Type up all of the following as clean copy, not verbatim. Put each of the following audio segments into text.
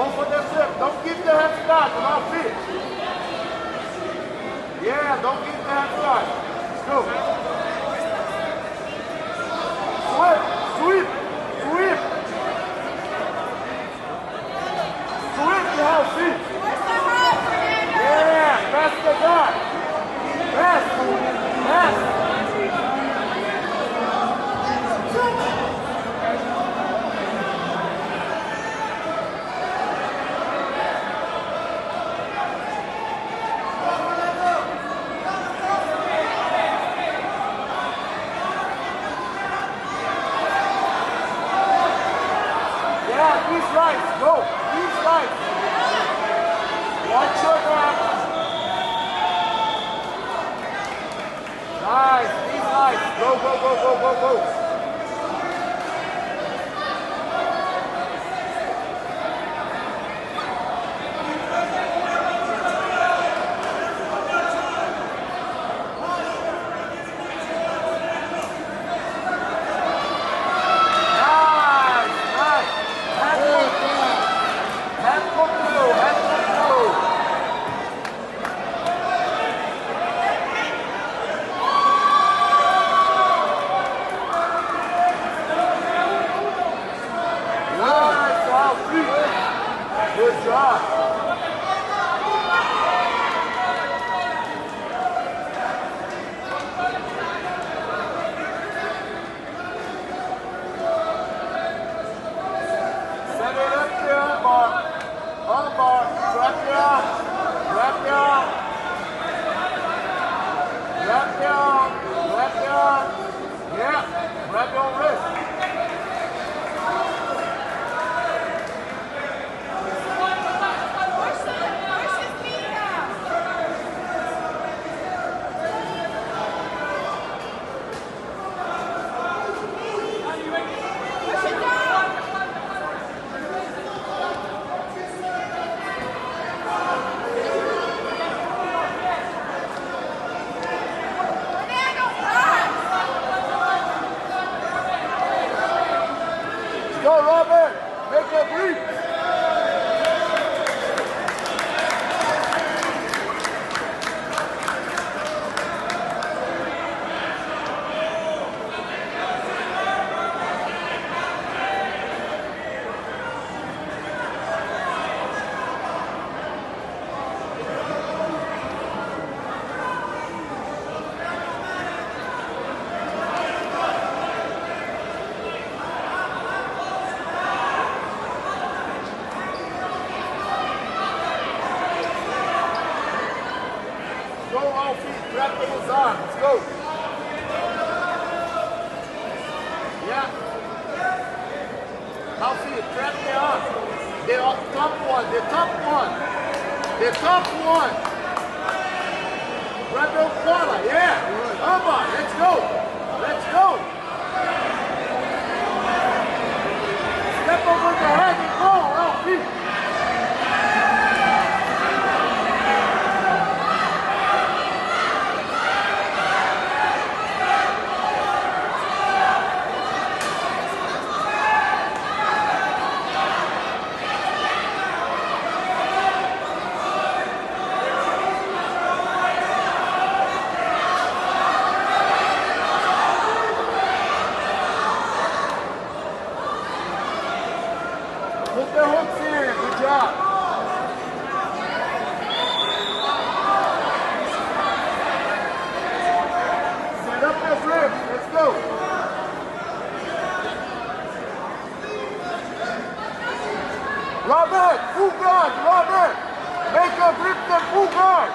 Vamos for the flip. Don't give the head start on our feet. Yeah, don't give the head start. Let's go. Sweep, sweep, sweep. Sweep the whole feet. Yeah, pass the guard. Pass, pass. These lights, go! These lights! Watch your back! Nice! These lights! Go, go, go, go, go, go! Good job. Set it up there, armbar. Armbar. Drop down. Drop down. Drop down. Drop down. Yeah. Grab your wrist. Go, Robert! Make a break! Go all feet, grab those arms, let's go. Yeah. All feet, grab the arms. The top one, the top one. The top one. Grab your collar, yeah. Come on, let's go. Let's go. Step over the head and go, all feet. Put the hooks in, good job. Set up the grip, let's go. Robert, full guard, Robert. Make a grip the full guard.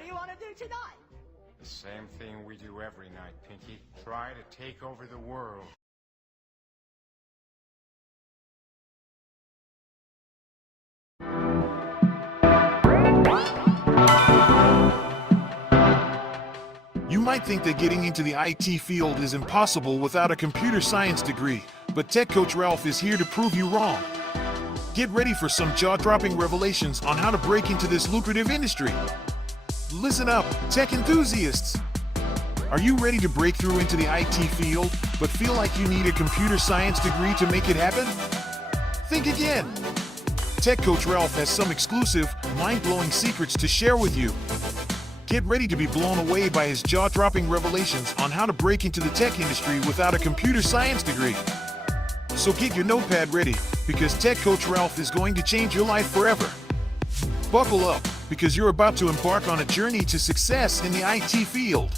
What do you want to do tonight? The same thing we do every night, Pinky. Try to take over the world. You might think that getting into the IT field is impossible without a computer science degree, but Tech Coach Ralph is here to prove you wrong. Get ready for some jaw-dropping revelations on how to break into this lucrative industry. Listen up, tech enthusiasts! Are you ready to break through into the IT field, but feel like you need a computer science degree to make it happen? Think again! Tech Coach Ralph has some exclusive, mind-blowing secrets to share with you. Get ready to be blown away by his jaw-dropping revelations on how to break into the tech industry without a computer science degree. So get your notepad ready, because Tech Coach Ralph is going to change your life forever. Buckle up, because you're about to embark on a journey to success in the IT field.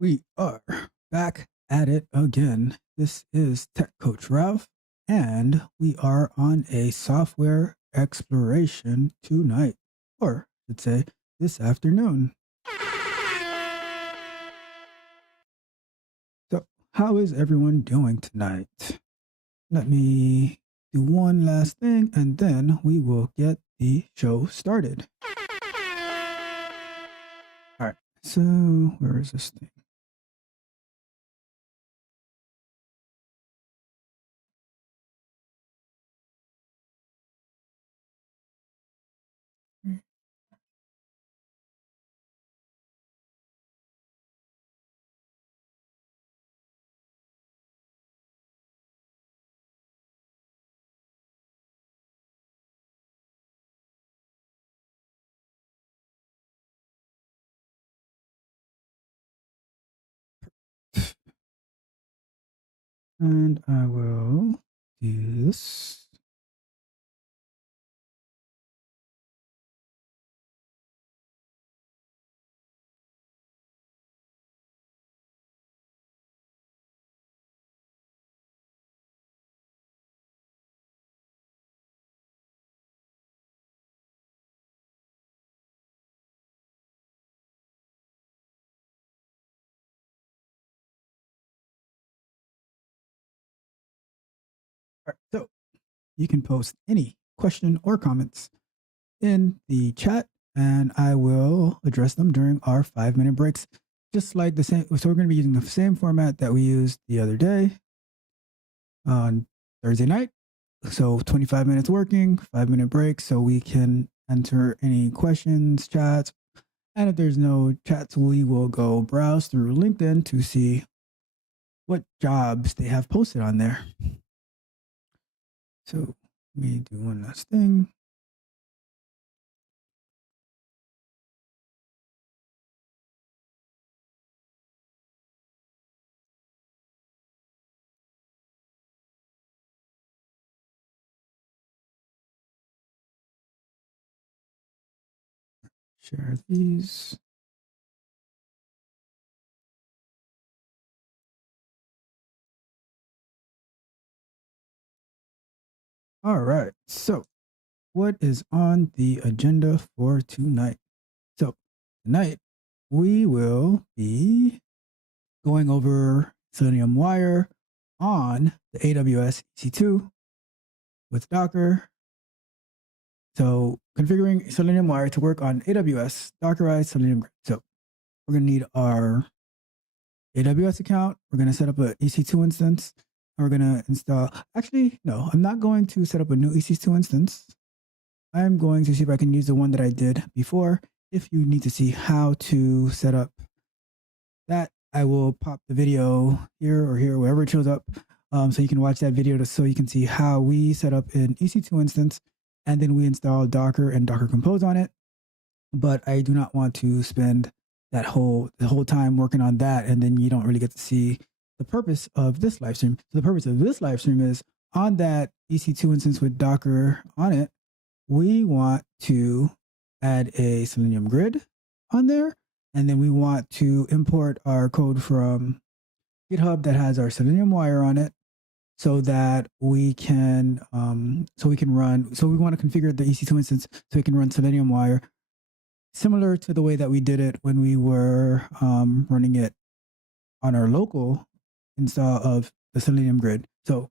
We are back at it again. This is Tech Coach Ralph, and we are on a software exploration tonight, or let's say this afternoon. So, how is everyone doing tonight? Let me do one last thing, and then we will get the show started. All right, so where is this thing? And I will do this. All right, so you can post any question or comments in the chat, and I will address them during our 5-minute breaks, just like the same. So we're going to be using the same format that we used the other day on Thursday night. So 25 minutes working, 5-minute break, so we can enter any questions, chats. And if there's no chats, we will go browse through LinkedIn to see what jobs they have posted on there. So let me do one last thing. Share these. All right. So what is on the agenda for tonight? So tonight we will be going over Selenium-Wire on the AWS EC2 with Docker. So configuring Selenium-Wire to work on AWS Dockerized Selenium Grid. So we're going to need our AWS account. We're going to set up an EC2 instance. And we're going to install, actually, no, I'm not going to set up a new EC2 instance. I'm going to see if I can use the one that I did before. If you need to see how to set up that, I will pop the video here or here, wherever it shows up. So you can watch that video so you can see how we set up an EC2 instance and then we install Docker and Docker Compose on it. But I do not want to spend the whole time working on that, and then you don't really get to see the purpose of this live stream. So the purpose of this live stream is on that EC2 instance with Docker on it, we want to add a Selenium Grid on there, and then we want to import our code from GitHub that has our Selenium-Wire on it, so that we can run. So we want to configure the EC2 instance so we can run Selenium-Wire, similar to the way that we did it when we were running it on our local install of the Selenium Grid. So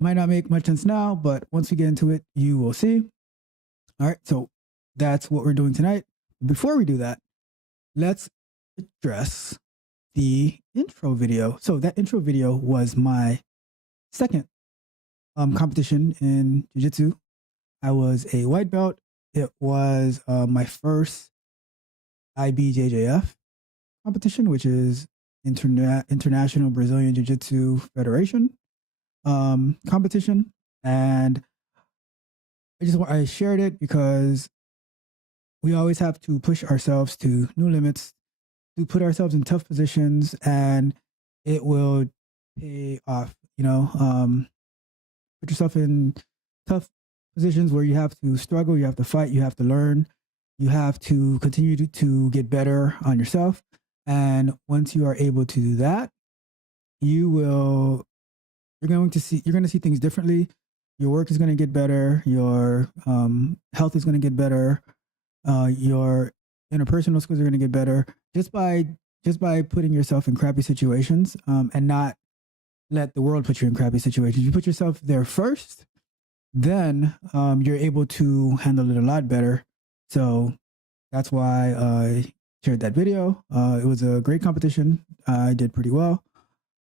might not make much sense now, but once we get into it, you will see. All right, so that's what we're doing tonight. Before we do that, let's address the intro video. So that intro video was my second competition in Jiu-Jitsu. I was a white belt. It was my first IBJJF competition, which is International Brazilian Jiu-Jitsu Federation competition. And I shared it because we always have to push ourselves to new limits, to put ourselves in tough positions, and it will pay off. Put yourself in tough positions where you have to struggle, you have to fight, you have to learn, you have to continue to get better on yourself. And once you are able to do that, you're going to see things differently. Your work is going to get better. Your health is going to get better. Your interpersonal skills are going to get better just by putting yourself in crappy situations, and not let the world put you in crappy situations. You put yourself there first, then you're able to handle it a lot better. So that's why I shared that video. It was a great competition. I did pretty well.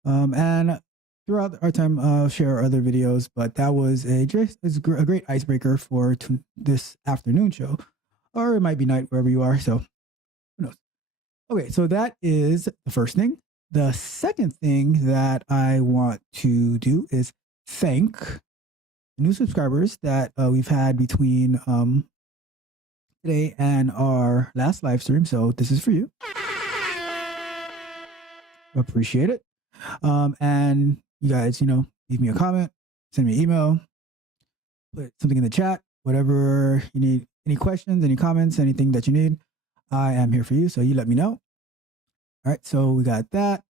And throughout our time, I'll share other videos, but that was a great icebreaker for this afternoon show, or it might be night wherever you are. So who knows? Okay, so that is the first thing. The second thing that I want to do is thank new subscribers that we've had between today and our last live stream. So this is for you. Appreciate it. And you guys, leave me a comment, send me an email, put something in the chat, whatever you need, any questions, any comments, anything that you need, I am here for you. So you let me know. All right. So we got that.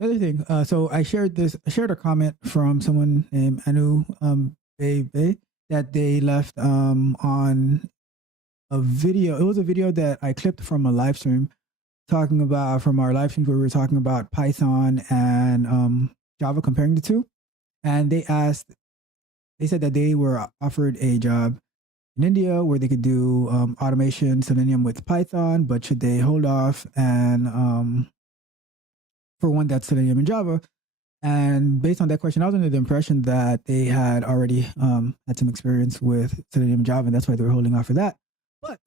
The other thing, so I shared a comment from someone named Anu Bebe that they left on a video. It was a video that I clipped from a live stream from our live stream where we were talking about Python and Java, comparing the two. And they said that they were offered a job in India where they could do automation Selenium with Python, but should they hold off and for one that's Selenium and Java? And based on that question, I was under the impression that they had already had some experience with Selenium and Java, and that's why they were holding off for that. But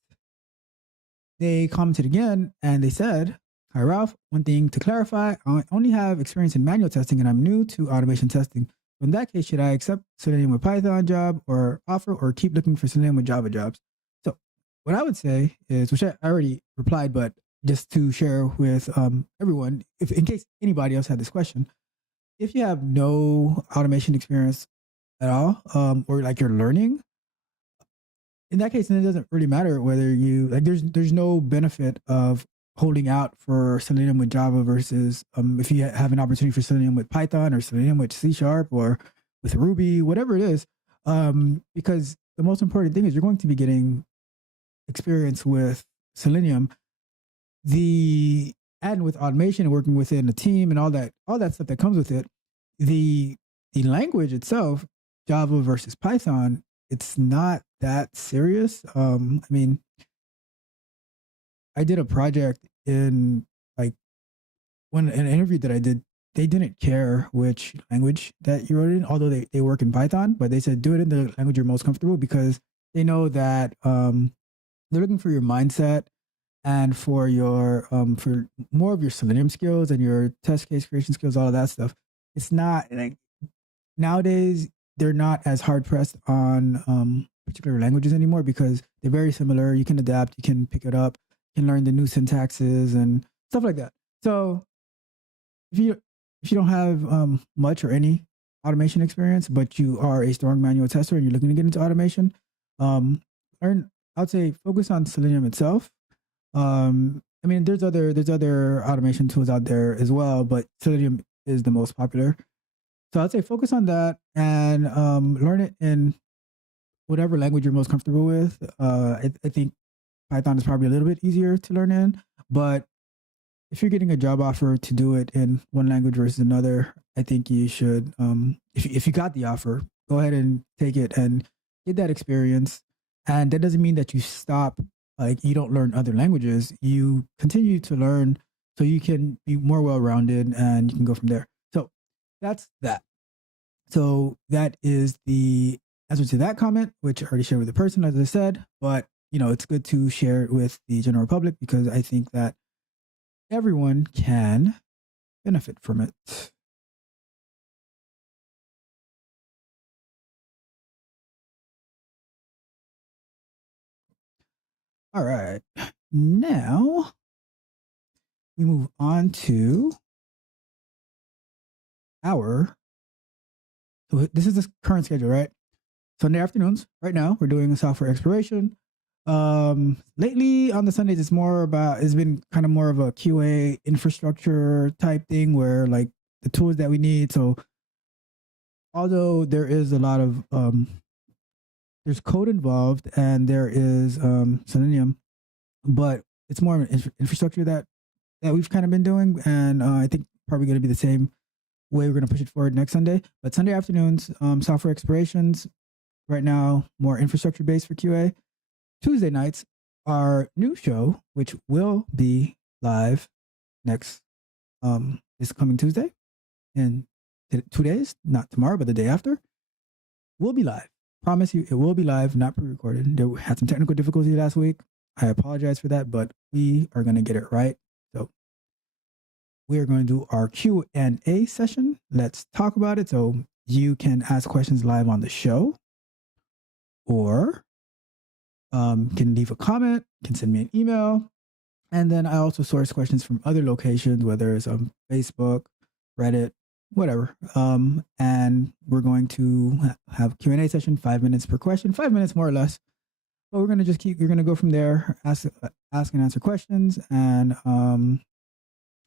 they commented again and they said, "Hi Ralph, one thing to clarify, I only have experience in manual testing and I'm new to automation testing. In that case, should I accept Selenium with Python job or offer, or keep looking for Selenium with Java jobs?" So what I would say is, which I already replied, but just to share with everyone, if in case anybody else had this question, if you have no automation experience at all, or like you're learning, in that case, then it doesn't really matter whether you there's no benefit of holding out for Selenium with Java versus if you have an opportunity for Selenium with Python or Selenium with C# or with Ruby, whatever it is, because the most important thing is you're going to be getting experience with Selenium. The and with automation and working within a team and all that stuff that comes with it, the language itself, Java versus Python, it's not that serious. I mean, I did a project in like when an interview that I did, they didn't care which language that you wrote in, although they work in Python, but they said do it in the language you're most comfortable because they know that they're looking for your mindset and for your for more of your Selenium skills and your test case creation skills, all of that stuff. It's not like nowadays they're not as hard pressed on particular languages anymore because they're very similar. You can adapt, you can pick it up, you can learn the new syntaxes and stuff like that. So if you don't have much or any automation experience, but you are a strong manual tester and you're looking to get into automation, I'd say focus on Selenium itself. I mean, there's other automation tools out there as well, but Selenium is the most popular. So I'd say focus on that and learn it in whatever language you're most comfortable with. I think Python is probably a little bit easier to learn in, but if you're getting a job offer to do it in one language versus another, I think you should, if you got the offer, go ahead and take it and get that experience. And that doesn't mean that you stop, like you don't learn other languages. You continue to learn so you can be more well-rounded and you can go from there. So that's that. So that is the answer to that comment, which I already shared with the person, as I said, but it's good to share it with the general public because I think that everyone can benefit from it. All right. Now we move on to so this is the current schedule, right? Sunday afternoons. Right now, we're doing a software exploration. Lately on the Sundays, it's been kind of more of a QA infrastructure type thing where like the tools that we need. So although there is a lot of, there's code involved and there is Selenium, but it's more of an infrastructure that we've kind of been doing. And I think probably going to be the same way we're going to push it forward next Sunday. But Sunday afternoons, software explorations, right now, more infrastructure based for QA. Tuesday nights, our new show, which will be live this coming Tuesday in 2 days, not tomorrow, but the day after, will be live. Promise you, it will be live, not pre-recorded. There had some technical difficulties last week. I apologize for that, but we are going to get it right. So we are going to do our Q&A session. Let's talk about it. So you can ask questions live on the show or can leave a comment, can send me an email. And then I also source questions from other locations, whether it's on Facebook, Reddit, whatever. And we're going to have a Q&A session, 5 minutes per question, 5 minutes more or less. But we're going to you're going to go from there, ask and answer questions and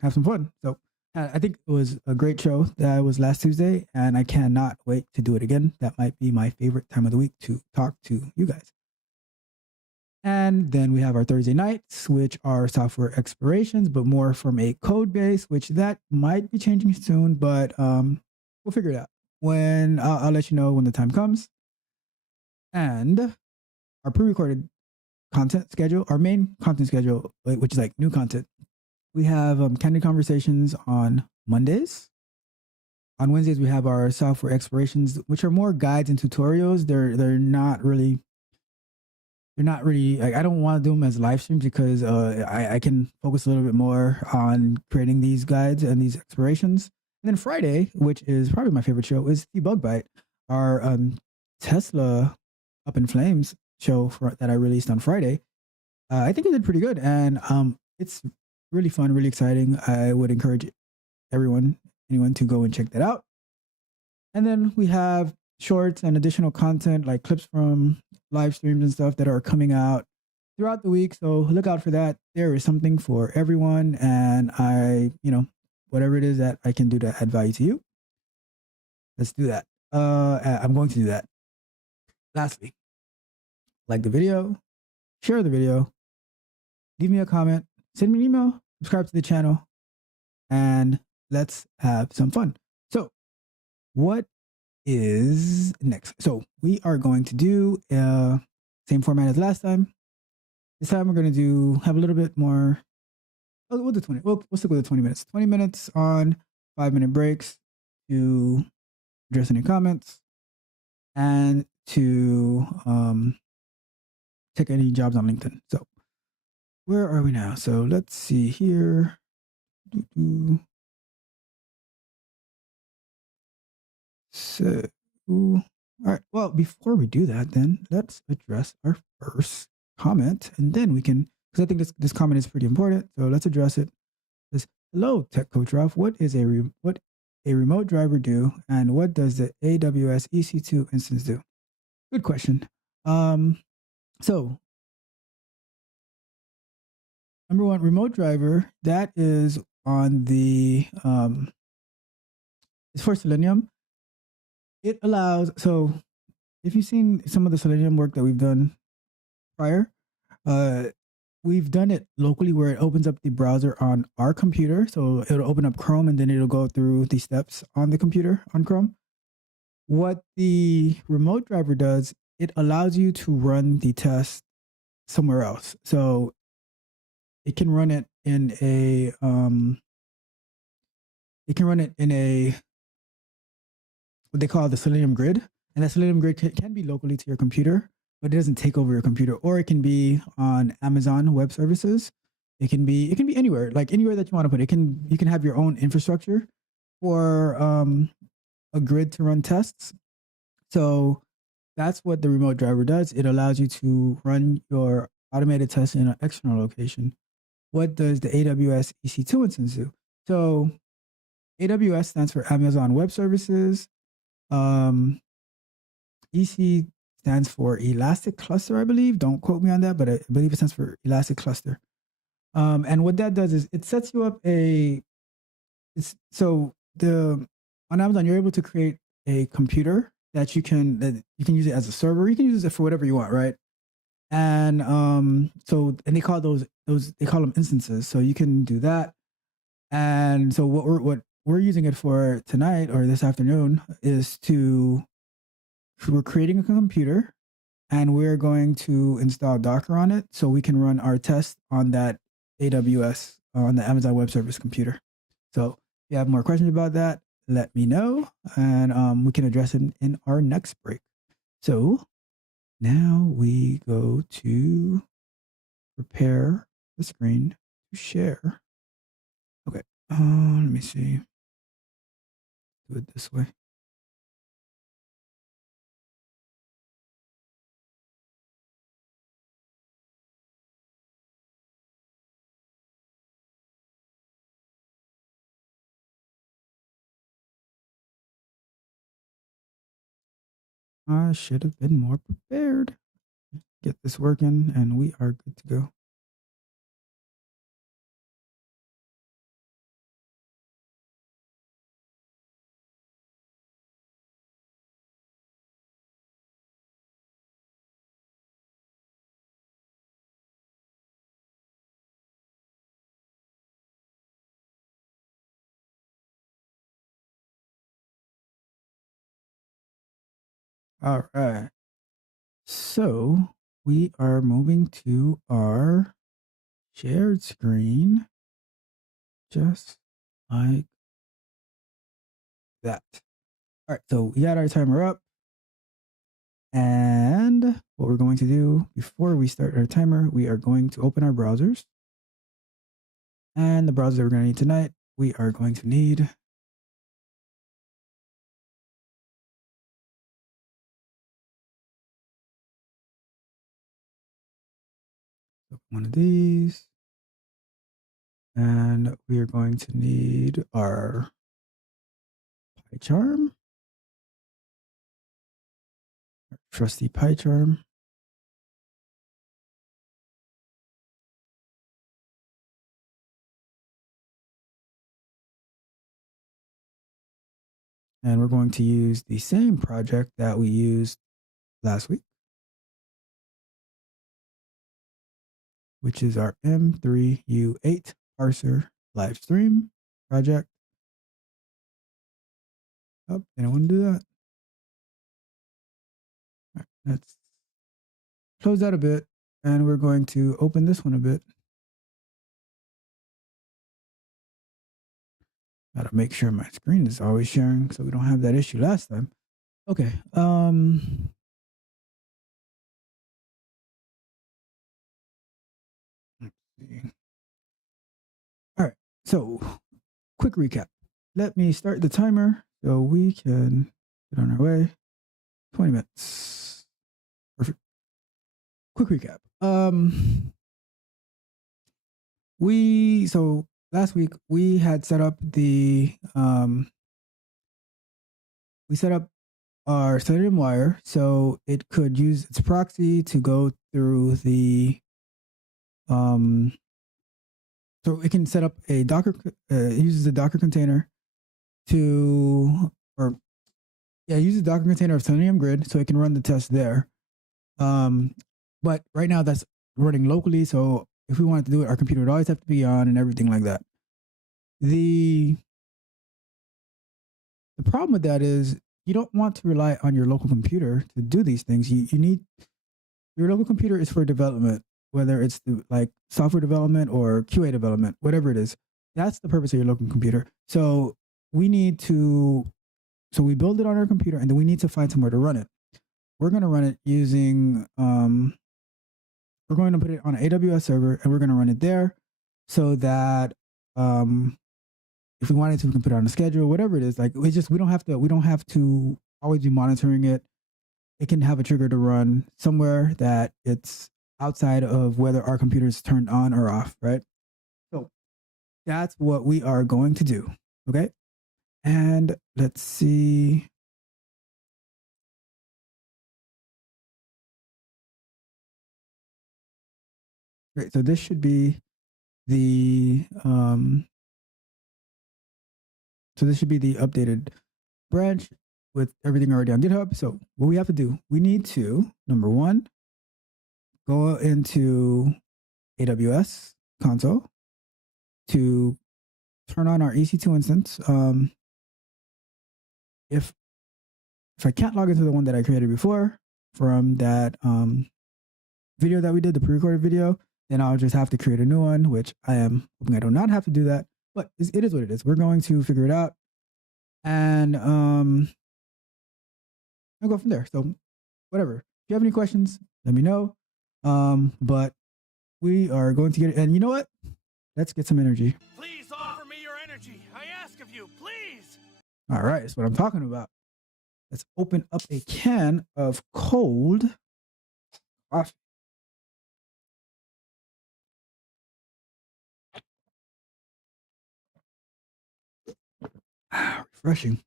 have some fun. So I think it was a great show that was last Tuesday, and I cannot wait to do it again. That might be my favorite time of the week to talk to you guys. And then we have our Thursday nights, which are software explorations, but more from a code base, which that might be changing soon, but we'll figure it out. When I'll let you know when the time comes. And our pre-recorded content schedule, our main content schedule, which is like new content. We have candid conversations on Mondays. On Wednesdays, we have our software explorations, which are more guides and tutorials. They're not really. I don't want to do them as live streams because I can focus a little bit more on creating these guides and these explorations. And then Friday, which is probably my favorite show, is the Bug Bite, our Tesla Up in Flames show that I released on Friday. I think it did pretty good, and it's really fun, really exciting. I would encourage anyone to go and check that out. And then we have shorts and additional content like clips from live streams and stuff that are coming out throughout the week. So look out for that. There is something for everyone. And whatever it is that I can do to add value to you, let's do that. I'm going to do that. Lastly, like the video, share the video, leave me a comment, send me an email, subscribe to the channel, and let's have some fun. So, what is next? So, we are going to do same format as last time. This time, we're going to have a little bit more. We'll do 20. We'll stick with the 20 minutes. 20 minutes on 5-minute breaks to address any comments and to check any jobs on LinkedIn. So, where are we now? So let's see here. So, all right. Well, before we do that, then let's address our first comment, and then we can, because I think this comment is pretty important. So let's address it. It says, hello, Tech Coach Ralph. What a remote driver do, and what does the AWS EC2 instance do? Good question. So number one, remote driver, that is on the it's for Selenium. It allows, so if you've seen some of the Selenium work that we've done prior, we've done it locally where it opens up the browser on our computer. So it'll open up Chrome and then it'll go through the steps on the computer on Chrome. What the remote driver does, it allows you to run the test somewhere else. So it can run it in a what they call the Selenium Grid, and that Selenium Grid can be locally to your computer, but it doesn't take over your computer. Or it can be on Amazon Web Services. It can be anywhere, like anywhere that you want to put it. You can have your own infrastructure for a grid to run tests. So that's what the remote driver does. It allows you to run your automated tests in an external location. What does the AWS EC2 instance do? So AWS stands for Amazon Web Services. EC stands for Elastic Cluster, I believe. Don't quote me on that, but I believe it stands for Elastic Cluster. And what that does is it sets you up on Amazon, you're able to create a computer that you can use it as a server. You can use it for whatever you want, right? And they call they call them instances. So you can do that. And so what we're using it for tonight or this afternoon is we're creating a computer and we're going to install Docker on it so we can run our test on that AWS on the Amazon Web Service computer. So if you have more questions about that, let me know, and we can address it in our next break. So now we go to prepare the screen to share. Okay, let me see. Do it this way. I should have been more prepared. Get this working, and we are good to go. All right. So we are moving to our shared screen, just like that. All right, so we got our timer up. And what we're going to do before we start our timer, we are going to open our browsers. And the browser that we're going to need tonight, we are going to need one of these. And we are going to need our PyCharm, our trusty PyCharm. And we're going to use the same project that we used last week, which is our M3U8 parser live stream. project. Oh, didn't want to do that. All right, let's close that a bit, and we're going to open this one a bit. Gotta make sure my screen is always sharing so we don't have that issue last time. Okay. Let's see. All right. So, quick recap. Let me start the timer so we can get on our way. 20 minutes. Perfect. Quick recap. So last week we had set up the we set up our Selenium-Wire so it could use its proxy to go through the so it can set up a Docker, it uses a Docker container to, uses a Docker container of Selenium Grid so it can run the test there. But right now that's running locally, so if we wanted to do it, our computer would always have to be on and everything like that. The problem with that is you don't want to rely on your local computer to do these things. You need, your local computer is for development, whether it's like software development or QA development, whatever it is. That's the purpose of your local computer. So we build it on our computer, and then we need to find somewhere to run it. We're going to run it using, we're going to put it on an AWS server, and we're going to run it there so that if we wanted to, we can put it on a schedule, whatever it is. Like we don't have to always be monitoring it. It can have a trigger to run somewhere that it's outside of whether our computer is turned on or off, right? So that's what we are going to do. Okay. And let's see. Great. So this should be the updated branch with everything already on GitHub. So what we have to do, we need to, number one, go into AWS console to turn on our EC2 instance. If I can't log into the one that I created before from that video that we did, the pre-recorded video, then I'll just have to create a new one, which I am hoping I do not have to do that. But it is what it is. We're going to figure it out, and I'll go from there. So, whatever. If you have any questions, let me know. But we are going to get it. And you know what? Let's get some energy. Please offer me your energy. I ask of you, please. All right, that's what I'm talking about. Let's open up a can of cold coffee. Refreshing.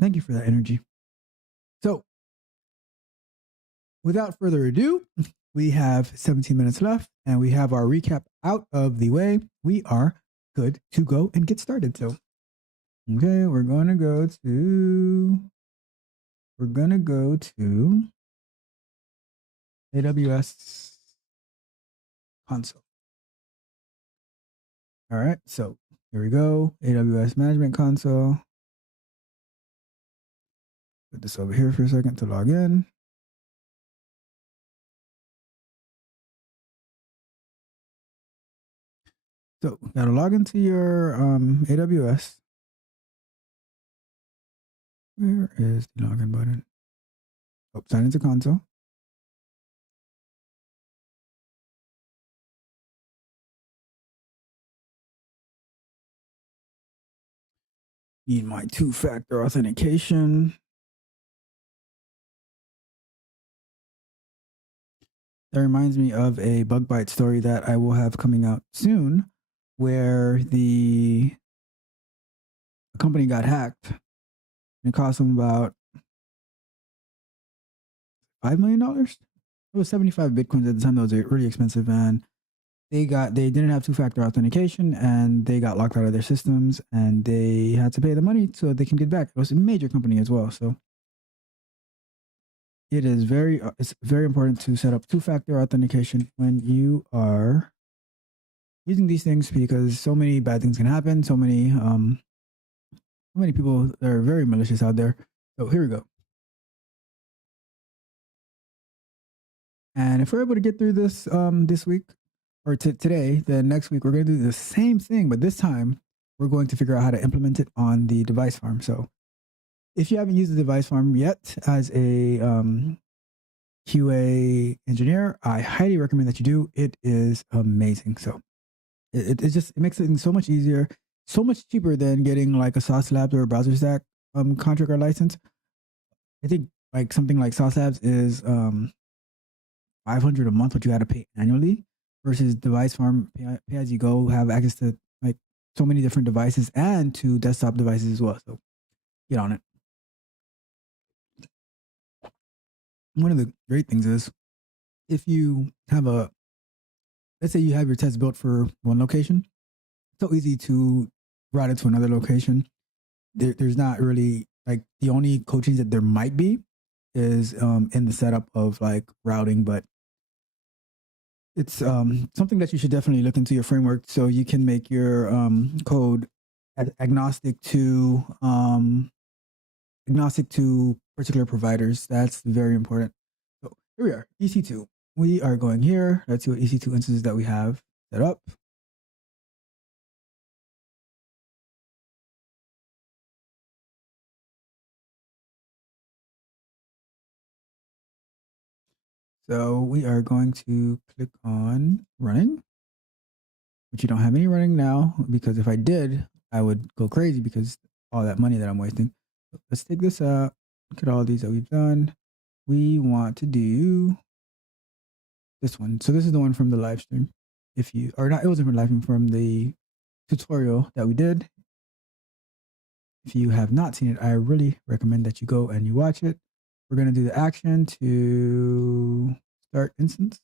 Thank you for that energy. So, without further ado, we have 17 minutes left and we have our recap out of the way. We are good to go and get started. So, okay, we're going to go to AWS console. All right, so here we go. AWS Management Console. Put this over here for a second to log in. So, got to log into your AWS. Where is the login button? Oh, sign into console. Need my two-factor authentication. That reminds me of a bug bite story that I will have coming out soon, where the company got hacked and it cost them about $5 million. It was 75 Bitcoins at the time. That was really expensive. And they didn't have two-factor authentication and they got locked out of their systems and they had to pay the money so they can get back. It was a major company as well. So it's very important to set up two-factor authentication when you are using these things because so many bad things can happen. So many people that are very malicious out there. So here we go. And if we're able to get through this this week or today, then next week we're going to do the same thing, but this time we're going to figure out how to implement it on the device farm. So if you haven't used the device farm yet as a QA engineer, I highly recommend that you do. It is amazing. So it makes it so much easier, so much cheaper than getting like a Sauce Labs or a Browser Stack contract or license. I think like something like Sauce Labs is $500 a month, what you got to pay annually, versus Device Farm pay as you go, have access to like so many different devices and to desktop devices as well. So get on it. One of the great things is if you have let's say you have your test built for one location, it's so easy to route it to another location. There's not really like the only code change that there might be is in the setup of like routing, but it's something that you should definitely look into your framework so you can make your code agnostic to particular providers. That's very important. So here we are, EC2. We are going here. Let's see what EC2 instances that we have set up. So we are going to click on running, which you don't have any running now, because if I did, I would go crazy because all that money that I'm wasting. So let's take this out. Look at all these that we've done. We want to do this one. So this is the one from the live stream. If you, or not, it wasn't from live stream, from the tutorial that we did. If you have not seen it, I really recommend that you go and you watch it. We're going to do the action to start instance.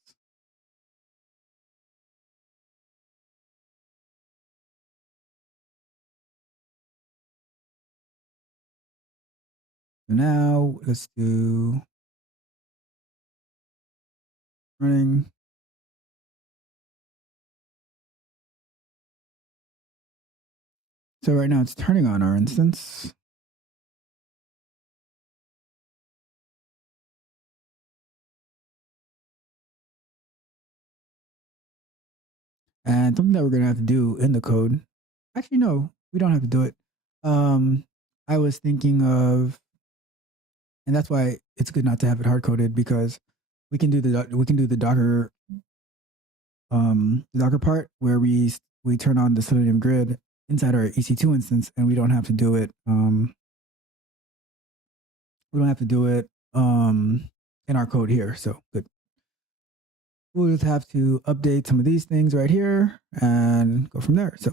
So now let's do running. So right now it's turning on our instance. And something that we're going to have to do in the code. Actually, no, we don't have to do it. I was thinking of, and that's why it's good not to have it hard coded, because we can do the Docker part where we turn on the Selenium Grid inside our EC2 instance, and we don't have to do it. We don't have to do it in our code here. So good. We'll just have to update some of these things right here and go from there. So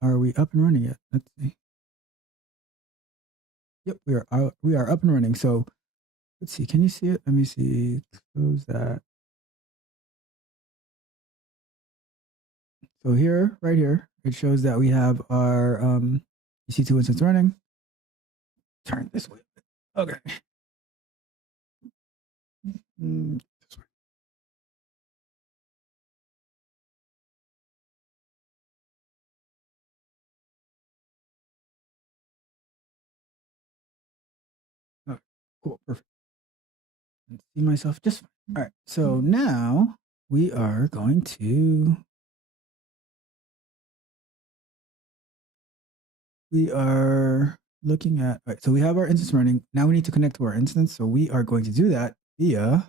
are we up and running yet? Let's see. Yep, we are up and running. So let's see. Can you see it? Let me see. Close that. So here, right here, it shows that we have our EC2 instance running. Turn this way. Okay. This way. Okay, cool, perfect. And see myself just fine. All right. So now we are going to. We are looking at, all right, so we have our instance running. Now we need to connect to our instance. So we are going to do that via,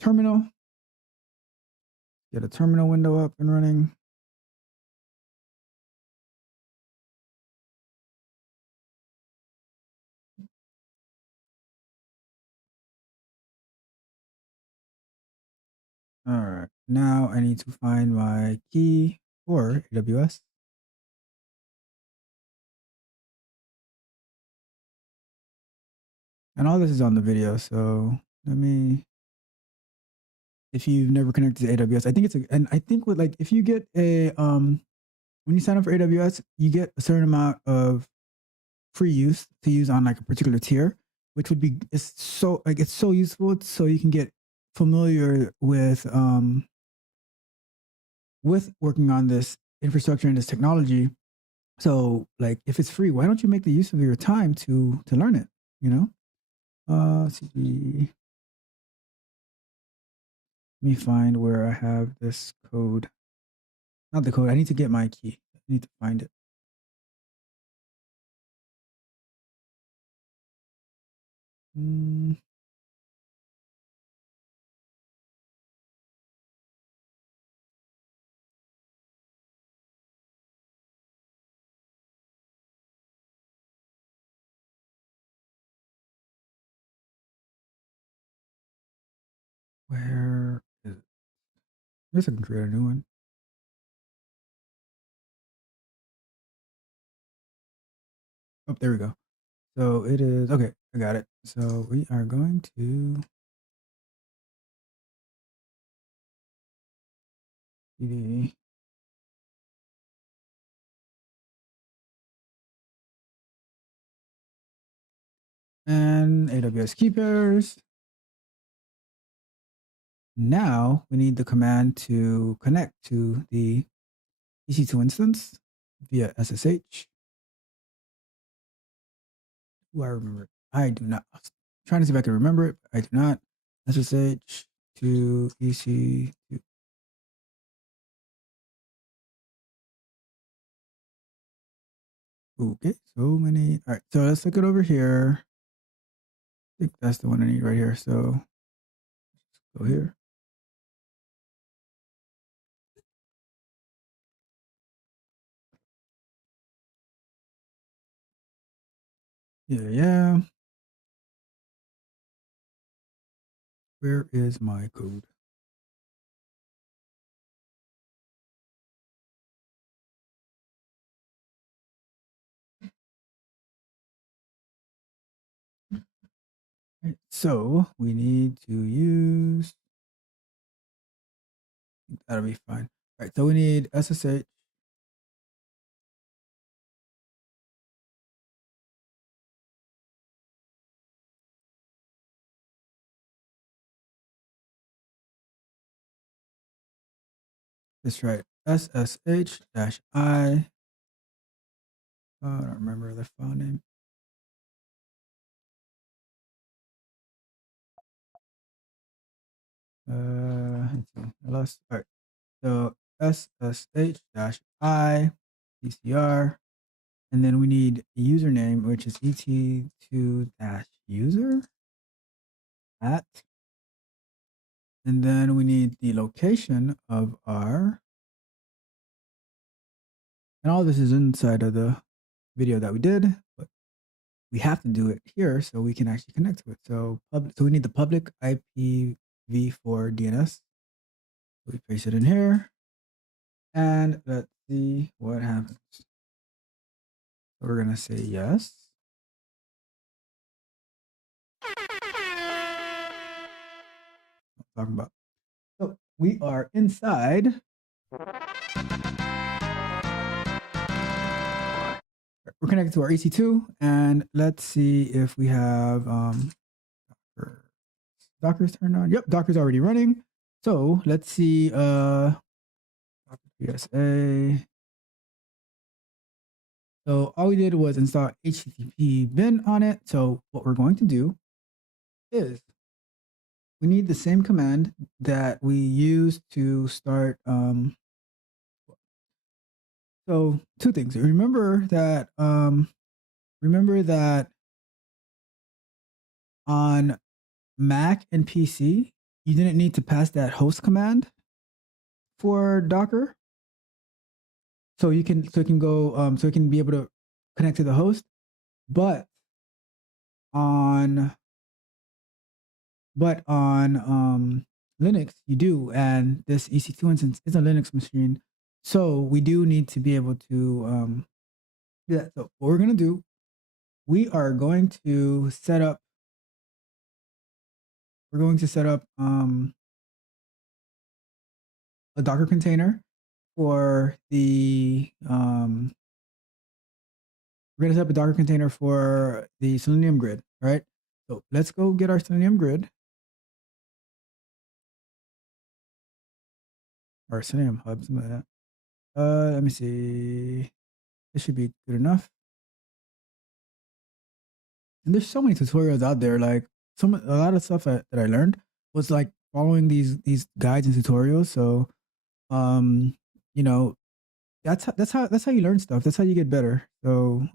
terminal. Get a terminal window up and running. All right, now I need to find my key for AWS. And all this is on the video, so let me, if you've never connected to AWS, I think and I think with like, if you get a, when you sign up for AWS, you get a certain amount of free use to use on like a particular tier, which would be, it's so useful, so you can get familiar with working on this infrastructure and this technology. So like if it's free, why don't you make the use of your time to learn it, you know? Let's see. Let me find where I have this code. Not the code. I need to get my key. I need to find it. Where is it? I guess I can create a new one. Oh, there we go. So it is, okay, I got it. So we are going to cd and AWS key pairs. Now we need the command to connect to the EC2 instance via SSH. Do I remember it? I do not. I was trying to see if I can remember it. I do not. SSH to EC2. Okay, so many. All right, so let's look it over here. I think that's the one I need right here. So let's go here. Yeah. Where is my code? Right, so we need to use, that'll be fine. All right, so we need SSH. That's right, SSH-I. Oh, I don't remember the file name. Let's see. All right. So SSH-I CCR, and then we need a username, which is ET2-user at, and then we need the location of our, and all this is inside of the video that we did, but we have to do it here so we can actually connect to it. So we need the public IPv4 DNS. We paste it in here, and let's see what happens. So we're gonna say yes. I'm talking about. So we are inside. We're connected to our EC2, and let's see if we have Docker's turned on. Yep, Docker's already running. So let's see Docker PSA. So all we did was install HTTP bin on it. So what we're going to do is we need the same command that we used to start. So two things. Remember that on Mac and PC, you didn't need to pass that host command for Docker. So it can be able to connect to the host, but on Linux you do, and this EC2 instance is a Linux machine, so we do need to be able to do that. So what we're gonna do, we are going to set up. We're going to set up a Docker container for the we're going to set up a Docker container for the Selenium Grid, right? So let's go get our Selenium Grid. or Selenium-Hub, something like that. Let me see. This should be good enough. And there's so many tutorials out there. Like a lot of stuff that I learned was like following these guides and tutorials. So, you know, that's how you learn stuff. That's how you get better. So,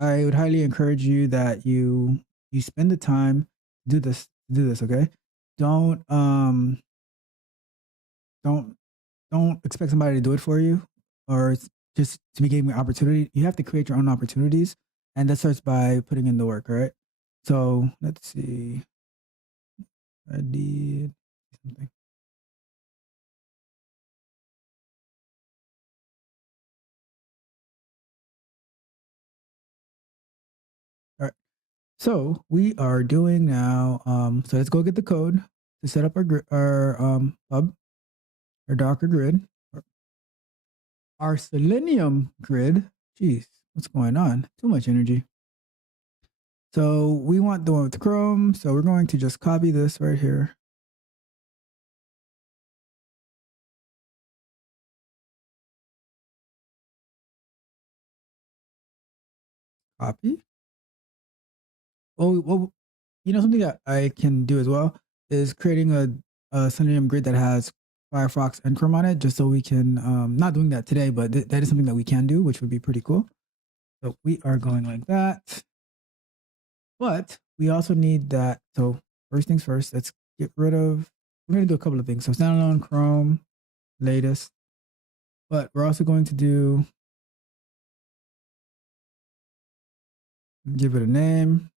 I would highly encourage you that you spend the time do this. Okay, don't don't expect somebody to do it for you or just to be given an opportunity. You have to create your own opportunities, and that starts by putting in the work. All right. So let's see. I did something. All right. So we are doing now. So let's go get the code to set up our hub, our Docker grid, our Selenium grid. Jeez, what's going on? Too much energy. So we want the one with Chrome. So we're going to just copy this right here. Copy. Oh, well, you know, something that I can do as well is creating a Selenium grid that has Firefox and Chrome on it, just so we can, not doing that today, but that is something that we can do, which would be pretty cool. So we are going like that. But we also need that. So first things first, let's get rid of, we're going to do a couple of things. So standalone, Chrome, latest, but we're also going to do, give it a name.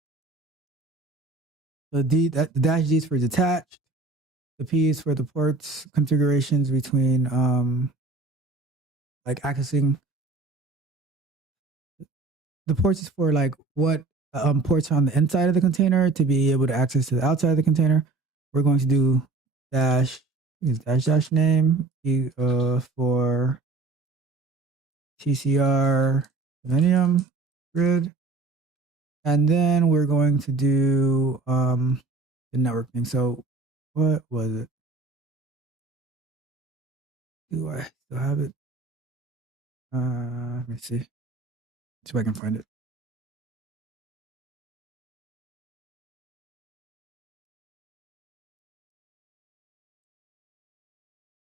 The the dash D is for detached. The P is for the ports configurations between like accessing. The ports is for like what ports on the inside of the container to be able to access to the outside of the container. We're going to do dash name for TCR Selenium grid. And then we're going to do the network thing. So what was it? Do I still have it? Let me see. See if I can find it.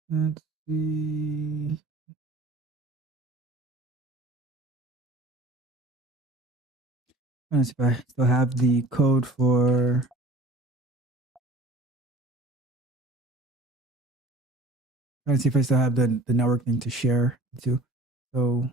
Let's see. Let's see if I still have the code for. Let's see if I still have the network thing to share too. So.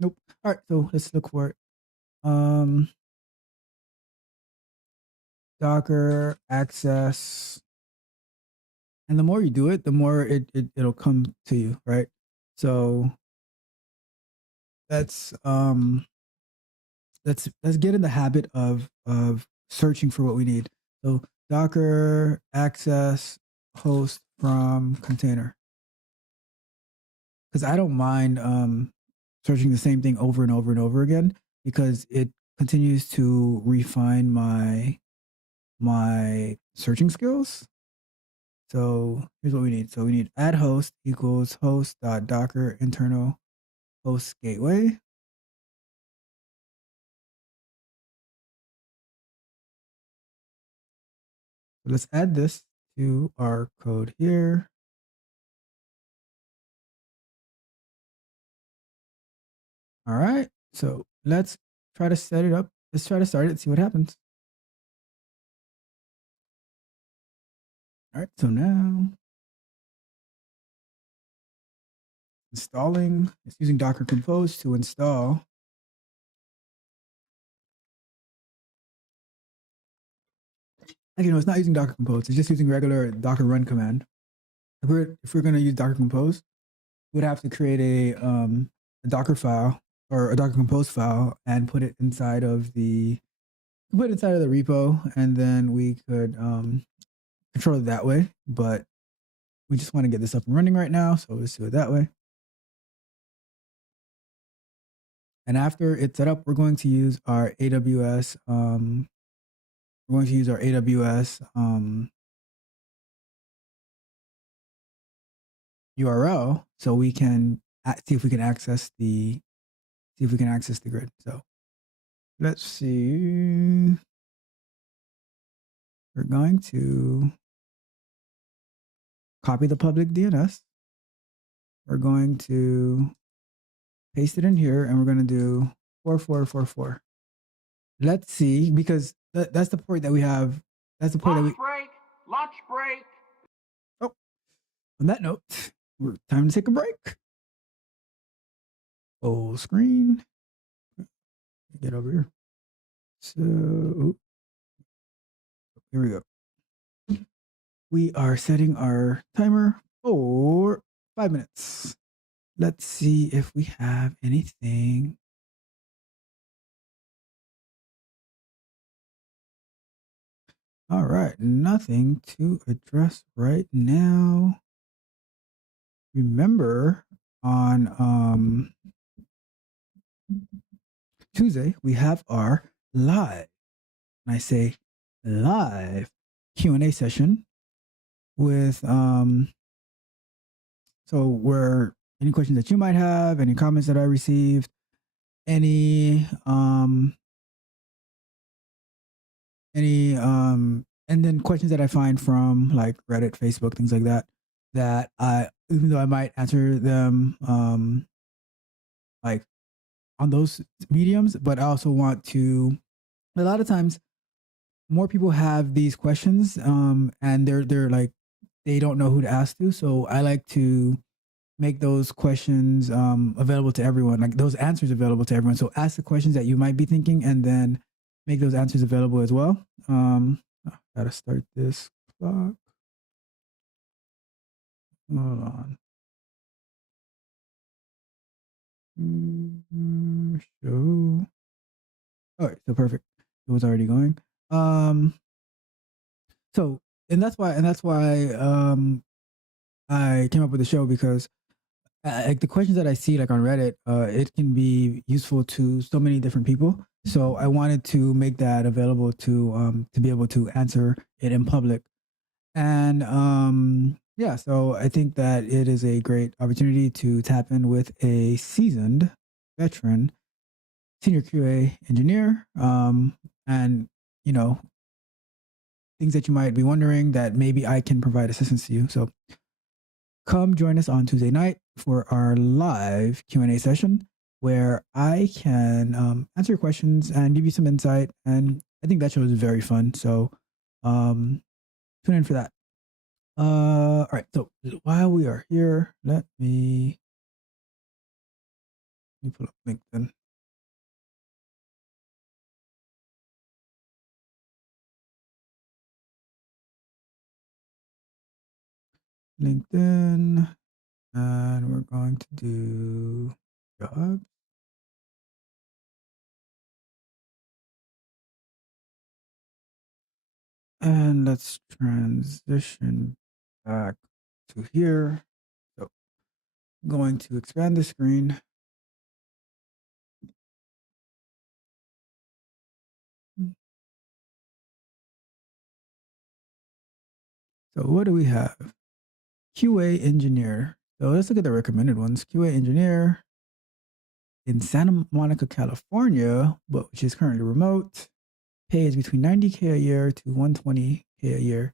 Nope. All right, so let's look for it. Docker access, and the more you do it, the more it'll come to you, right? So let's get in the habit of searching for what we need. So Docker access host from container, because I don't mind searching the same thing over and over and over again, because it continues to refine my searching skills. So here's what we need. So we need add host equals host.docker internal host gateway. So let's add this to our code here. All right. So let's try to set it up. Let's try to start it and see what happens. All right. So now installing, it's using Docker Compose to install. Actually, no, it's not using Docker Compose. It's just using regular Docker run command. If we're going to use Docker Compose, we'd have to create a Docker file or a Docker Compose file and put it inside of the repo, and then we could control it that way. But we just want to get this up and running right now, so let's do it that way. And after it's set up, we're going to use our AWS. URL so we can see if we can access the grid. So let's see. We're going to copy the public DNS. We're going to paste it in here, and we're going to do 4444. Let's see, because that's the port that we have. That's the port that we. Lunch break. Oh, on that note, we're time to take a break. Full screen. Get over here. So here we go. We are setting our timer for 5 minutes. Let's see if we have anything. All right, nothing to address right now. Remember, on Tuesday, we have our live, and I say live, Q&A session with, so where any questions that you might have, any comments that I received, any, and then questions that I find from like Reddit, Facebook, things like that, that I, even though I might answer them, like on those mediums, but I also want to, a lot of times more people have these questions, and they're like, they don't know who to ask to. So I like to make those questions available to everyone, like those answers available to everyone. So ask the questions that you might be thinking, and then make those answers available as well. Gotta start this clock. Hold on. Show. All right, so perfect. It was already going. So, and that's why I came up with the show, because like the questions that I see like on Reddit, it can be useful to so many different people. So I wanted to make that available to be able to answer it in public. And yeah, so I think that it is a great opportunity to tap in with a seasoned veteran senior QA engineer, and you know, things that you might be wondering that maybe I can provide assistance to you. So come join us on Tuesday night for our live Q&A session, where I can answer your questions and give you some insight. And I think that show is very fun. So tune in for that. All right. So while we are here, let me pull up LinkedIn. LinkedIn, and we're going to do jobs. And let's transition back to here. So I'm going to expand the screen. So what do we have? QA engineer. So let's look at the recommended ones. QA engineer in Santa Monica, California, but which is currently remote. Pay is between $90K a year to $120K a year.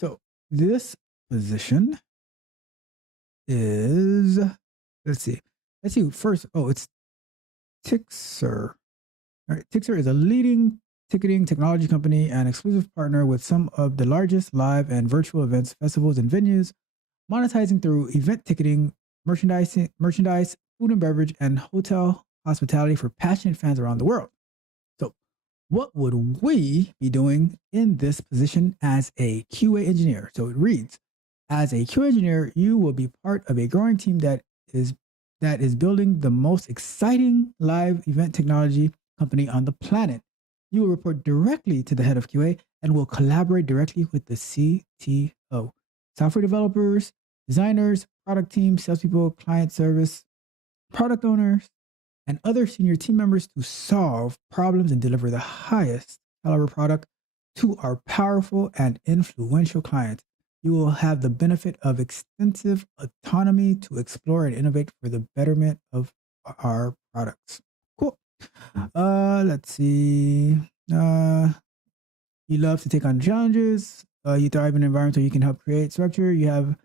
So this position is, let's see first. Oh, it's Tixer. All right, Tixer is a leading ticketing technology company and exclusive partner with some of the largest live and virtual events, festivals, and venues, monetizing through event ticketing, merchandise, food and beverage, and hotel hospitality for passionate fans around the world. So what would we be doing in this position as a QA engineer? So it reads, as a QA engineer, you will be part of a growing team that is building the most exciting live event technology company on the planet. You will report directly to the head of QA and will collaborate directly with the CTO. Software developers, designers, product teams, salespeople, client service, product owners, and other senior team members to solve problems and deliver the highest caliber product to our powerful and influential clients. You will have the benefit of extensive autonomy to explore and innovate for the betterment of our products. Cool. Let's see. You love to take on challenges. You thrive in an environment where you can help create structure. You have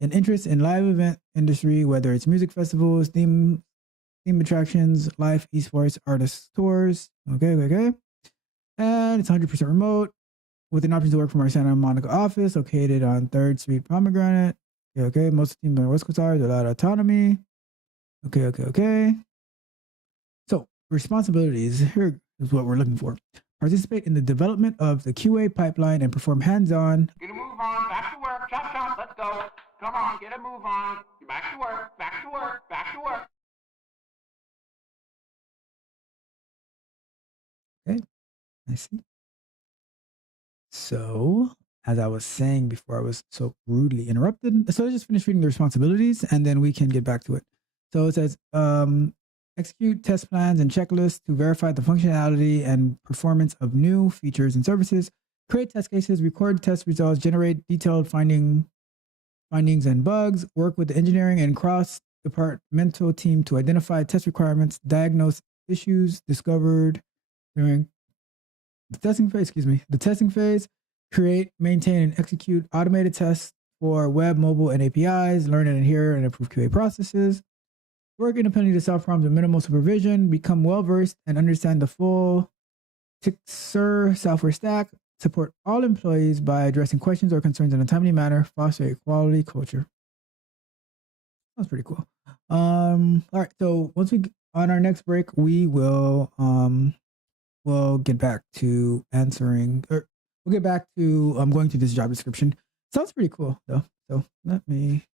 an interest in live event industry, whether it's music festivals, theme attractions, live esports, artist tours. Okay. And it's 100% remote with an option to work from our Santa Monica office located on 3rd Street, Pomegranate. Okay. Most of the teams on the West Coast are a lot of autonomy. Okay. So responsibilities, here is what we're looking for. Participate in the development of the QA pipeline and perform hands-on. Get a move on, back to work, chop, let's go. Come on, get a move on. Back to work, back to work, back to work. Okay, I see. So, as I was saying before I was so rudely interrupted, so I just finished reading the responsibilities and then we can get back to it. So it says, execute test plans and checklists to verify the functionality and performance of new features and services, create test cases, record test results, generate detailed findings and bugs, work with the engineering and cross-departmental team to identify test requirements, diagnose issues discovered during the testing phase, create, maintain, and execute automated tests for web, mobile, and APIs, learn and adhere and improve QA processes, work independently to solve problems with minimal supervision, become well-versed and understand the full Tixer software stack, support all employees by addressing questions or concerns in a timely manner, foster a quality culture. That's pretty cool. All right, so once we, on our next break, we will, we'll get back to answering, or we'll get back to going through this job description. Sounds pretty cool though. So let me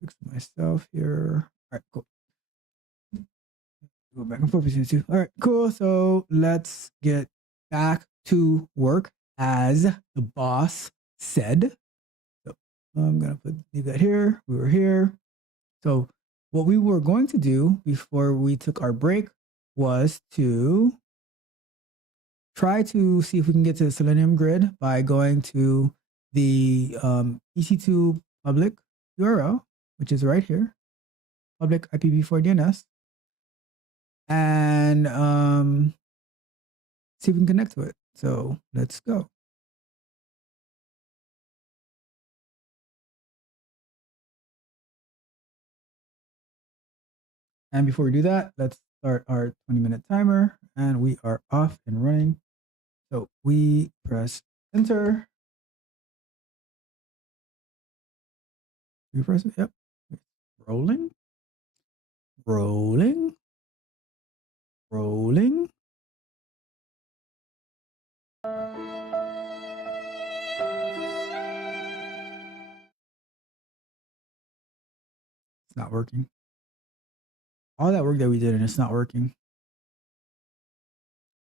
fix myself here. All right, cool. Go back and forth between the two. All right, cool. So let's get back to work as the boss said. So I'm gonna leave that here. We were here. So what we were going to do before we took our break was to try to see if we can get to the Selenium Grid by going to the EC2 public URL, which is right here, public IPv4 DNS, and see if we can connect to it. So let's go. And before we do that, let's start our 20-minute timer, and we are off and running. So we press enter. We press it, yep. Rolling. It's not working. All that work that we did and it's not working.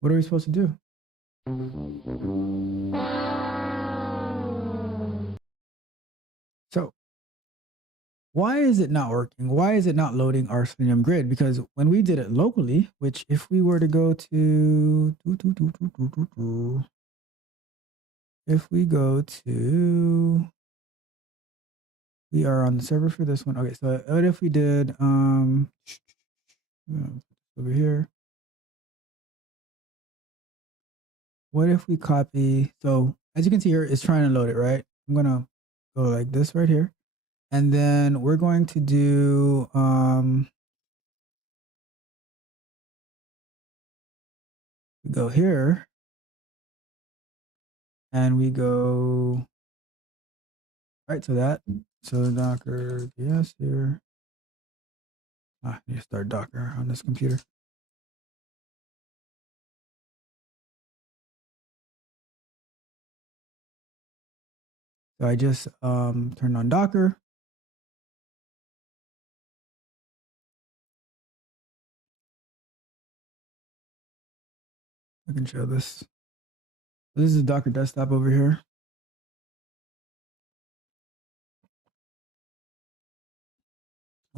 What are we supposed to do? So why is it not working? Why is it not loading our Selenium grid? Because when we did it locally, which if we were to go to, if we go to, we are on the server for this one. Okay, so what if we did, over here. What if we copy, so as you can see here, it's trying to load it, right? I'm gonna go like this right here. And then we're going to do, we go here and we go, right, so Docker, yes, here. I need to start Docker on this computer. So I just turned on Docker. I can show this. This is a Docker desktop over here.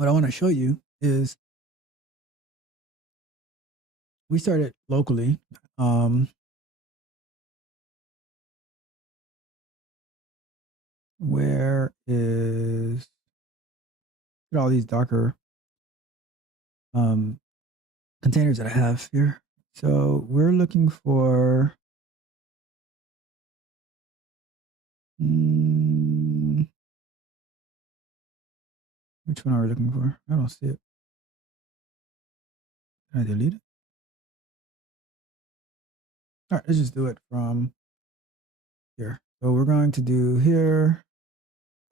what I want to show you is we started locally. Where is look at all these Docker containers that I have here. So we're looking for which one are we looking for? I don't see it. Can I delete it? All right, let's just do it from here. So we're going to do here,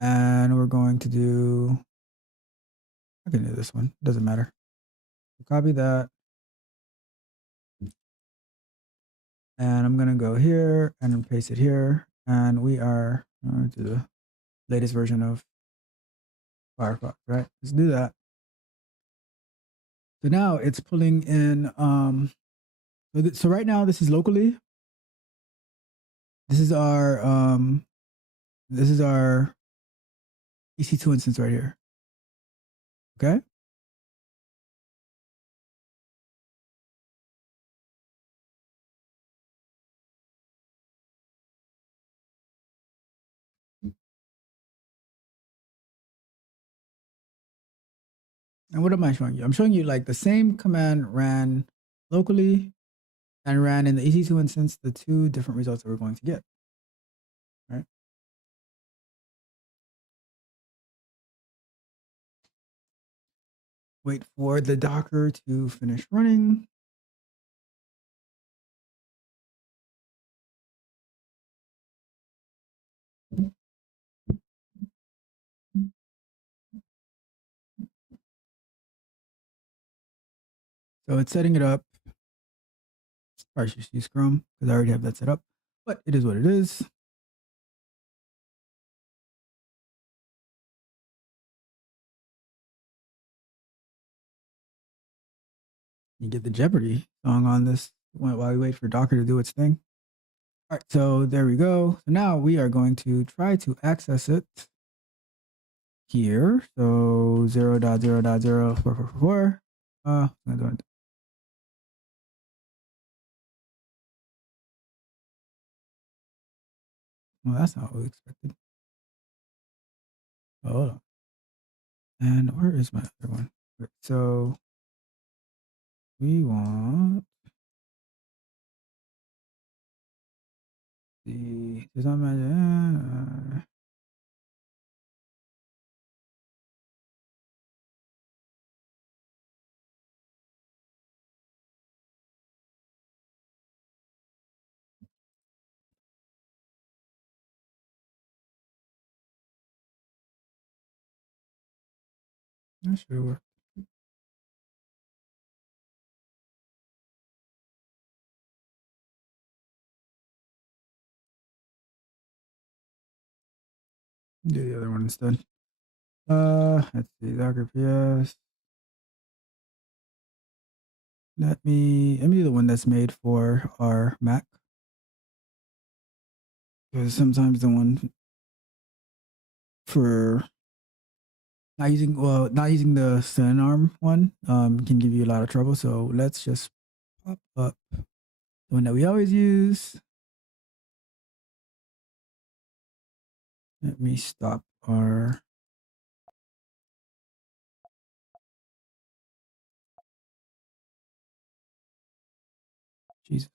and we're going to do, I can do this one, doesn't matter. Copy that. And I'm gonna go here and then paste it here. And we are going to the latest version of Firefox, right? Let's do that. So now it's pulling in, so right now this is locally. This is our EC2 instance right here. Okay. And what am I showing you? I'm showing you like the same command ran locally and ran in the EC2 instance, the two different results that we're going to get. Right. Wait for the Docker to finish running. So it's setting it up. I should use Chrome because I already have that set up, but it is what it is. You get the Jeopardy song on this while we wait for Docker to do its thing. All right, so there we go. So now we are going to try to access it here. So 0.0.0444. Well, that's not what we expected. Oh, hold on. And where is my other one? So we want the design manager. That should work. Do the other one instead. Let's see, Docker PS. Let me do the one that's made for our Mac. Because sometimes the one for not using the Selenium one can give you a lot of trouble. So let's just pop up the one that we always use. Let me stop our Jesus.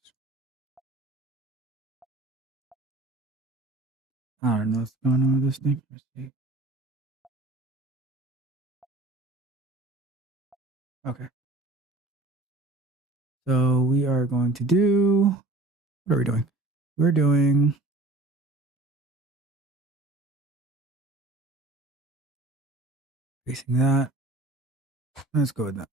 I don't know what's going on with this thing. Let's see. Okay. So we are going to do, what are we doing? We're doing facing that. Let's go with that.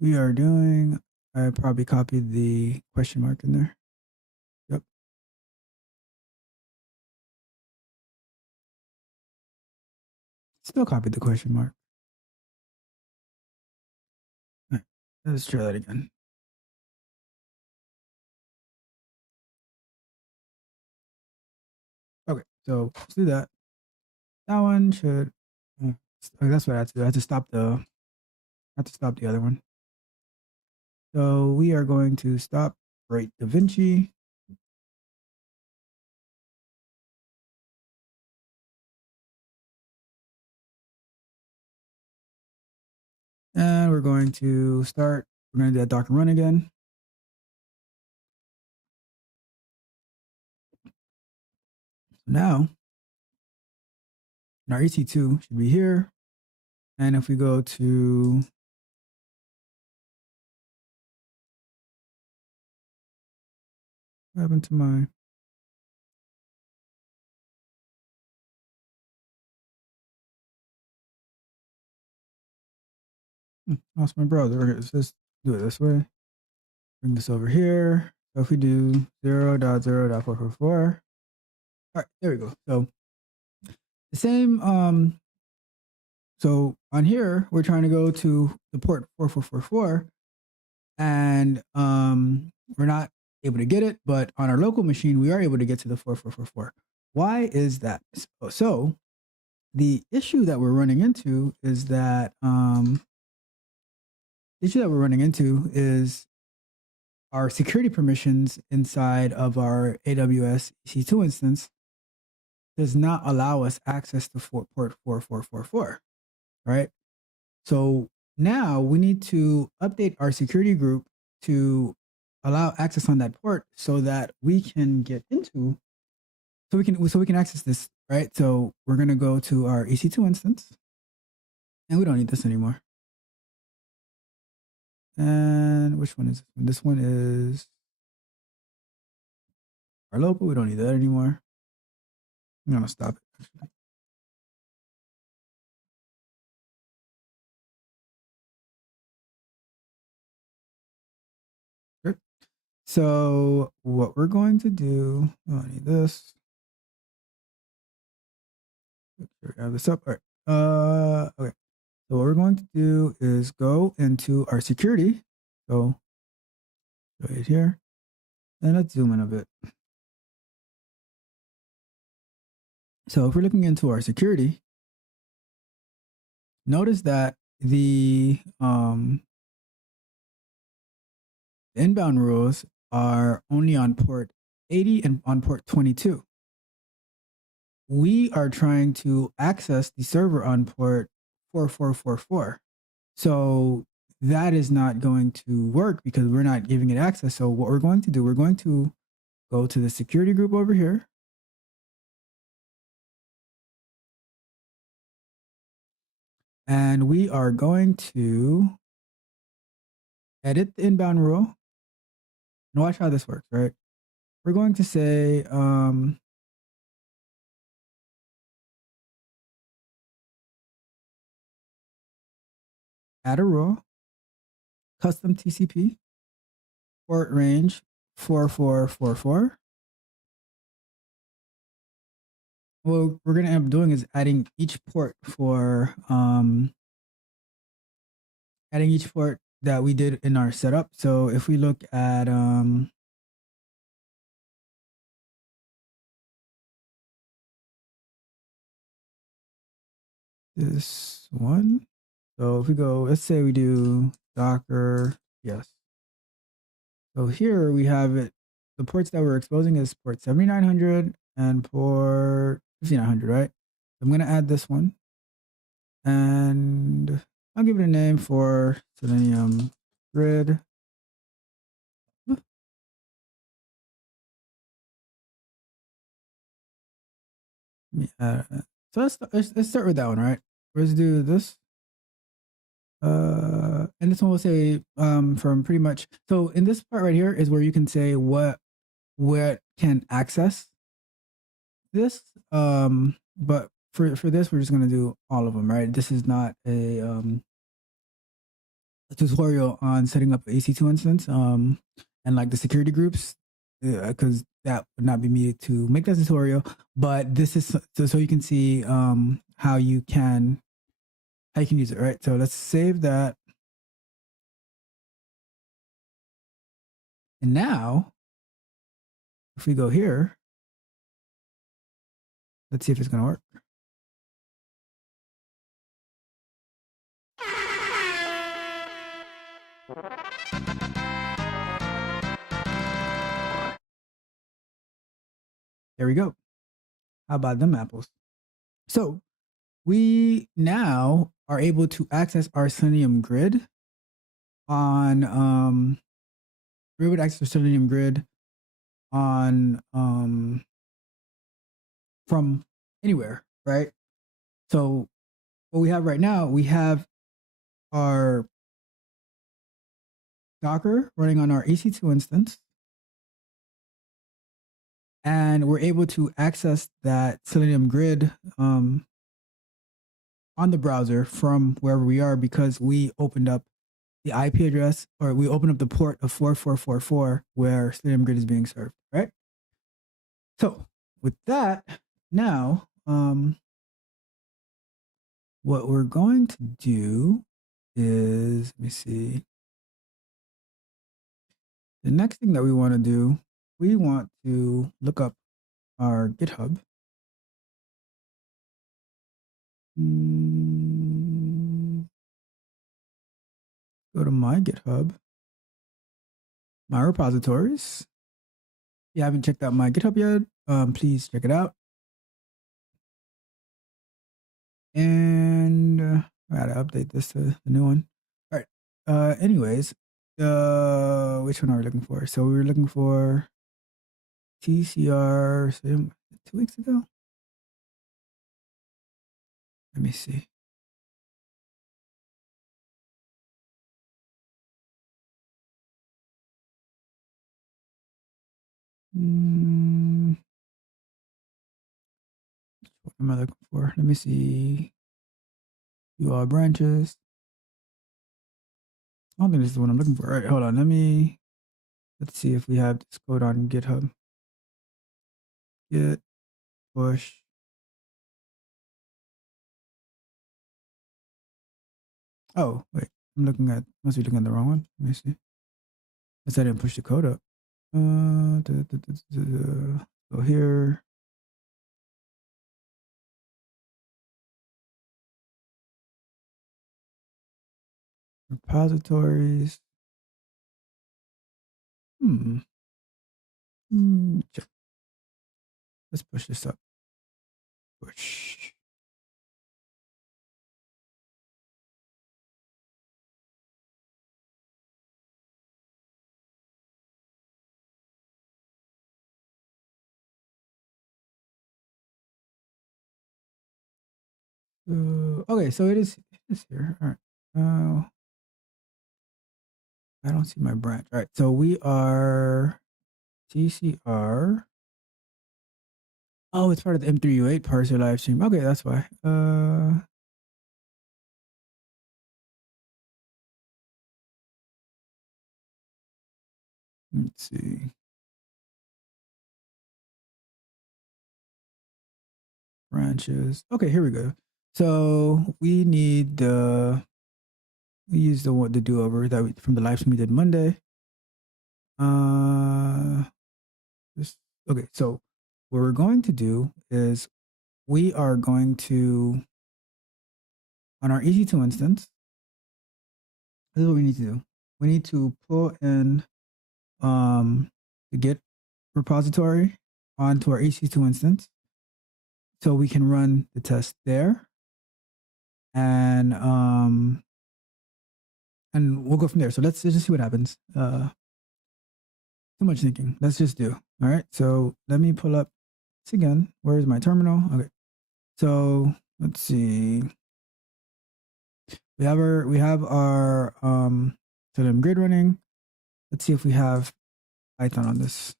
We are doing, I probably copied the question mark in there. Yep. Still copied the question mark. All right. Let's try that again. So let's do that. That one should. That's what I have to do. I have to stop the other one. So we are going to stop Great Da Vinci. And we're going to start. We're going to do that Docker run again. Now, our EC2 should be here. And if we go to what happened to my lost my browser. Okay, let's just do it this way. Bring this over here. So if we do 0.0.444. All right, there we go. So the same, so on here, we're trying to go to the port 4444 and we're not able to get it, but on our local machine, we are able to get to the 4444. Why is that? So the issue that we're running into is that our security permissions inside of our AWS EC2 instance does not allow us access to port 4444, right? So now we need to update our security group to allow access on that port so that we can get into, so we can access this, right? So we're going to go to our EC2 instance and we don't need this anymore. And which one is this one? This one is our local. We don't need that anymore. I'm going to stop it. Actually. Sure. So what we're going to do, oh, I need this. Have this up. All right. Okay. So what we're going to do is go into our security. So right here. And let's zoom in a bit. So if we're looking into our security, notice that the inbound rules are only on port 80 and on port 22. We are trying to access the server on port 4444. So that is not going to work because we're not giving it access. So what we're going to do, we're going to go to the security group over here. And we are going to edit the inbound rule. And watch how this works, right? We're going to say, add a rule, custom TCP, port range 4444. What we're going to end up doing is adding each port for that we did in our setup. So if we look at this one, so if we go, let's say we do Docker, yes. So here we have it. The ports that we're exposing is port 7900 and port 5900, right? I'm going to add this one and I'll give it a name for Selenium Grid. So let's start with that one, right? Let's do this. And this one will say from pretty much. So in this part right here is where you can say what can access this. But for this, we're just gonna do all of them, right? This is not a tutorial on setting up an EC2 instance and like the security groups, because that would not be me to make that tutorial. But this is so you can see how you can use it, right? So let's save that. And now, if we go here, Let's see if it's gonna work. There we go. How about them apples? So we now are able to access our Selenium grid on we're able to access the Selenium grid on from anywhere, right? So what we have right now, we have our Docker running on our EC2 instance, and we're able to access that Selenium grid on the browser from wherever we are because we opened up the IP address, or we opened up the port of 4444 where Selenium grid is being served, right? So with that, now what we're going to do is, let me see. The next thing that we want to do, we want to look up our GitHub. Go to my GitHub, my repositories. If you haven't checked out my GitHub yet, please check it out. And I gotta update this to the new one. All right. Anyways, which one are we looking for? So we were looking for TCR 2 weeks ago. Let me see. What am I looking for? Let me see. UR branches. I don't think this is what I'm looking for. All right, hold on. Let's see if we have this code on GitHub. Git push. Oh, wait. Must be looking at the wrong one. Let me see. Guess I didn't push the code up. Go here. Repositories. Check. Let's push this up. Push. Okay, so it is here. All right. I don't see my branch. All right, so we are TCR. Oh, it's part of the M3U8 parser live stream. Okay, that's why. Let's see. Branches. Okay, here we go. So we need we use the do-over that from the live stream we did Monday. Okay, so what we're going to do is we are going to, on our EC2 instance, this is what we need to do. We need to pull in the Git repository onto our EC2 instance so we can run the test there. And we'll go from there. So let's just see what happens. Too much thinking. Let's just do. All right. So let me pull up this again. Where is my terminal? Okay. So let's see. We have our Selenium grid running. Let's see if we have Python on this.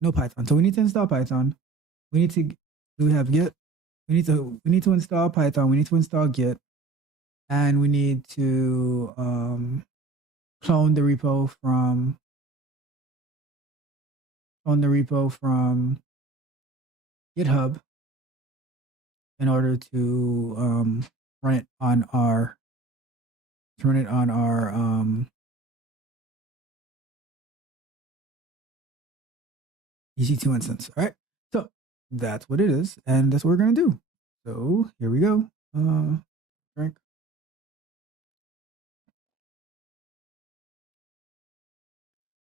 No Python. So we need to install Python. We have Git. We need to install Python. We need to install Git. And we need to clone the repo from GitHub in order to run it on our EC2 instance. All right. So that's what it is, and that's what we're gonna do. So here we go. Drink.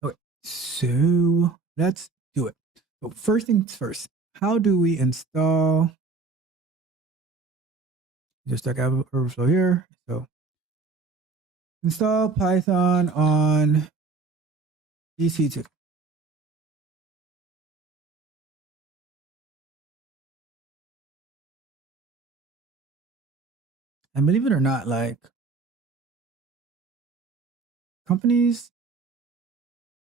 Okay, so let's do it. So first things first, how do we install? Just Stack Overflow here. So install Python on EC2. And believe it or not, like companies,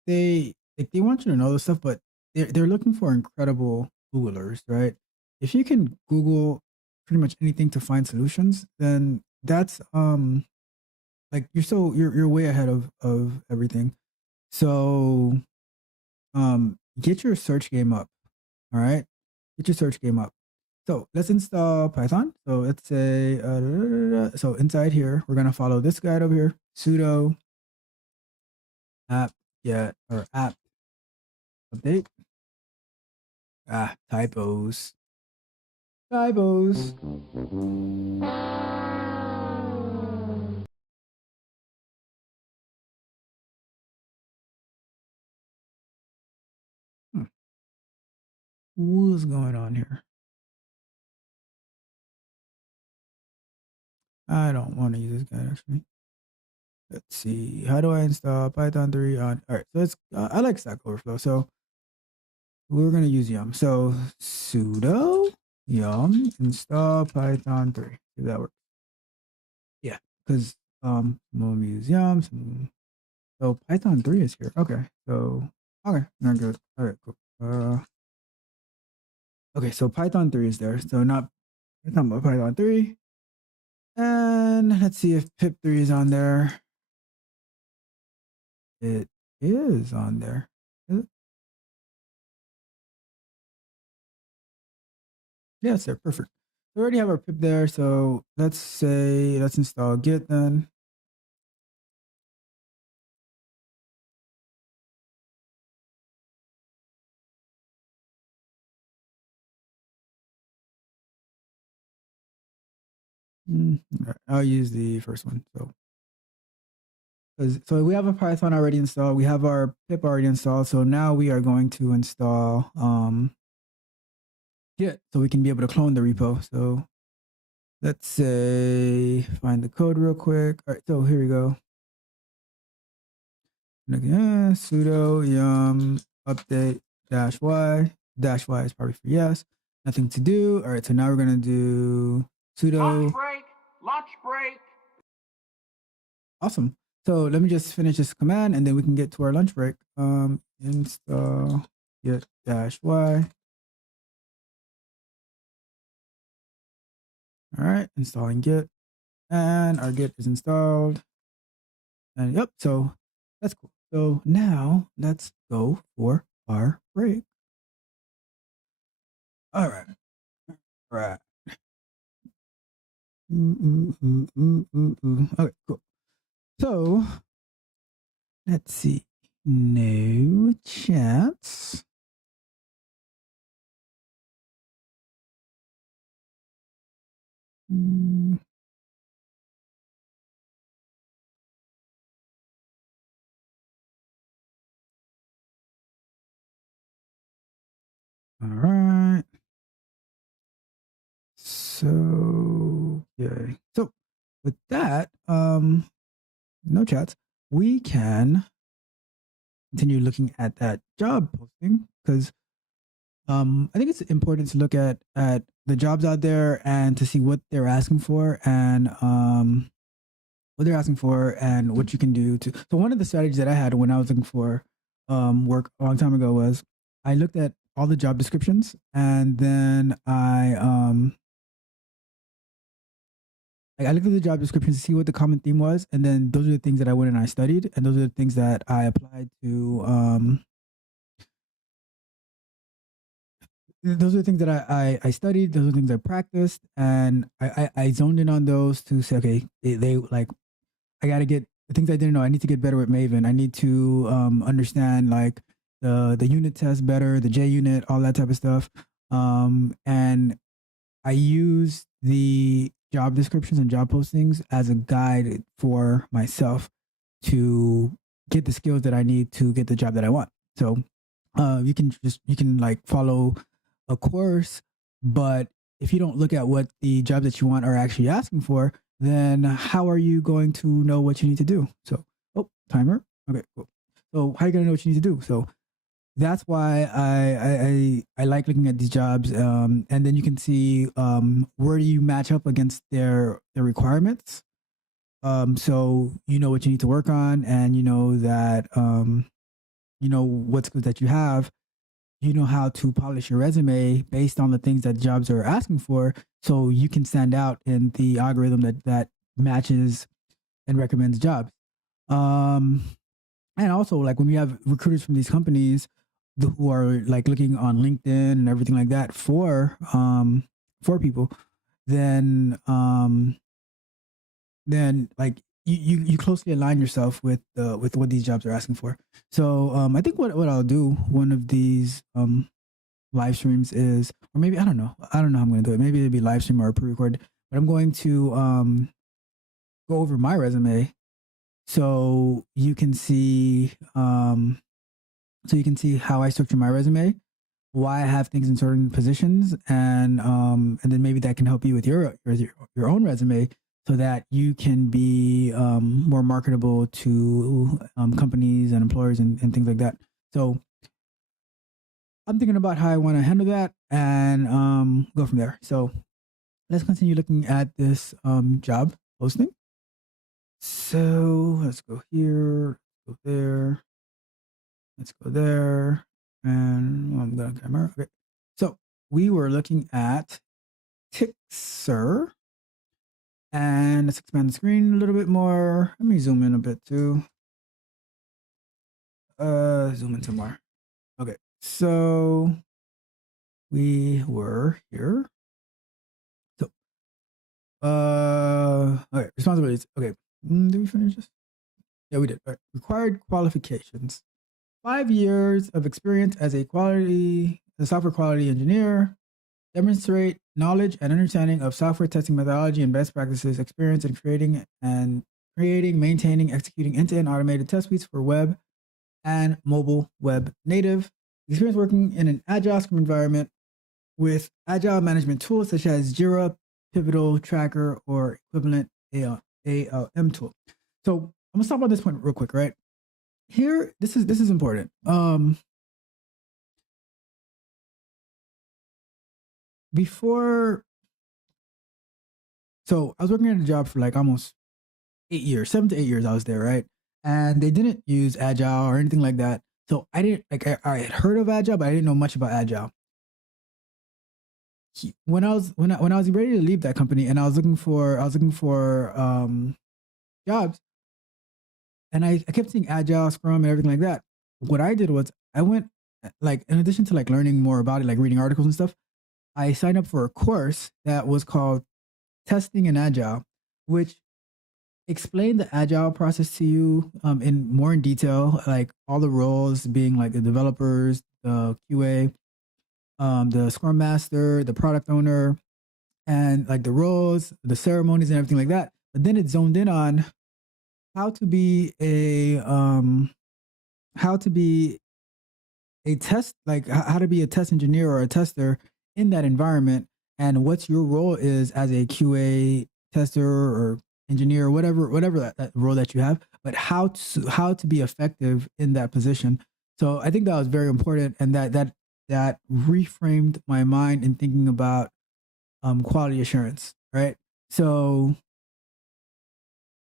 they want you to know this stuff, but they're looking for incredible Googlers, right? If you can Google pretty much anything to find solutions, then that's like you're way ahead of everything. So get your search game up. All right. Get your search game up. So let's install Python. So let's say so inside here, we're gonna follow this guide over here, sudo app get or app update. Typos. What's going on here? I don't want to use this guide actually. Let's see. How do I install Python 3 on? All right. So it's I like Stack Overflow. So we're gonna use yum. So sudo yum install Python 3. See if that works. Yeah, because we'll use yum. So Python 3 is here. Okay. So okay, not good. All right, cool. Okay, so Python 3 is there. So not we're talking about Python 3. And let's see if pip3 is on there. It is on there. Is it? Yes, they're perfect. We already have our pip there. So let's install git then. Right, I'll use the first one. So we have a Python already installed. We have our pip already installed. So now we are going to install Git so we can be able to clone the repo. So let's say find the code real quick. All right, so here we go. Sudo yum update -y. -y is probably for yes. Nothing to do. All right, so now we're gonna do sudo. Lunch break. Lunch break. Awesome. So let me just finish this command and then we can get to our lunch break. Install git -y. All right, installing git, and our git is installed. And yep, so that's cool. So now let's go for our break. All right. All right. Okay, cool. So let's see. No chats. All right. So okay. So with that, no chats, we can continue looking at that job posting because I think it's important to look at the jobs out there and to see what they're asking for and what you can do to. So one of the strategies that I had when I was looking for work a long time ago was I looked at all the job descriptions and then I looked at the job descriptions to see what the common theme was, and then those are the things that I went and I studied, and those are the things that I applied to. Those are the things that I studied. Those are the things I practiced, and I zoned in on those to say, okay, they like I got to get the things I didn't know. I need to get better with Maven. I need to understand like the unit test better, the JUnit, all that type of stuff. And I use the job descriptions and job postings as a guide for myself to get the skills that I need to get the job that I want. So you can like follow a course, but if you don't look at what the jobs that you want are actually asking for, then how are you going to know what you need to do? So, timer. Okay, cool. So how are you going to know what you need to do? So that's why I like looking at these jobs, and then you can see where do you match up against their requirements. So you know what you need to work on, and you know that you know what skills that you have. You know how to polish your resume based on the things that jobs are asking for, so you can stand out in the algorithm that matches and recommends jobs. And also, like when we have recruiters from these companies who are like looking on LinkedIn and everything like that for people, then like you closely align yourself with what these jobs are asking for. So I think what I'll do one of these live streams is, or maybe I don't know how I'm going to do it. Maybe it'll be live stream or pre-record, but I'm going to go over my resume so you can see how I structure my resume, why I have things in certain positions, and then maybe that can help you with your own resume, so that you can be more marketable to companies and employers and things like that. So I'm thinking about how I want to handle that and go from there. So let's continue looking at this job posting. So let's go here, let's go there, let's go there, and I'm going to camera. Okay. So we were looking at Tixer. And let's expand the screen a little bit more. Let me zoom in a bit too. Zoom in some more. Okay, so we were here. So, okay, responsibilities. Okay, did we finish this? Yeah, we did. All right. Required qualifications: 5 years of experience as a software quality engineer. Demonstrate knowledge and understanding of software testing methodology and best practices, experience in creating, maintaining, executing end-to-end automated test suites for web and mobile web native, experience working in an agile Scrum environment with agile management tools such as Jira, Pivotal, Tracker, or equivalent ALM tool. So I'm gonna stop on this point real quick, right? Here, this is important. So I was working at a job for like almost 8 years, 7 to 8 years I was there, right? And they didn't use Agile or anything like that. So I didn't, like, I had heard of Agile, but I didn't know much about Agile. When I was ready to leave that company and I was looking for jobs, and I kept seeing Agile, Scrum, and everything like that. What I did was I went, like, in addition to like learning more about it, like reading articles and stuff, I signed up for a course that was called Testing in Agile, which explained the Agile process to you in more detail, like all the roles being like the developers, the QA, the Scrum Master, the product owner, and like the roles, the ceremonies, and everything like that. But then it zoned in on how to be a test, like how to be a test engineer or a tester in that environment, and what's your role is as a QA tester or engineer, whatever that role that you have, but how to be effective in that position. So I think that was very important, and that reframed my mind in thinking about quality assurance, right? So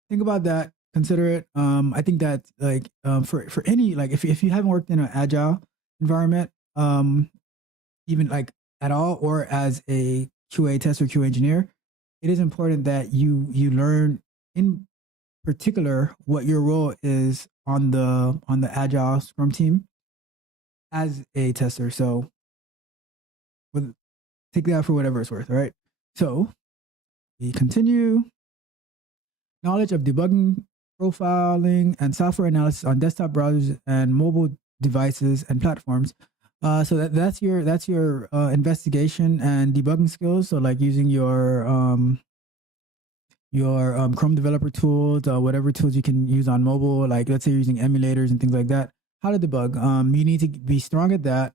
think about that, consider it. I think that like for any, like if you haven't worked in an agile environment, even like at all, or as a QA tester, QA engineer, it is important that you learn in particular what your role is on the agile Scrum team as a tester. So take that for whatever it's worth, all right? So we continue. Knowledge of debugging, profiling, and software analysis on desktop browsers and mobile devices and platforms. So that's your investigation and debugging skills. So like using your Chrome developer tools, whatever tools you can use on mobile, like let's say you're using emulators and things like that. How to debug? You need to be strong at that,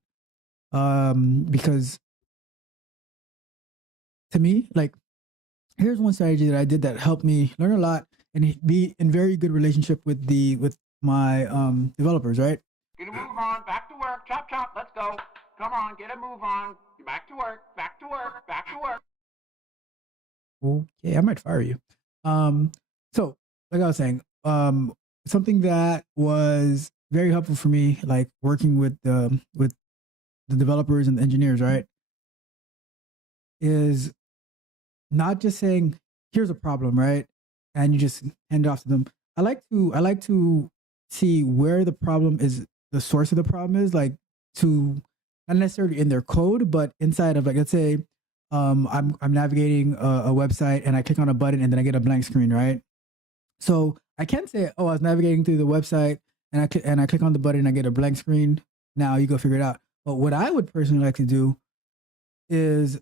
because to me, like, here's one strategy that I did that helped me learn a lot and be in very good relationship with my developers, right? Get a move on, back to work, chop chop, let's go. Come on, get a move on. Back to work, back to work, back to work. Okay, I might fire you. So like I was saying, something that was very helpful for me, like working with the developers and the engineers, right, is not just saying here's a problem, right, and you just hand it off to them. I like to see where the problem is, the source of the problem is, like to not necessarily in their code, but inside of, like, let's say I'm navigating a website and I click on a button and then I get a blank screen, right? So I can't say, oh, I was navigating through the website and I click on the button and I get a blank screen. Now you go figure it out. But what I would personally like to do is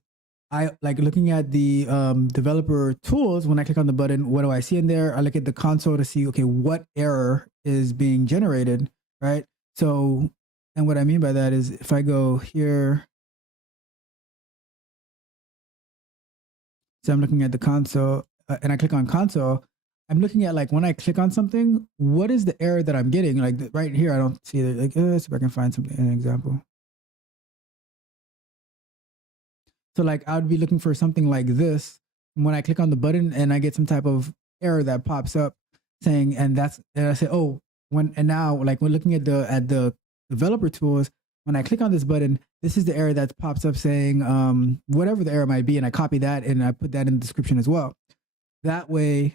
I like looking at the developer tools. When I click on the button, what do I see in there? I look at the console to see, okay, what error is being generated, right? So, and what I mean by that is if I go here, so I'm looking at the console and I click on console, I'm looking at, like, when I click on something, what is the error that I'm getting? Like right here, I don't see it. Like, see if I can find something, an example. So like I would be looking for something like this. And when I click on the button and I get some type of error that pops up saying, and I say, oh, now like when looking at the developer tools, when I click on this button, this is the error that pops up saying whatever the error might be, and I copy that and I put that in the description as well. That way,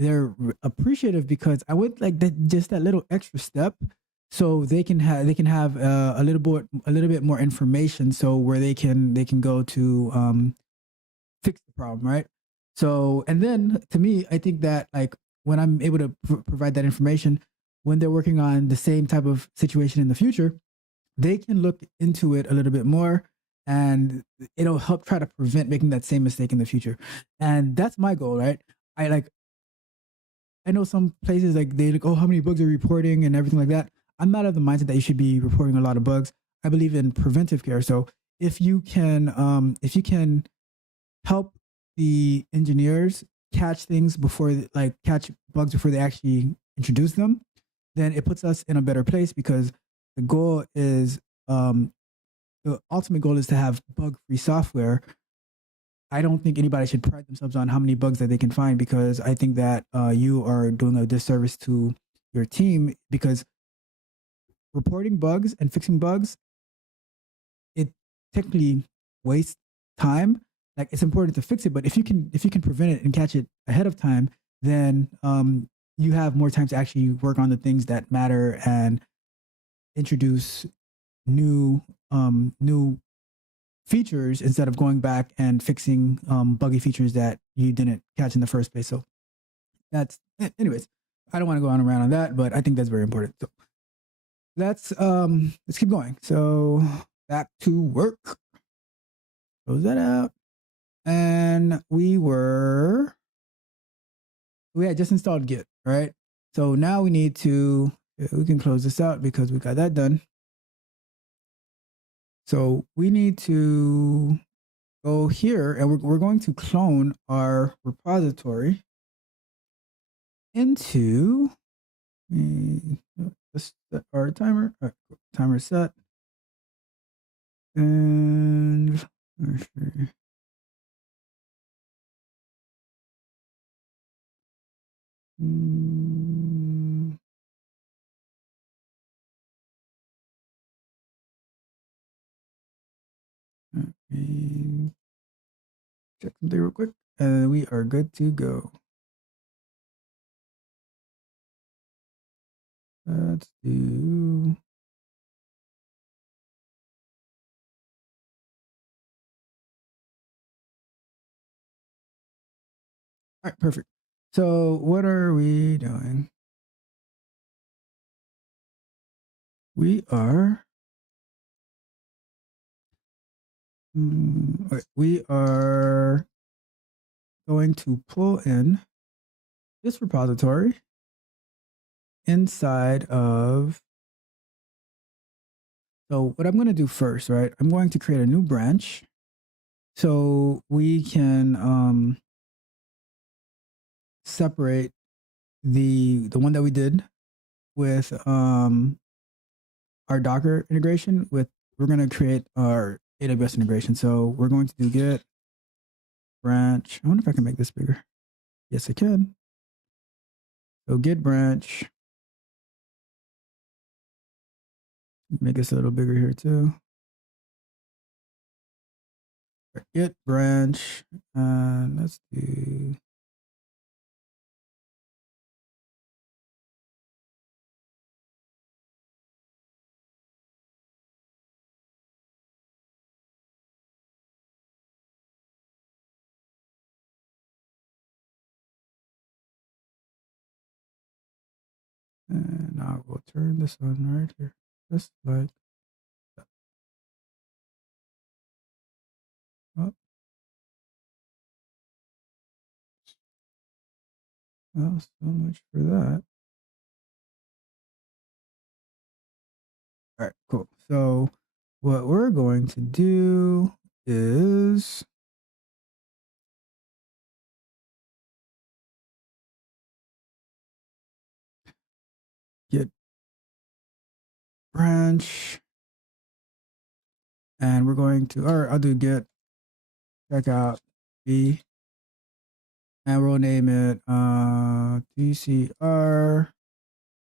they're appreciative because I would like that, just that little extra step, so they can have a little bit more information, so where they can go to fix the problem, right? So, and then to me, I think that, like, when I'm able to provide that information, when they're working on the same type of situation in the future, they can look into it a little bit more, and it'll help try to prevent making that same mistake in the future. And that's my goal, right? I know some places, like, they like, oh, how many bugs are you reporting and everything like that. I'm not of the mindset that you should be reporting a lot of bugs. I believe in preventive care. So if you can help the engineers catch things before, like, catch bugs before they actually introduce them, then it puts us in a better place, because the goal is the ultimate goal is to have bug-free software. I don't think anybody should pride themselves on how many bugs that they can find, because I think that you are doing a disservice to your team, because reporting bugs and fixing bugs, it technically wastes time. Like, it's important to fix it, but if you can prevent it and catch it ahead of time, then you have more time to actually work on the things that matter and introduce new features, instead of going back and fixing buggy features that you didn't catch in the first place. So that's, anyways, I don't want to go on and around on that, but I think that's very important. So let's keep going. So back to work. Close that out. And we had just installed Git, right? So now we need to, we can close this out because we got that done. So we need to go here, and we're going to clone our repository into our timer. Timer set. And check something real quick, and we are good to go. Let's do. All right, perfect. So what are we doing? We are Right, we are going to pull in this repository inside of. So what I'm going to do first, right? I'm going to create a new branch so we can separate the one that we did with our Docker integration with. We're going to create our AWS integration. So we're going to do git branch. I wonder if I can make this bigger. Yes, I can. So git branch. Make this a little bigger here too. Git branch. And let's do. And I will turn this on right here. Just like that. Oh. Well, so much for that. All right, cool. So what we're going to do is git branch, and we're going to, or I'll do git checkout B, and we'll name it TCR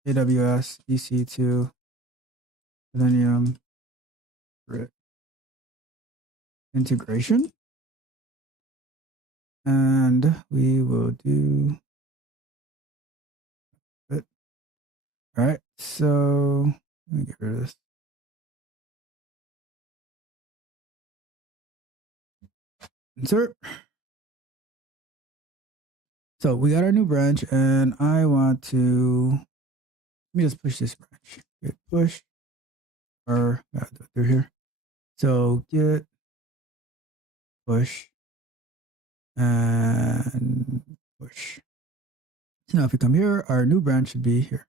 AWS EC2 Selenium Grid integration, and we will do it. All right, so let me get rid of this. Insert. So we got our new branch, and I want to, let me just push this branch. Git push, or gotta do it through here. So git push and push. So now if we come here, our new branch should be here.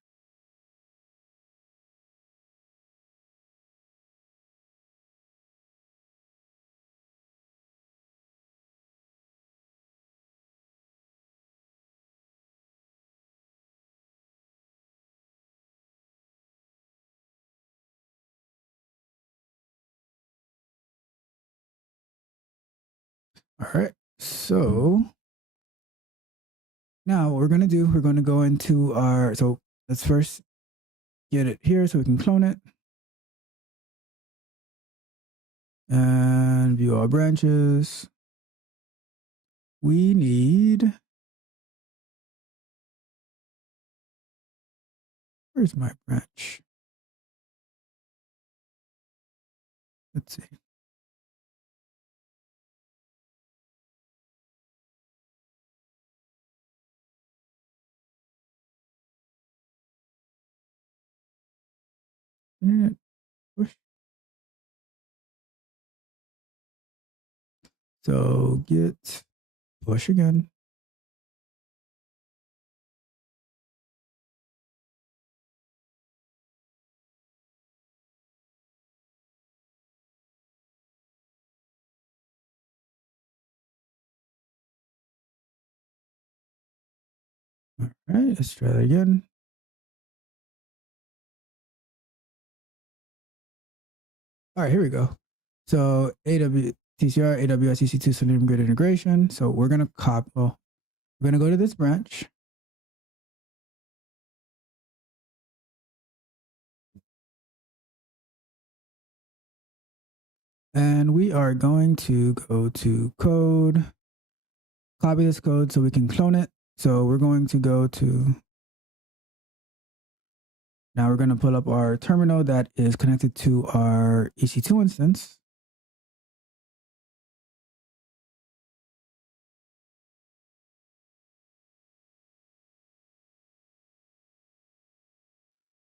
All right, so now what we're going to do, we're going to go into our, so let's first get it here so we can clone it. And view our branches. We need, where's my branch? Let's see. Internet push. So git push again. All right, let's try that again. All right, here we go. So TCR AWS EC2 Selenium Grid integration. So we're gonna copy. Well, we're gonna go to this branch. And we are going to go to code, copy this code so we can clone it. So we're going to go to, now we're going to pull up our terminal that is connected to our EC2 instance.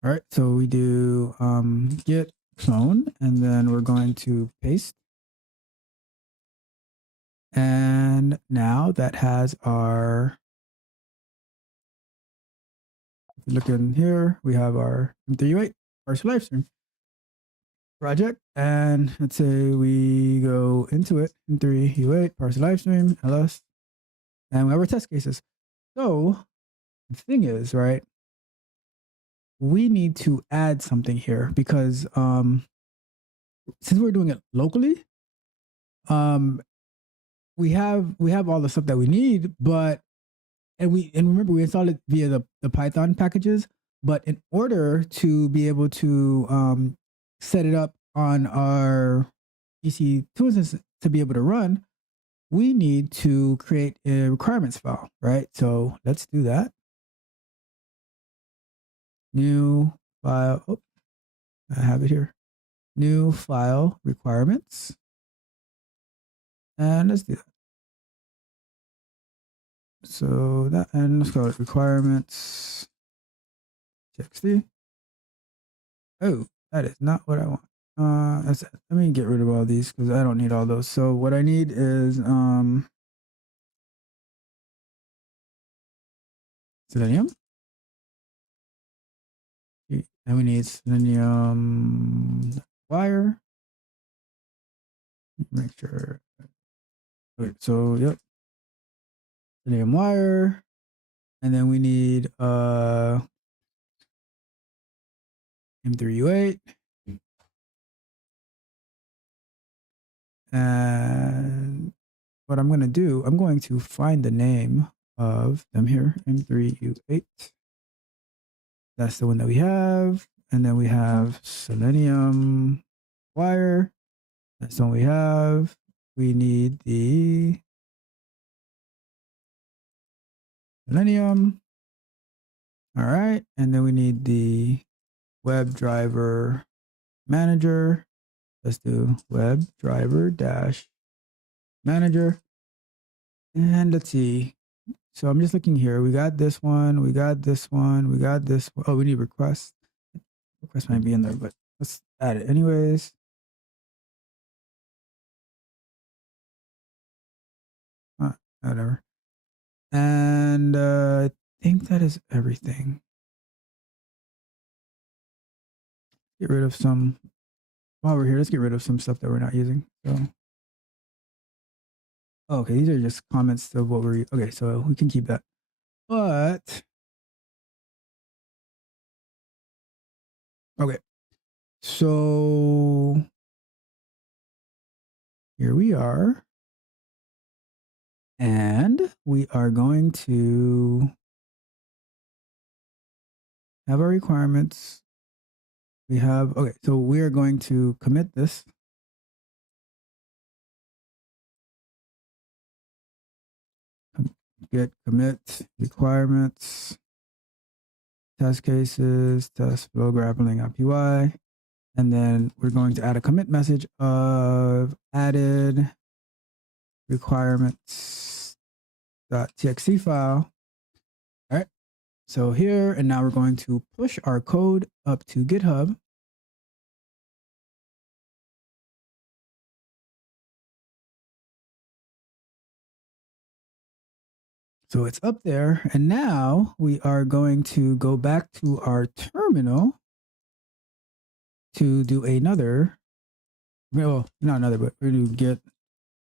All right, so we do git clone, and then we're going to paste now that has our, if you look in here, we have our M3U8 partial live stream project. And let's say we go into it, M3U8 partial live stream, ls, and we have our test cases. So the thing is, right, we need to add something here because since we're doing it locally, we have all the stuff that we need, but and remember we installed it via the Python packages, but in order to be able to set it up on our EC2 instance to be able to run, we need to create a requirements file, right? So let's do that. New file. Oh, I have it here. New file requirements. And let's do that. So that, and let's call it requirements txt. Oh, that is not what I want. Let me get rid of all these because I don't need all those. So what I need is Selenium. And we need Selenium-Wire. Make sure. Okay, so yep. Selenium-Wire. And then we need M3U8. And what I'm going to do, I'm going to find the name of them here, M3U8. That's the one that we have. And then we have Selenium-Wire. That's the one we have. We need the Selenium. All right. And then we need the WebDriver manager. Let's do WebDriver dash manager. And let's see. So I'm just looking here. We got this one. We got this one. We got this one. Oh, we need request. Request might be in there, but let's add it anyways. Whatever. And I think that is everything. Get rid of some. While we're here, let's get rid of some stuff that we're not using. So, okay, these are just comments of what we're. Okay, so we can keep that. But okay, so here we are, and we are going to have our requirements. We have, okay, so we are going to commit this. Git commit requirements, test cases, test flow grappling API. And then we're going to add a commit message of added requirements.txt file. All right. So here, and now we're going to push our code up to GitHub. So it's up there. And now we are going to go back to our terminal to do another, well, not another, but we're going to git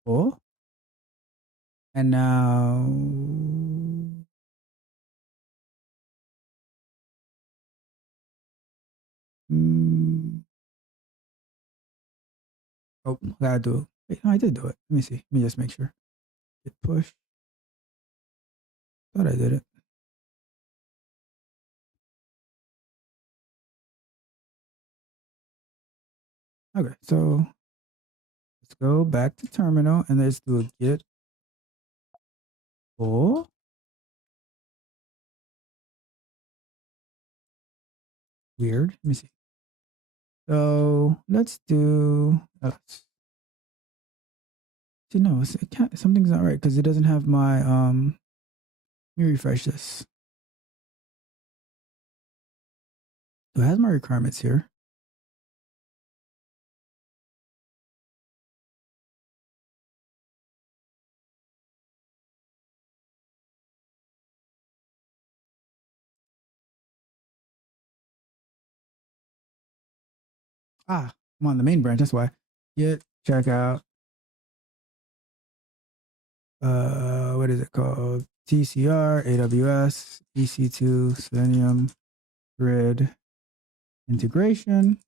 pull. And now, oh, I gotta do it. Wait, no, I did do it. Let me see. Let me just make sure. Git push. Thought I did it. Okay, so let's go back to terminal and let's do a git pull. Weird. Let me see. So let's do. See, no, it can't, something's not right because it doesn't have my. Let me refresh this. So it has my requirements here. I'm on the main branch. That's why. Git checkout. What is it called? TCR AWS EC2 Selenium Grid integration.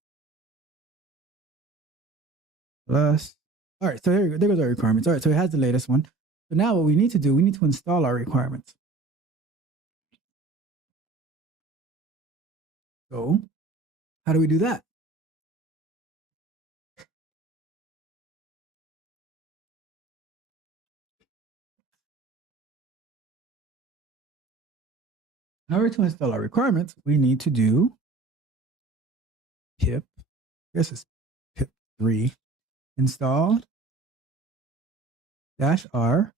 Plus. All right, so there goes our requirements. All right, so it has the latest one. So now what we need to do, we need to install our requirements. So how do we do that? In order to install our requirements, we need to do pip, this is pip 3, install -r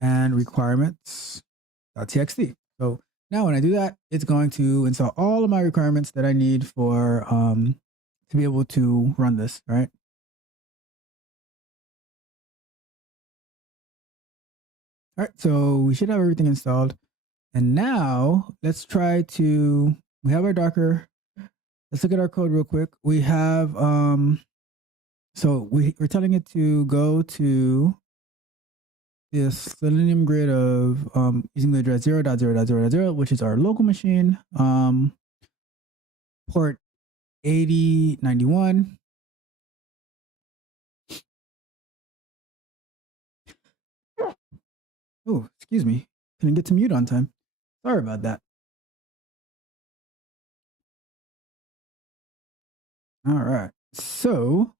and requirements.txt. So now when I do that, it's going to install all of my requirements that I need for to be able to run this, right? All right, so we should have everything installed. And now let's try to, we have our Docker. Let's look at our code real quick. We have, so we're telling it to go to this Selenium grid of using the address 0.0.0.0, which is our local machine, port 8091. Oh, excuse me. Couldn't get to mute on time. Sorry about that. All right. So,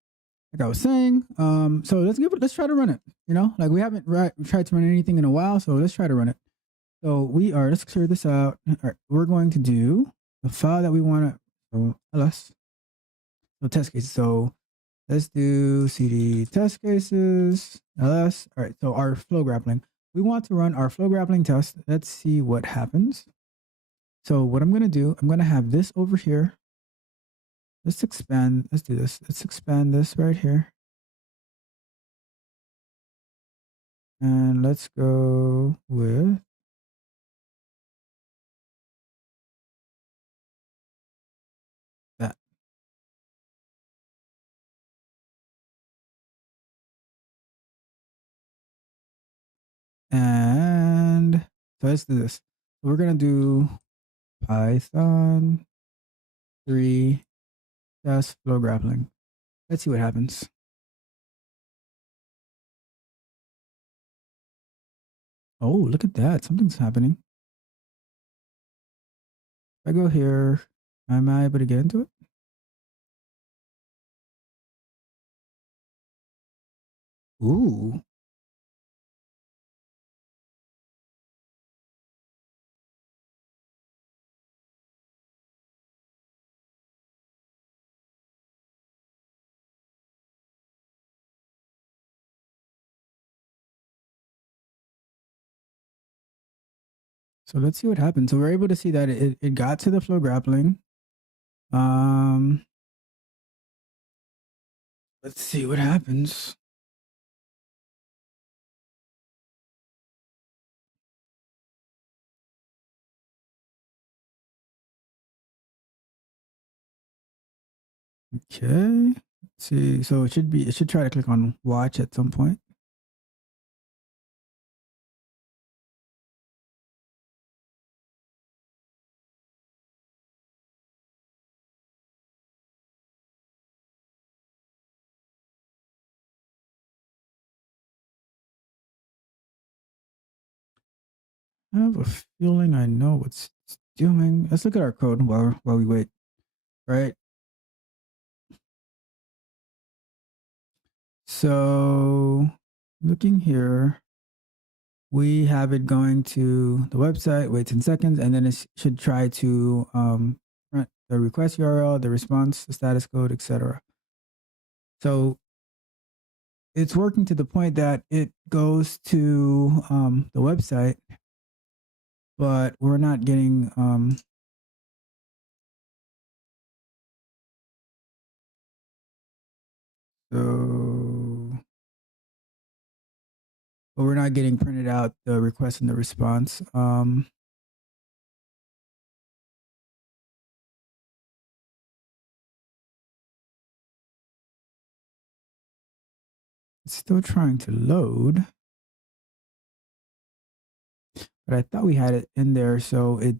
like I was saying, so let's try to run it. You know, like we haven't tried to run anything in a while, so let's try to run it. So let's clear this out. All right, we're going to do the file that we want to, so ls, so test cases. So let's do cd test cases, ls. All right, so our flow grappling. We want to run our flow grappling test. Let's see what happens. So what I'm going to do, I'm going to have this over here. Let's expand, let's do this. Let's expand this right here. And let's go with that. And so let's do this. We're going to do Python 3 test flow grappling. Let's see what happens. Oh, look at that. Something's happening. If I go here, am I able to get into it? Ooh. So let's see what happens. So we're able to see that it got to the flow grappling. Let's see what happens. Okay. Let's see. So it should try to click on watch at some point. I have a feeling I know what's doing. Let's look at our code while we wait. Right. So looking here, we have it going to the website, wait 10 seconds, and then it should try to print the request URL, the response, the status code, etc. So it's working to the point that it goes to the website, but we're not getting but we're not getting printed out the request and the response. It's still trying to load. But I thought we had it in there, so it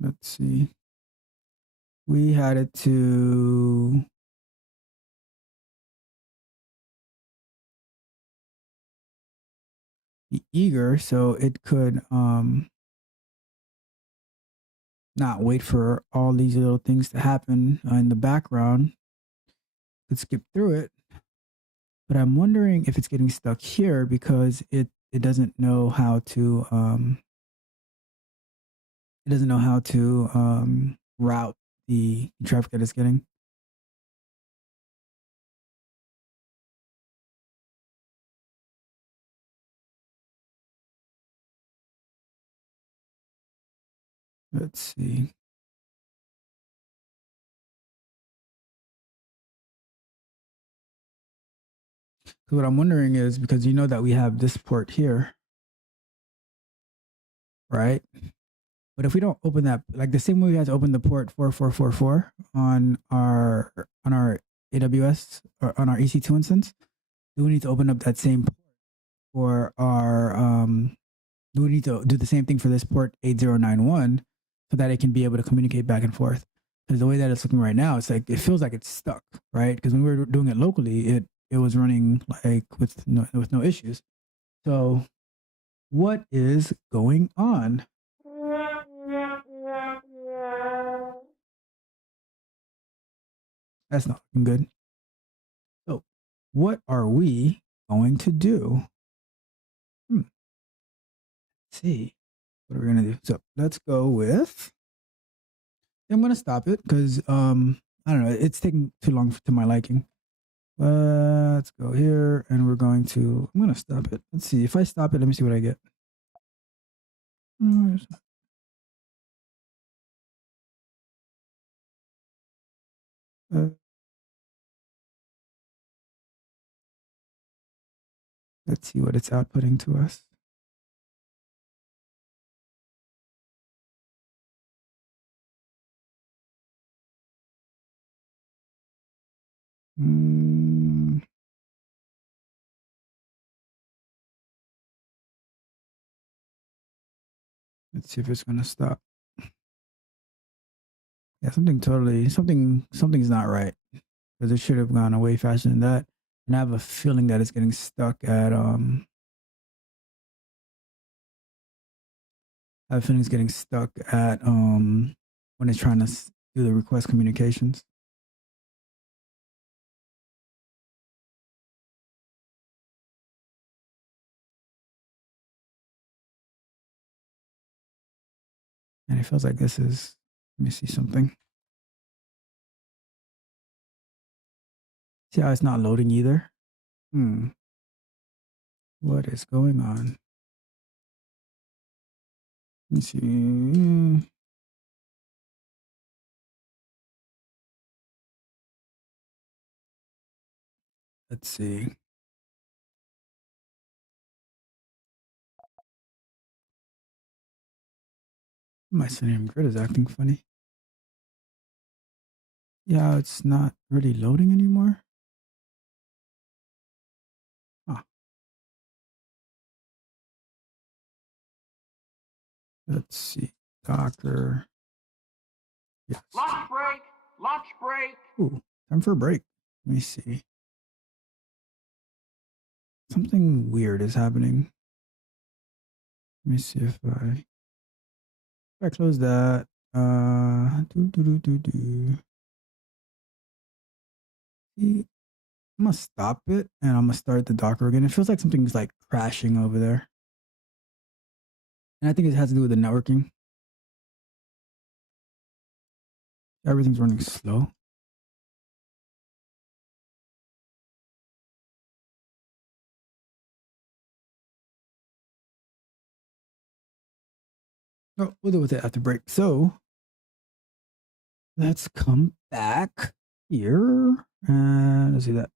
let's see. We had it to be eager, so it could not wait for all these little things to happen in the background. Could skip through it. But I'm wondering if it's getting stuck here because it doesn't know how to route the traffic that it's getting. Let's see. So what I'm wondering is, because you know that we have this port here, right? But if we don't open that, like the same way we had to open the port 4444 on our AWS or on our EC2 instance, do we need to open up that same port for our do we need to do the same thing for this port 8091 so that it can be able to communicate back and forth? Because the way that it's looking right now, it's like it feels like it's stuck, right? Because when we were doing it locally, it was running like with no issues. So what is going on? That's not looking good. So what are we going to do? Let's see. What are we going to do? So let's go with, I'm going to stop it because, I don't know, it's taking too long to my liking. Let's go here and we're going to, I'm going to stop it. Let's see. If I stop it, let me see what I get. Let's see what it's outputting to us. Let's see if it's going to stop. Yeah, something's not right because it should have gone way faster than that. And I have a feeling that it's getting stuck at when it's trying to do the request communications. And it feels like this is, let me see something. See how it's not loading either? What is going on? Let me see. Let's see. My Selenium Grid is acting funny. Yeah, it's not really loading anymore. Let's see. Docker. Yes. Lunch break! Lunch break! Ooh, time for a break. Let me see. Something weird is happening. Let me see if I close that. I'm gonna stop it and I'm gonna start the Docker again. It feels like something's like crashing over there. And I think it has to do with the networking. Everything's running slow. Oh, we'll deal with it after break. So let's come back here and let's see that.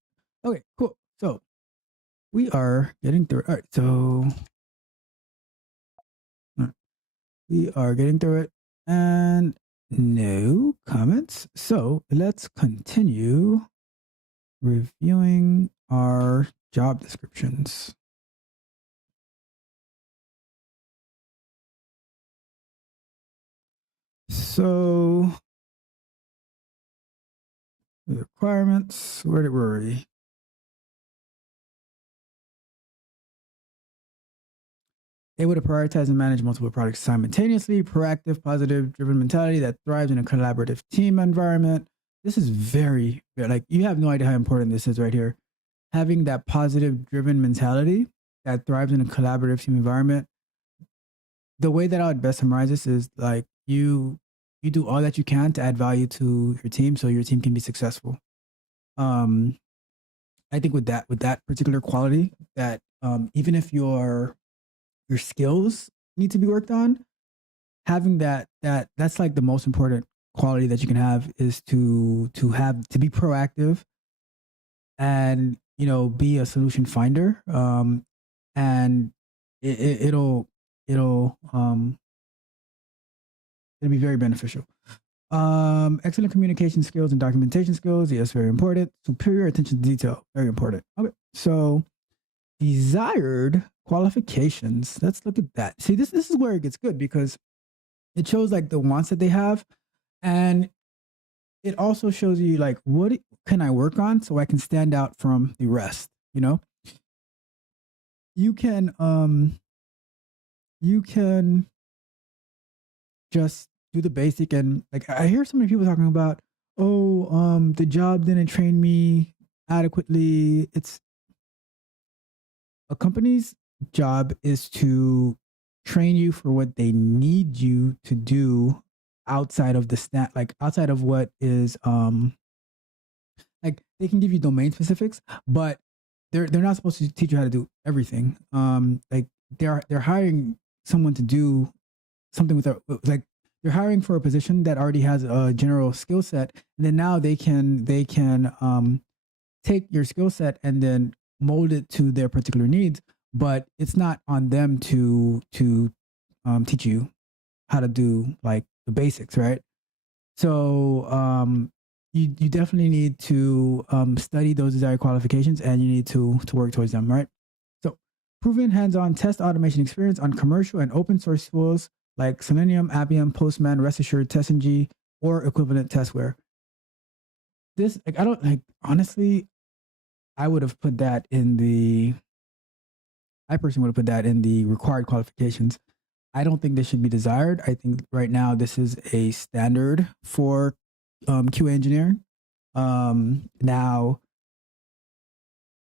Okay, cool. So we are getting through it. All right, so we are getting through it. And No comments. So let's continue reviewing our job descriptions. So the requirements, where were we? Able to prioritize and manage multiple projects simultaneously, proactive, positive, driven mentality that thrives in a collaborative team environment. This is very, like, you have no idea how important this is right here. Having that positive, driven mentality that thrives in a collaborative team environment. The way that I would best summarize this is like you do all that you can to add value to your team so your team can be successful. I think with that particular quality, that even if your skills need to be worked on, having that's like the most important quality that you can have is to be proactive and be a solution finder, and it'll be very beneficial. Excellent communication skills and documentation skills, yes, very important. Superior attention to detail, very important. Okay, so desired qualifications. Let's look at that. See, this is where it gets good because it shows like the wants that they have, and it also shows you like what can I work on so I can stand out from the rest. You can just do the basic, and like I hear so many people talking about, the job didn't train me adequately. It's a company's job is to train you for what they need you to do outside of the outside of what is like they can give you domain specifics, but they're not supposed to teach you how to do everything. Like they're hiring someone to do something with like they're hiring for a position that already has a general skill set, and then now they can take your skill set and then mold it to their particular needs. But it's not on them to teach you how to do like the basics, right? So you definitely need to study those desired qualifications, and you need to work towards them, right? So proven hands-on test automation experience on commercial and open source tools like Selenium, Appium, Postman, Rest Assured, TestNG, or equivalent testware. This, like, I don't like, honestly, I would have put that in the, I personally would have put that in the required qualifications. I don't think this should be desired. I think right now this is a standard for QA engineering. Now,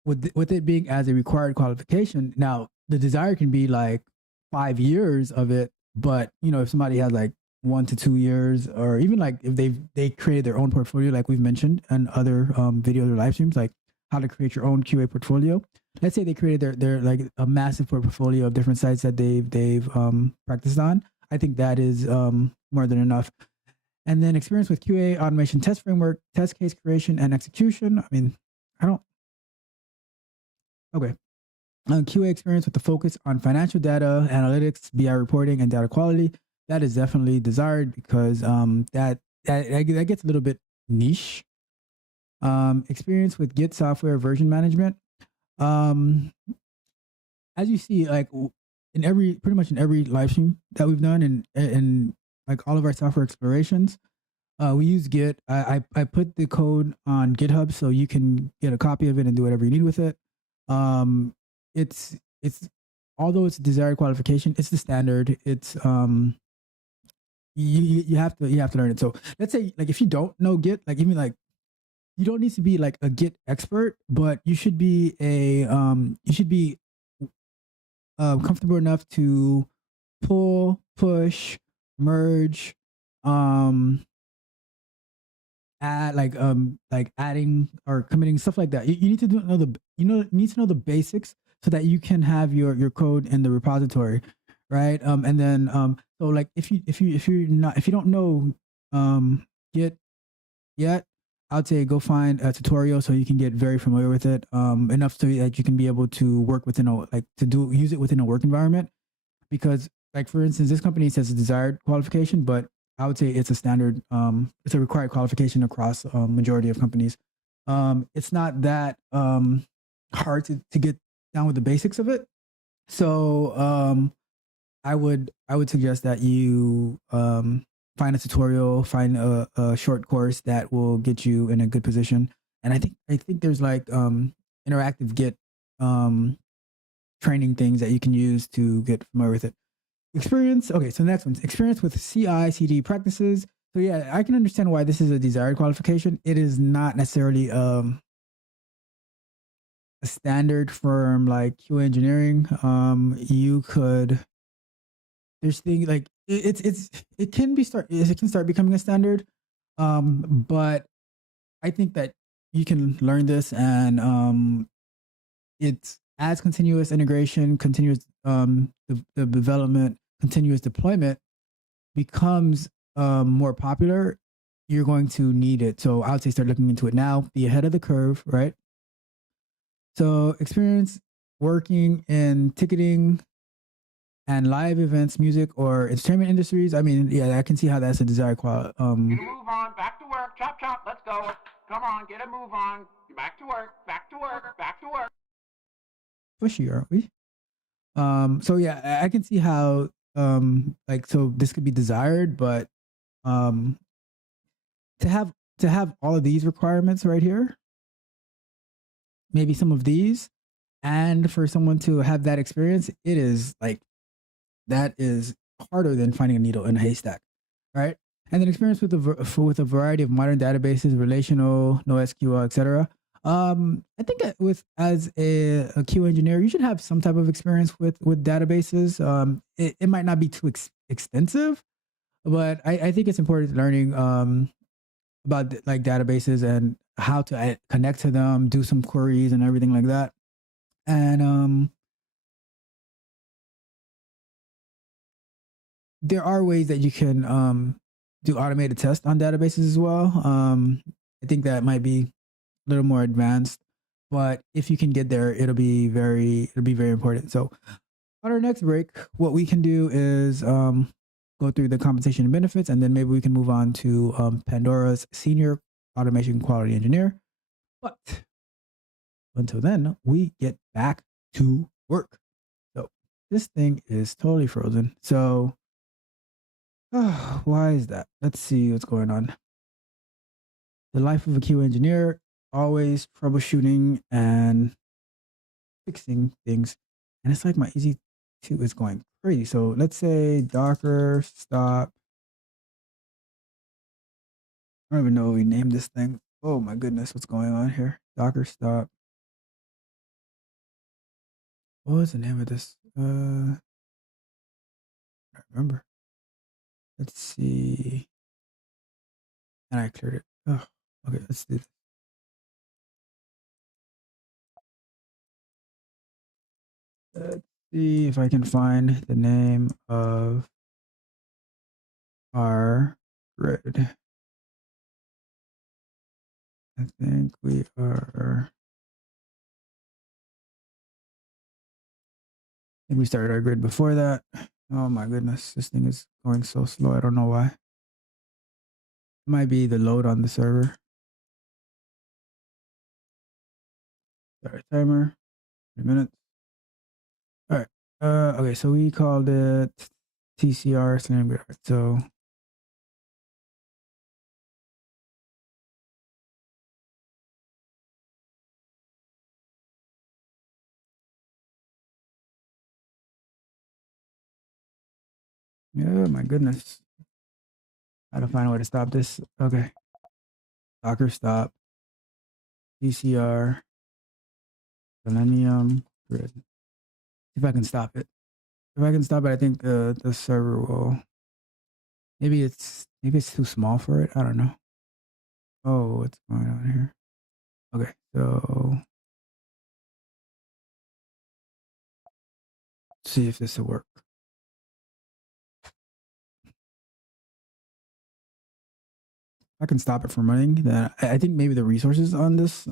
with it being as a required qualification, now the desire can be like 5 years of it, but if somebody has like 1 to 2 years, or even like if they created their own portfolio, like we've mentioned in other videos or live streams, like how to create your own QA portfolio. Let's say they created their like a massive portfolio of different sites that they've practiced on. I think that is more than enough. And then experience with QA automation test framework, test case creation and execution. I mean, okay. QA experience with the focus on financial data, analytics, BI reporting, and data quality. That is definitely desired because that gets a little bit niche. Experience with Git software version management. As you see, like pretty much in every live stream that we've done, and like all of our software explorations, we use Git. I put the code on GitHub so you can get a copy of it and do whatever you need with it. It's although it's a desired qualification, it's the standard. It's you have to learn it. So let's say like if you don't know Git, like even like you don't need to be like a Git expert, but you should be comfortable enough to pull, push, merge, add like adding or committing, stuff like that. You need to need to know the basics so that you can have your code in the repository, right? And then so like if you don't know Git yet, I'd say go find a tutorial so you can get very familiar with it, enough so that you can be able to work within use it within a work environment. Because like for instance, this company says a desired qualification, but I would say it's a standard. It's a required qualification across majority of companies. It's not that hard to get down with the basics of it. So I would suggest that you find a tutorial, find a short course that will get you in a good position. And I think there's like interactive Git training things that you can use to get familiar with it. Experience. Okay, so the next one's experience with CI/CD practices. So yeah, I can understand why this is a desired qualification. It is not necessarily a standard from like QA engineering. You could there's things like it can start becoming a standard. But I think that you can learn this and it's as continuous integration, continuous the development, continuous deployment becomes more popular, you're going to need it. So I would say start looking into it now, be ahead of the curve, right? So experience working in ticketing and live events, music, or entertainment industries. I mean, yeah, I can see how that's a desired quality. Get a move on, back to work, chop chop, let's go. Come on, get a move on. You're back to work, back to work, back to work. Pushy, aren't we? So yeah, I can see how like so this could be desired, but to have all of these requirements right here, maybe some of these, and for someone to have that experience, it is like that is harder than finding a needle in a haystack, right? And then experience with a variety of modern databases, relational, NoSQL, etc. I think that as a QA engineer, you should have some type of experience with databases. It might not be too extensive, but I think it's important learning about like databases and how to connect to them, do some queries and everything like that. And there are ways that you can do automated tests on databases as well. I think that might be a little more advanced, but if you can get there, it'll be very important. So on our next break, what we can do is go through the compensation and benefits, and then maybe we can move on to Pandora's senior automation quality engineer. But until then, we get back to work. So this thing is totally frozen. So why is that? Let's see what's going on. The life of a QA engineer, always troubleshooting and fixing things. And it's like my EC2 is going crazy. So let's say Docker stop. I don't even know what we named this thing. Oh my goodness, what's going on here? Docker stop. What was the name of this? I don't remember. Let's see. And I cleared it. Oh, okay, let's do this. Let's see if I can find the name of our grid. I think we are. I think we started our grid before that. Oh my goodness, this thing is going so slow. I don't know why. It might be the load on the server. Start timer. 3 minutes. All right. Okay, so we called it TCR Selenium Grid Docker. So yeah, my goodness. How to find a way to stop this. Okay. Docker stop. TCR Selenium Grid. If I can stop it. If I can stop it, I think the server will. Maybe it's too small for it. I don't know. Oh, what's going on here? Okay, so let's see if this will work. I can stop it from running. Then I think maybe the resources on this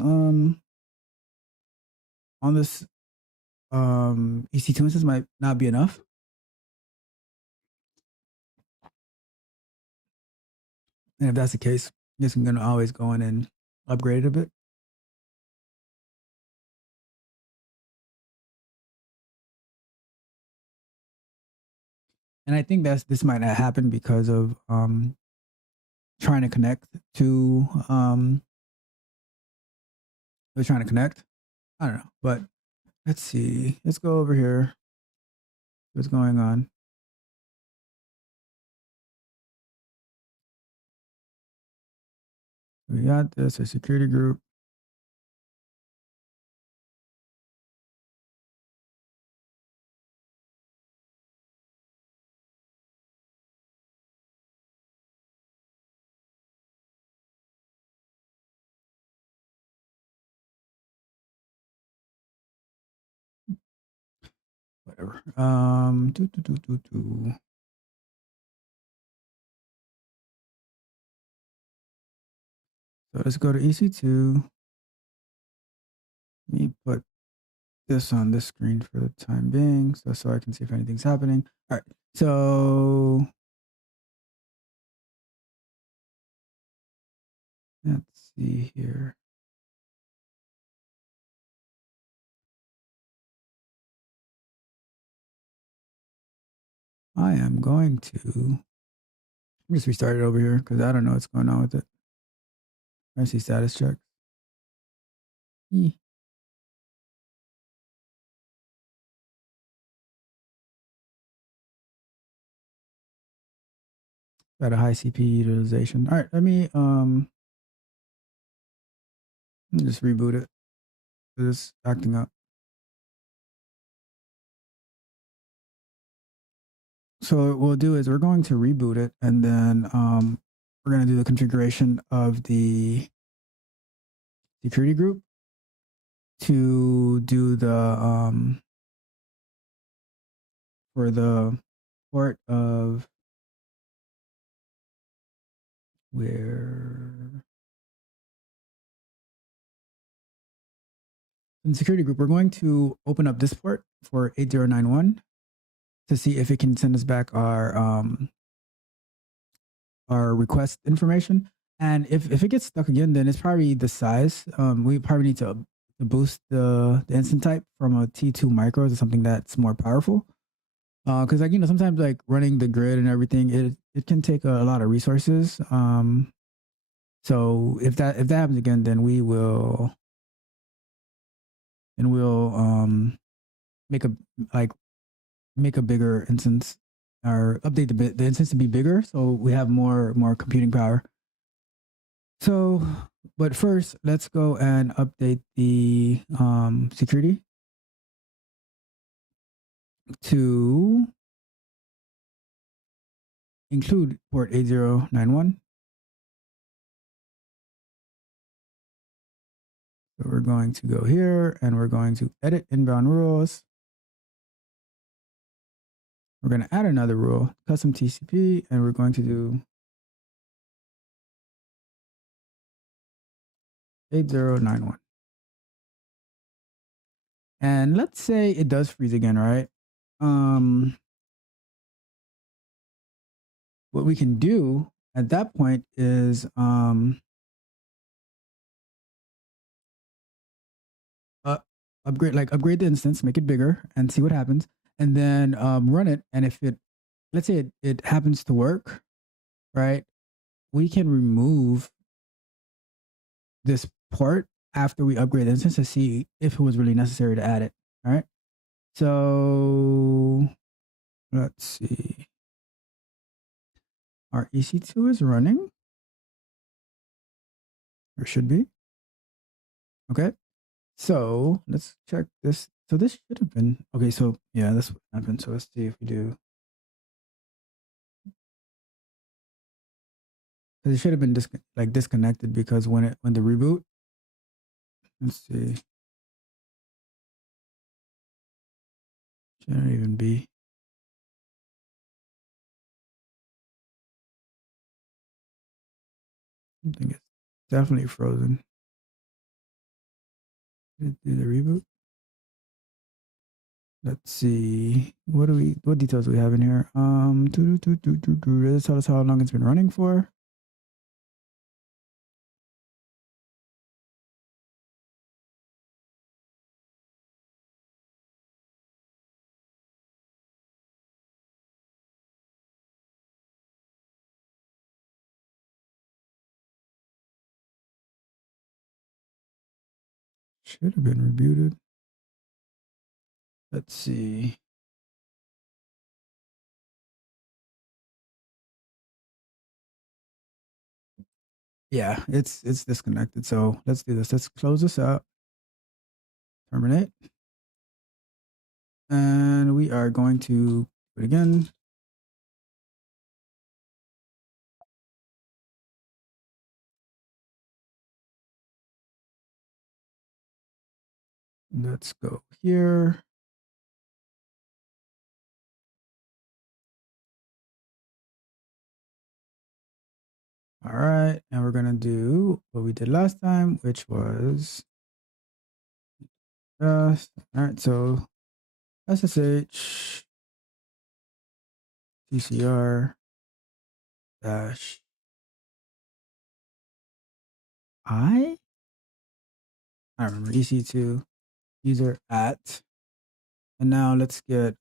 EC2 instance might not be enough. And if that's the case, I guess I'm going to always go in and upgrade it a bit. And I think this might not happen because of trying to connect to we're trying to connect. I don't know, but let's see. Let's go over here. What's going on? We got this, a security group. Whatever. So let's go to EC2. Let me put this on this screen for the time being, so I can see if anything's happening. All right. So let's see here. I am going to just restart it over here because I don't know what's going on with it. I see status check. Got a high CPU utilization. All right, let me just reboot it. It's acting up. So what we'll do is we're going to reboot it, and then we're going to do the configuration of the security group to do the for the port of where in the security group, we're going to open up this port for 8091 to see if it can send us back our request information. And if it gets stuck again, then it's probably the size. We probably need to boost the instant type from a T2 micro to something that's more powerful. Because like, you know, sometimes like running the grid and everything, it can take a lot of resources. So if that happens again, then we'll make a bigger instance or update the instance to be bigger, so we have more computing power. So, but first, let's go and update the security to include port 8091. So we're going to go here and we're going to edit inbound rules. We're going to add another rule, custom TCP, and we're going to do 8091. And let's say it does freeze again, right? What we can do at that point is upgrade the instance, make it bigger, and see what happens, and then run it. And if let's say it happens to work, right? We can remove this port after we upgrade the instance to see if it was really necessary to add it. All right. So let's see. Our EC2 is running, or should be. Okay. So let's check this. So this should have been, okay. So yeah, this happened. So let's see if we do. It should have been disconnected because when the reboot, let's see. Shouldn't even be. I think it's definitely frozen. Did it do the reboot? Let's see. What details do we have in here? Let's tell us how long it's been running for. should have been rebooted. Let's see. Yeah, it's disconnected. So let's do this. Let's close this out. Terminate. And we are going to do it again. Let's go here. All right, and we're gonna do what we did last time, which was just all right. So SSH TCR dash I don't remember EC2 user at, and now let's get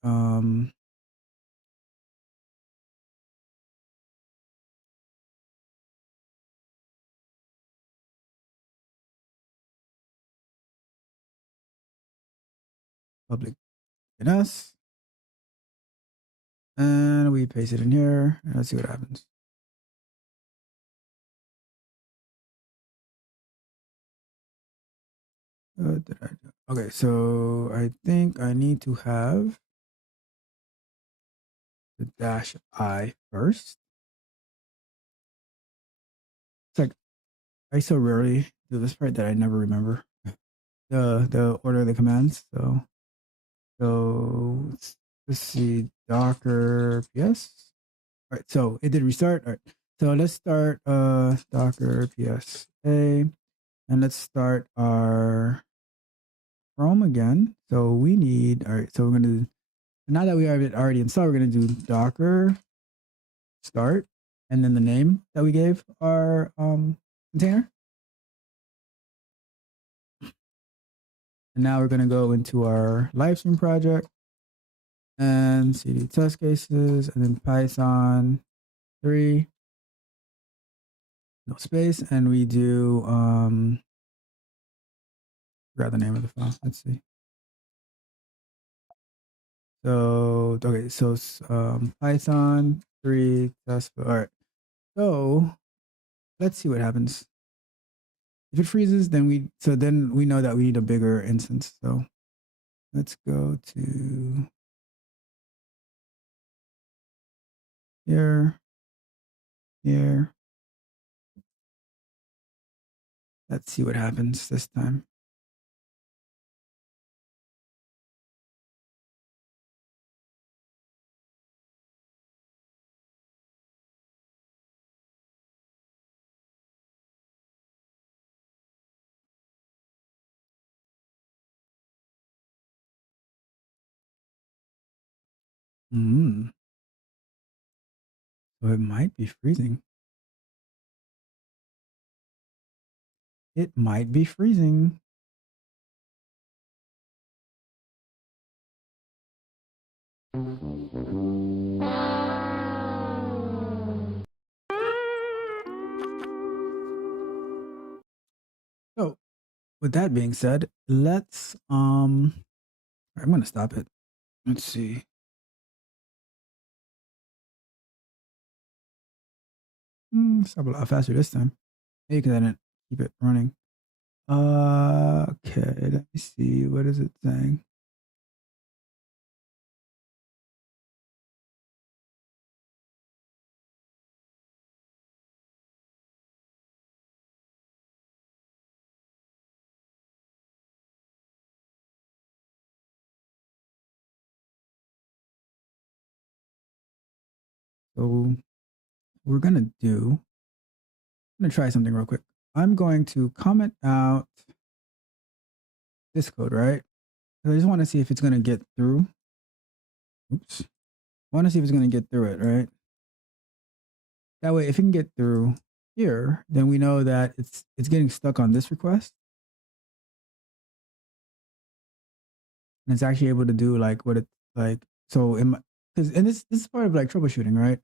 public DNS, and we paste it in here. And let's see what happens. What did I do? Okay, so I think I need to have the dash I first. It's like I so rarely do this part that I never remember the order of the commands. So let's see, Docker PS. All right, so it did restart. All right, so let's start Docker PS A, and let's start our Chrome again. So we need, all right, so we're gonna, now that we have it already installed, we're gonna do Docker start, and then the name that we gave our container. And now we're gonna go into our live stream project and cd test cases, and then Python 3, no space, and we do forgot the name of the file. Let's see. So okay, so Python 3 test. All right. So let's see what happens. If it freezes, then we know that we need a bigger instance. So let's go to here. Let's see what happens this time. So it might be freezing. It might be freezing. So with that being said, let's I'm gonna stop it. Let's see. Stop a lot faster this time. Maybe because I didn't keep it running. Okay, let me see. What is it saying? So we're gonna try something real quick. I'm going to comment out this code, right? So I just want to see if it's gonna get through. Oops. I want to see if it's gonna get through it, right? That way, if it can get through here, then we know that it's getting stuck on this request. And it's actually able to do like what it like. So because this is part of like troubleshooting, right?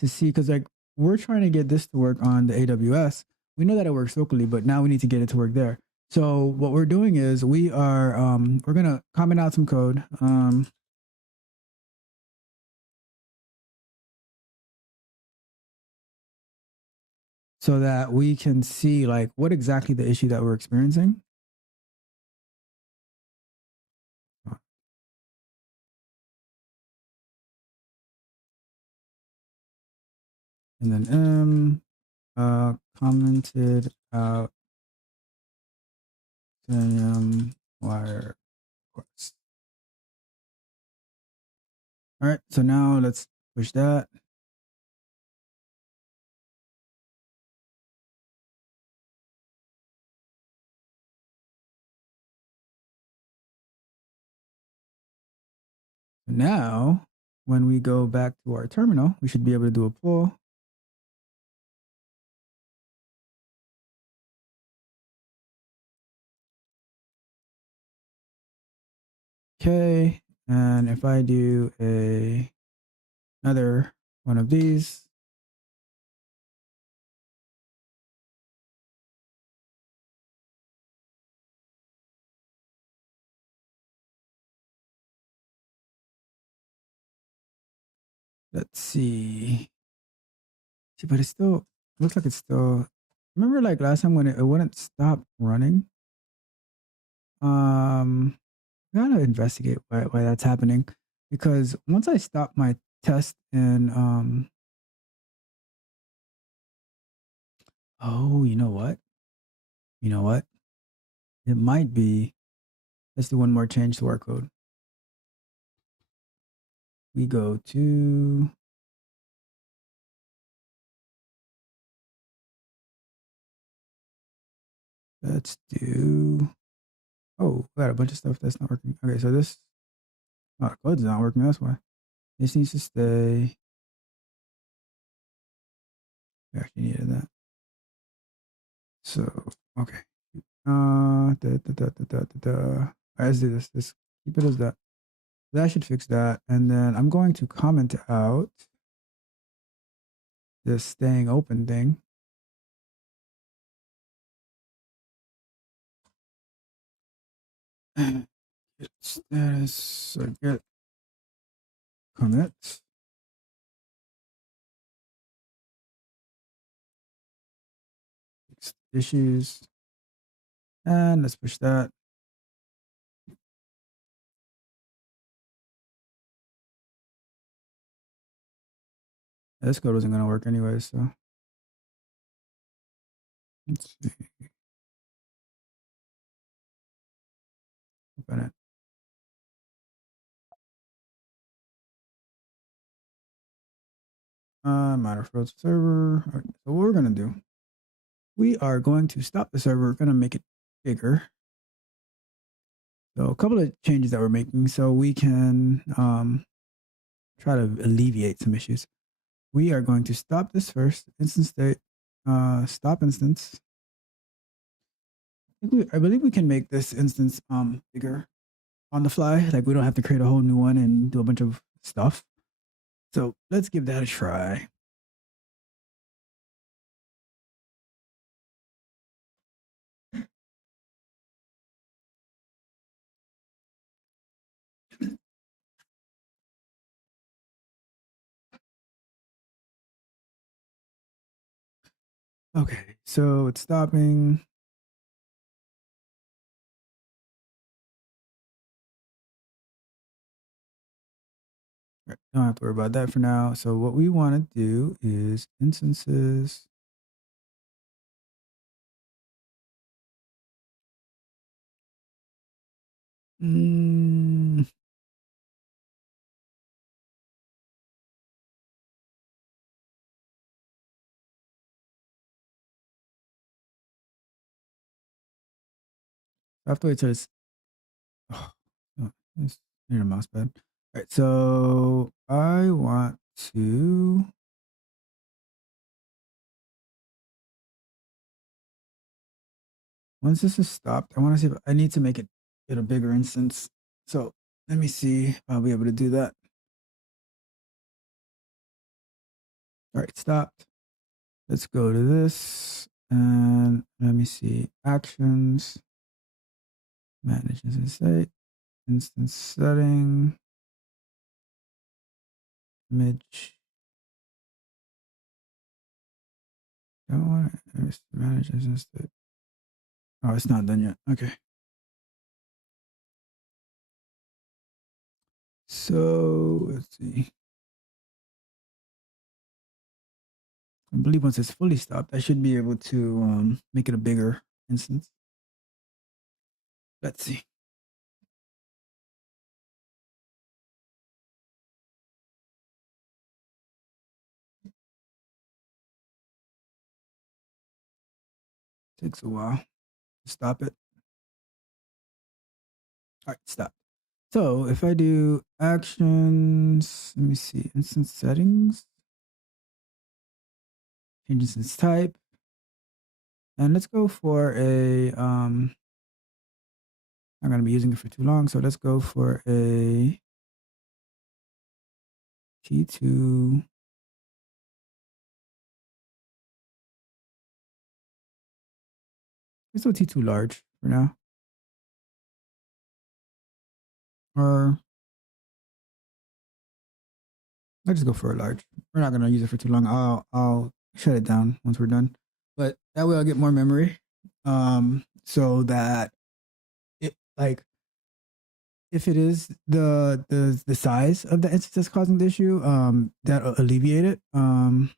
To see, because like we're trying to get this to work on the AWS. We know that it works locally, but now we need to get it to work there. So what we're doing is we're gonna comment out some code. So that we can see like what exactly the issue that we're experiencing. And then commented out Selenium-Wire request. All right, so now let's push that. Now, when we go back to our terminal, we should be able to do a pull. Okay, and if I do another one of these, let's see. See, but it still looks like it's still. Remember, like last time when it wouldn't stop running. I gotta investigate why that's happening, because once I stop my test in oh, you know what? You know what? It might be. Let's do one more change to our code. We go to let's do. Oh, we got a bunch of stuff that's not working. Okay, so this code's not working. That's why. This needs to stay. We actually needed that. So okay. All right, let's do this. Let's keep it as that. That should fix that. And then I'm going to comment out this staying open thing. Git status, so git commit. Fix issues. And let's push that. This code wasn't going to work anyway, so let's see. Open it. Minor froze server. All right, so what we're going to do, we are going to stop the server. We're going to make it bigger. So a couple of changes that we're making so we can try to alleviate some issues. We are going to stop this first. Instance state, stop instance. I believe we can make this instance bigger on the fly. Like we don't have to create a whole new one and do a bunch of stuff. So let's give that a try. Okay, so it's stopping. Right, don't have to worry about that for now. So what we want to do is instances. I have to wait till it's. Oh, I need a mouse pad. All right, so I want to. Once this is stopped, I want to see if I need to make it a bigger instance. So let me see if I'll be able to do that. All right, stopped. Let's go to this and let me see actions. Manage instance state, instance setting, image. Don't want to manage instance state. Oh, it's not done yet. Okay. So let's see. I believe once it's fully stopped, I should be able to make it a bigger instance. Let's see. Takes a while to stop it. All right, stop. So if I do actions, let me see, instance settings, change instance type, and let's go for a, I'm going to be using it for too long, so let's go for a T2. Let's do T2 large for now. Or I'll just go for a large. We're not going to use it for too long. I'll shut it down once we're done. But that way I'll get more memory. So that it, like, if it is the size of the instance that's causing the issue, that'll alleviate it. And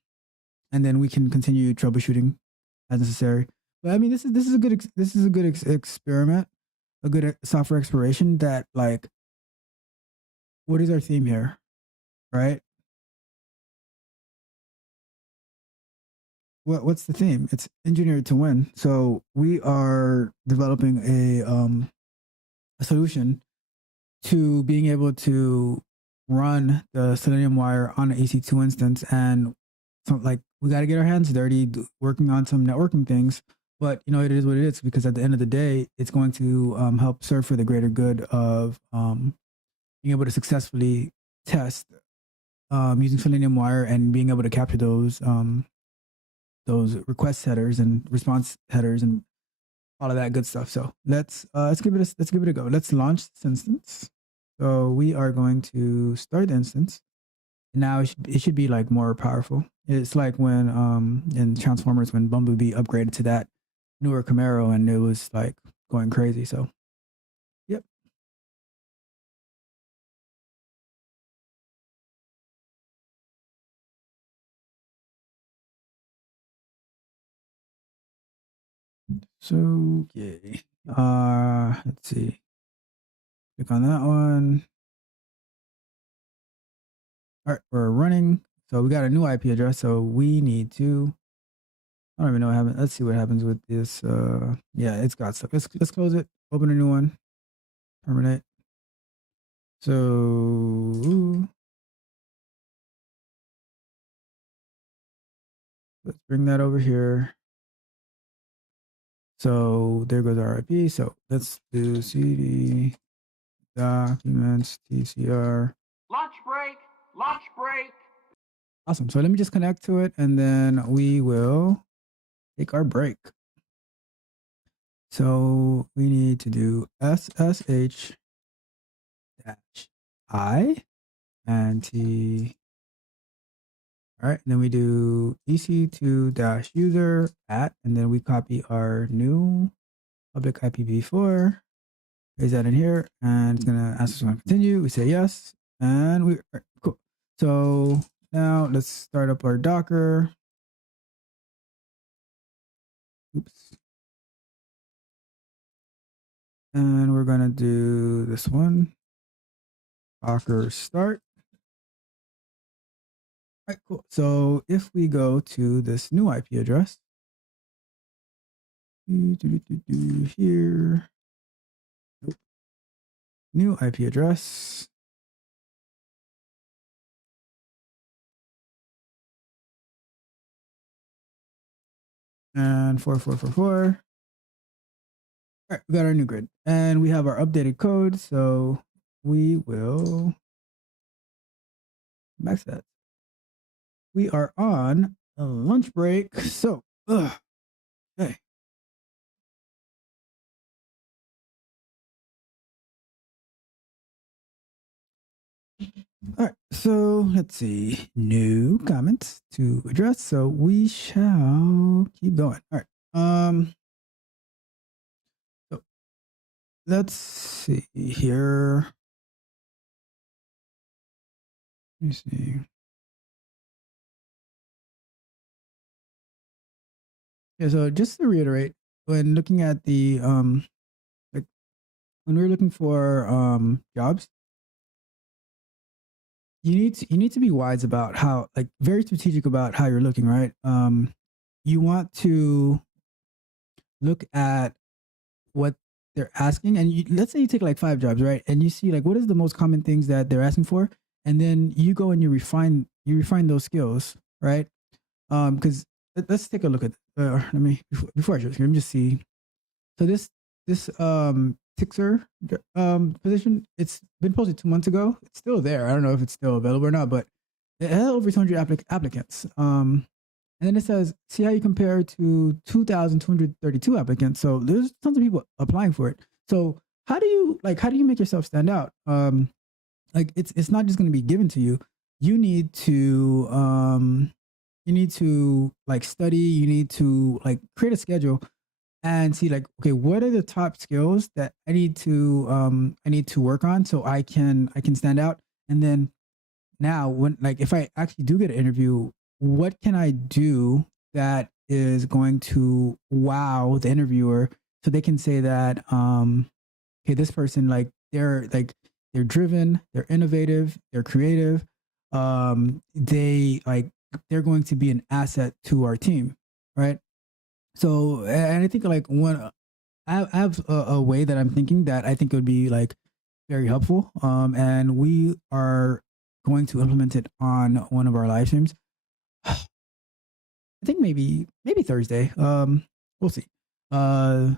then we can continue troubleshooting as necessary. But I mean, this is a good experiment, a good software exploration. That, like, what is our theme here, right? What's the theme? It's engineered to win. So we are developing a solution to being able to run the Selenium-Wire on an EC2 instance, and like, we got to get our hands dirty working on some networking things. But you know, it is what it is, because at the end of the day, it's going to help serve for the greater good of being able to successfully test using Selenium-Wire and being able to capture those request headers and response headers and all of that good stuff. So let's give it a go. Let's launch this instance. So we are going to start the instance. Now it should be like more powerful. It's like when in Transformers, when Bumblebee upgraded to that newer Camaro, and it was like going crazy. So yep. So yay. Let's see. Click on that one. All right, we're running. So we got a new IP address. So we need to, I don't even know what happened. Let's see what happens with this. Yeah, it's got stuff. Let's close it. Open a new one. Terminate. So let's bring that over here. So there goes our IP. So let's do cd documents tcr. Lunch break, lunch break. Awesome. So let me just connect to it, and then we will take our break. So we need to do SSH -I and T. All right. And then we do EC2 user at, and then we copy our new public IPv4, paste that in here, and it's going to ask us to continue. We say yes, and we, cool. So now let's start up our Docker. Oops. And we're going to do this one. Docker start. All right, cool. So if we go to this new IP address, here, nope. New IP address. And 4444. All right, we got our new grid, and we have our updated code. So we will back to that. We are on a lunch break. So, okay. All right, so let's see. New comments to address. So we shall keep going. All right. So let's see here. Let me see. Yeah, so just to reiterate, when looking at the like when we're looking for jobs, you need to be wise about how, like, very strategic about how you're looking, right? You want to look at what they're asking, and let's say you take like 5 jobs, right? And you see like what is the most common things that they're asking for, and then you go and you refine those skills, right? Because let's take a look at let me before I show you, let me just see. So this Tixer position, it's been posted 2 months ago. It's still there. I don't know if it's still available or not, but it had over 200 applicants. And then it says, see how you compare to 2,232 applicants. So there's tons of people applying for it. So how do you make yourself stand out? Like it's not just going to be given to you. You need to like study. You need to like create a schedule and see like, okay, what are the top skills that I need to work on so I can stand out. And then now when, like, if I actually do get an interview, what can I do that is going to wow the interviewer so they can say that, okay, this person, like they're driven, they're innovative, they're creative. They're going to be an asset to our team, right? So, and I think like I have a way that I'm thinking that I think would be like very helpful. And we are going to implement it on one of our live streams. I think maybe Thursday. We'll see. I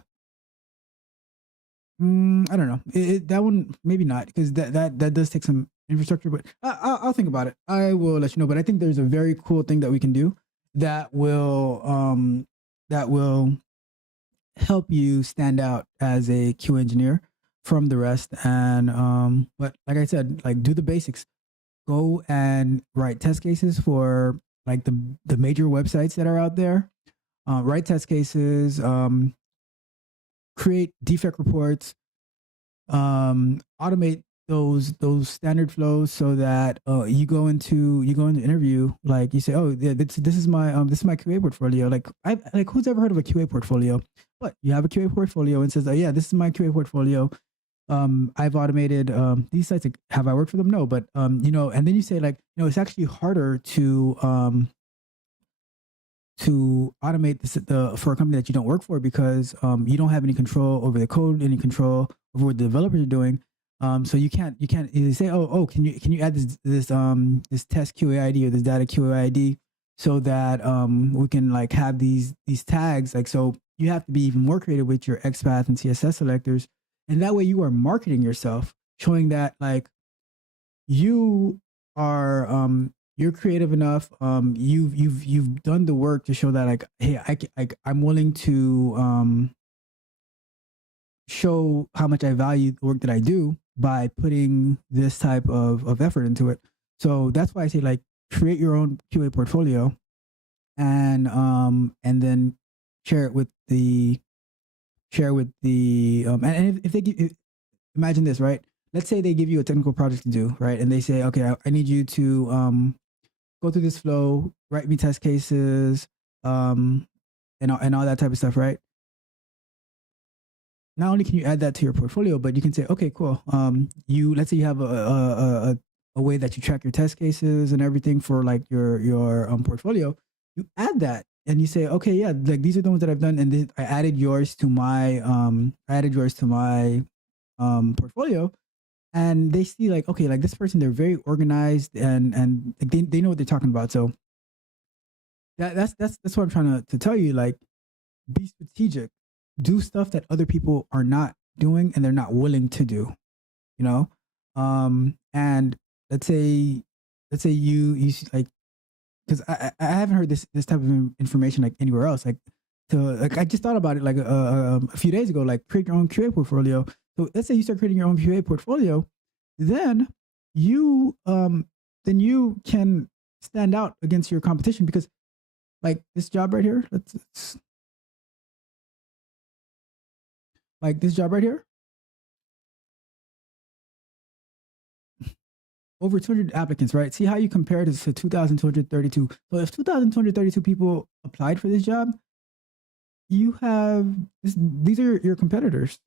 don't know. That one maybe not, because that does take some infrastructure, but I'll think about it. I will let you know. But I think there's a very cool thing that we can do that will help you stand out as a QA engineer from the rest. And but like I said, like do the basics. Go and write test cases for like the major websites that are out there. Write test cases. Create defect reports. Automate those standard flows so that you go into interview, like you say, oh yeah, this is my QA portfolio. Like who's ever heard of a QA portfolio? But you have a QA portfolio and says, oh yeah, this is my QA portfolio. I've automated these sites. Have I worked for them? No, but and then you say like, it's actually harder to automate for a company that you don't work for, because you don't have any control over the code, any control over what the developers are doing. So you can't easily say, oh, can you add this test QA ID or this data QA ID so that we can like have these tags. Like, so you have to be even more creative with your XPath and CSS selectors, and that way you are marketing yourself, showing that like you are you're creative enough. You've done the work to show that like, hey, I'm willing to show how much I value the work that I do by putting this type of effort into it. So that's why I say like create your own QA portfolio, and then share it with the and if they give, imagine this, right? Let's say they give you a technical project to do, right? And they say, okay, I need you to go through this flow, write me test cases, and all that type of stuff, right? Not only can you add that to your portfolio, but you can say, okay, cool. Let's say you have a way that you track your test cases and everything for like your portfolio. You add that and you say, okay, yeah, like these are the ones that I've done, and I added yours to my portfolio. And they see like, okay, like this person, they're very organized and they know what they're talking about. So that's what I'm trying to tell you. Like, be strategic. Do stuff that other people are not doing and they're not willing to do, and let's say you like, because I haven't heard this type of information like anywhere else. Like, I just thought about it like a few days ago. Like, create your own QA portfolio. So let's say you start creating your own QA portfolio, then then you can stand out against your competition, because like this job right here, like this job right here, over 200 applicants, right? See how you compare this to 2,232. So if 2,232 people applied for this job, you have these are your competitors.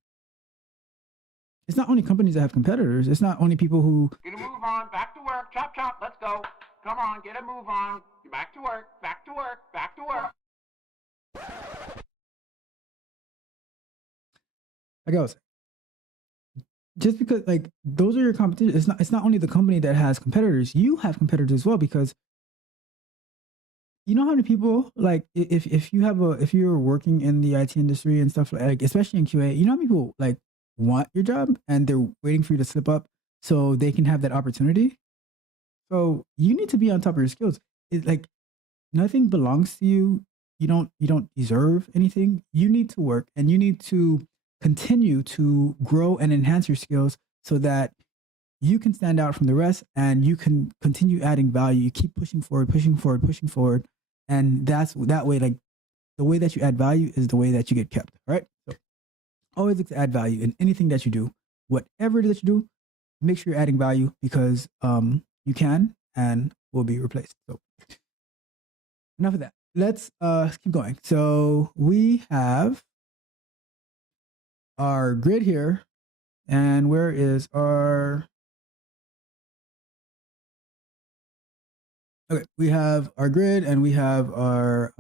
It's not only companies that have competitors. It's not only people who. Get a move on. Back to work. Chop, chop. Let's go. Come on, get a move on. Back to work. Back to work. Back to work. Like I was saying, just because like those are your competition, it's not only the company that has competitors. You have competitors as well, because you know how many people, like if you're working in the IT industry and stuff, like especially in QA, you know how many people like want your job and they're waiting for you to slip up so they can have that opportunity. So you need to be on top of your skills. It's like nothing belongs to you. You don't deserve anything. You need to work and you need to continue to grow and enhance your skills so that you can stand out from the rest and you can continue adding value. You keep pushing forward. And that way, like the way that you add value is the way that you get kept, right? So always look to add value in anything that you do. Whatever it is that you do, make sure you're adding value, because you can and will be replaced. So enough of that. Let's keep going. So we have our grid here, and where is our? Okay, we have our grid and we have our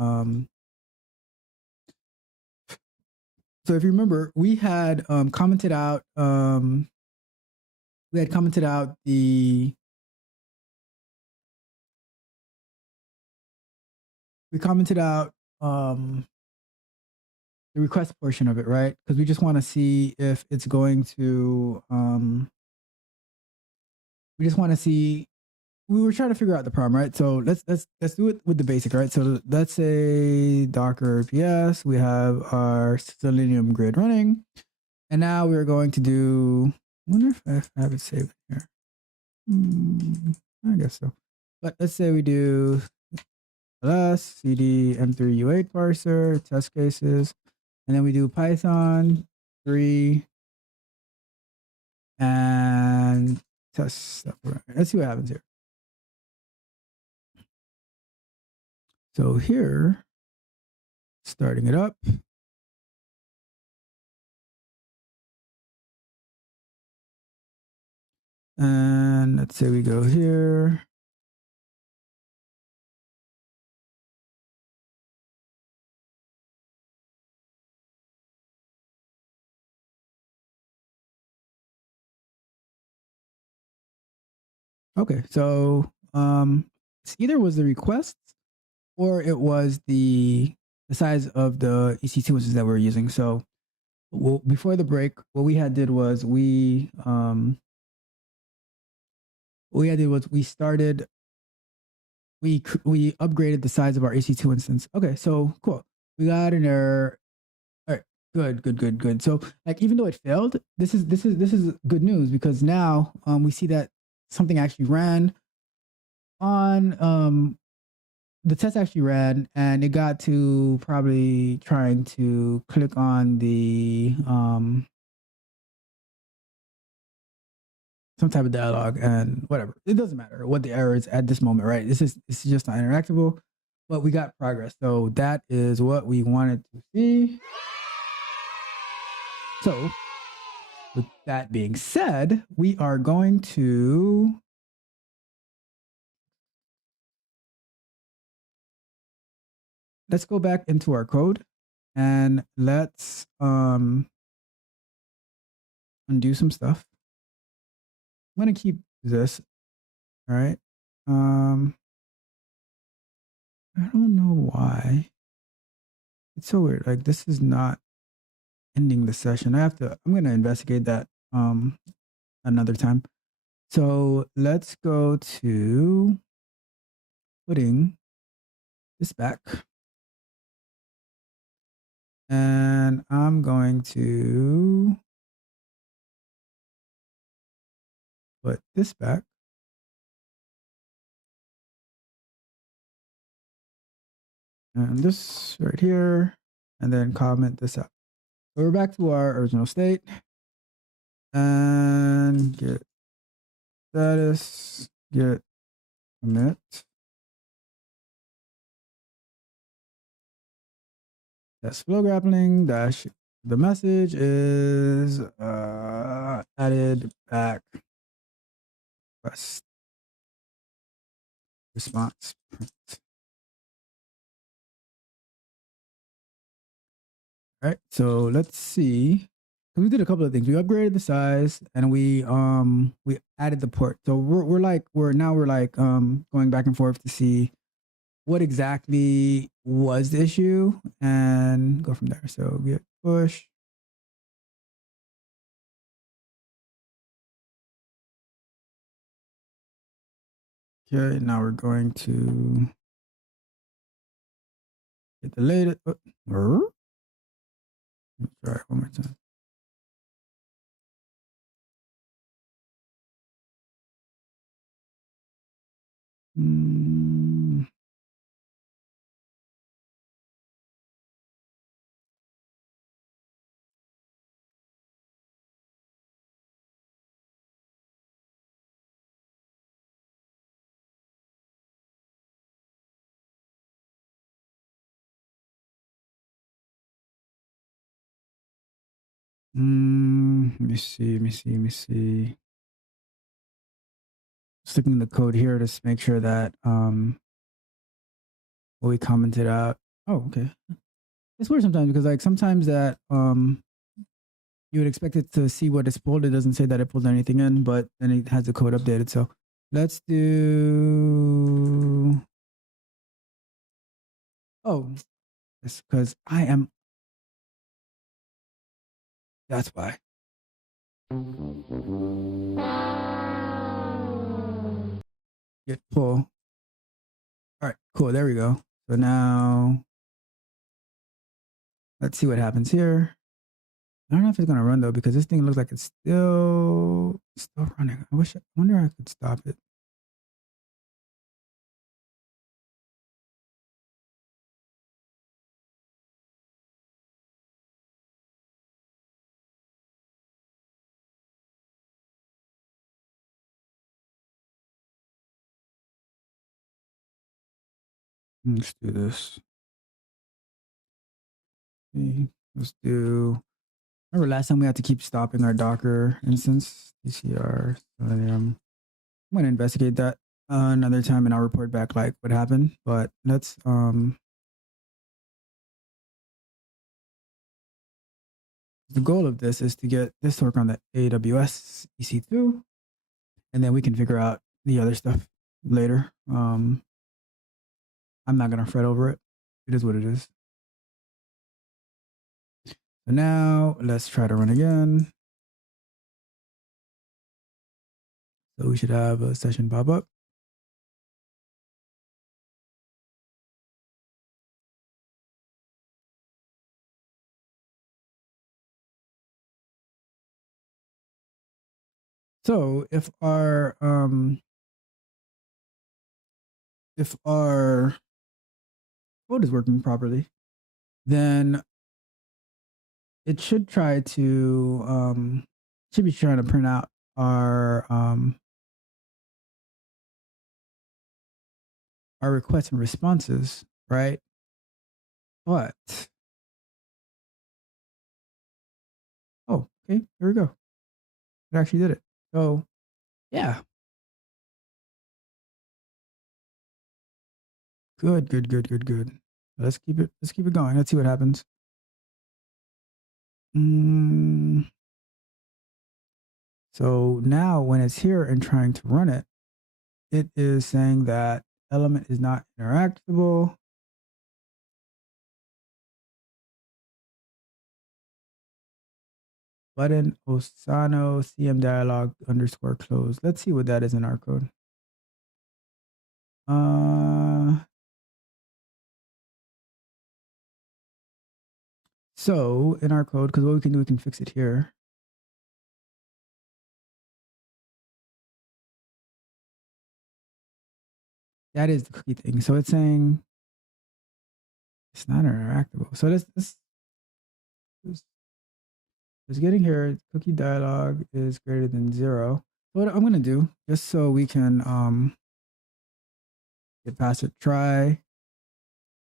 so if you remember, we had commented out the request portion of it, right? Because we just want to see if it's going to we were trying to figure out the problem, right? So let's do it with the basic, right? So let's say Docker PS, we have our Selenium grid running, and now we're going to do. I wonder if I have it saved here. I guess so. But let's say we do ls cd m3 u8 parser test cases, and then we do Python 3 and test stuff. Let's see what happens here. So here, starting it up. And let's say we go here. Okay, so it's either was the requests or it was the size of the EC2 instance that we're using. So before the break, what we did was we upgraded the size of our EC2 instance. Okay, so cool. We got an error. All right, good. So like even though it failed, this is good news, because now we see that something actually ran on the test actually ran, and it got to probably trying to click on the some type of dialogue, and whatever. It doesn't matter what the error is at this moment, right? This is just not interactable, but we got progress. So that is what we wanted to see. So with that being said, we are going to let's go back into our code and let's undo some stuff. I'm going to keep this. All right. I don't know why. It's so weird. Like this is not ending the session. I'm going to investigate that another time. So let's go to putting this back. And I'm going to put this back. and this right here, and then comment this out. So we're back to our original state, and git status, git commit. That's flow grappling dash. The message is added back request response print. All right, so let's see. We did a couple of things. We upgraded the size and we added the port. So we're going back and forth to see what exactly was the issue and go from there. So git push. Okay, now we're going to get the latest. Try it one more time. Let me see. Sticking the code here to make sure that what we commented out. Oh, okay. It's weird sometimes because like sometimes that you would expect it to see what it's pulled. It doesn't say that it pulled anything in, but then it has the code updated. So let's do. Oh, it's because I am. That's why. Git pull. All right, cool. There we go. So now let's see what happens here. I don't know if it's gonna run though because this thing looks like it's still running. I wonder if I could stop it. Let's do this. Okay, let's do. Remember last time we had to keep stopping our Docker instance, TCR Selenium. I'm going to investigate that another time and I'll report back like what happened. But let's the goal of this is to get this to work on the AWS EC2, and then we can figure out the other stuff later. I'm not going to fret over it. It is what it is. So now let's try to run again. So we should have a session pop up. So if our code is working properly, then it should try to should be trying to print out our requests and responses, right? But oh, okay, here we go. It actually did it. So yeah. Good. Let's keep it going. Let's see what happens. So now when it's here and trying to run it, it is saying that element is not interactable. Button Osano CM dialog _ close. Let's see what that is in our code. So in our code, because what we can do, we can fix it here. That is the cookie thing. So it's saying It's not interactable. So this getting here. Cookie dialog is greater than 0. What I'm gonna do, just so we can get past it, try,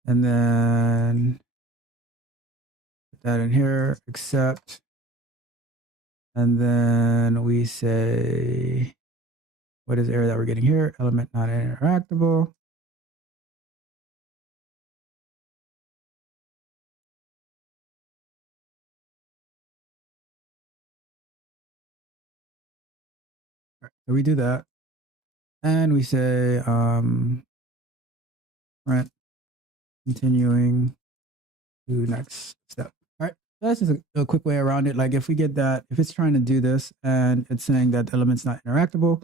and then put that in here, accept, and then we say, what is the error that we're getting here? Element not interactable. Right, so we do that, and we say print continuing to next step. All right, that's just a quick way around it. Like if we get that, if it's trying to do this and it's saying that the element's not interactable,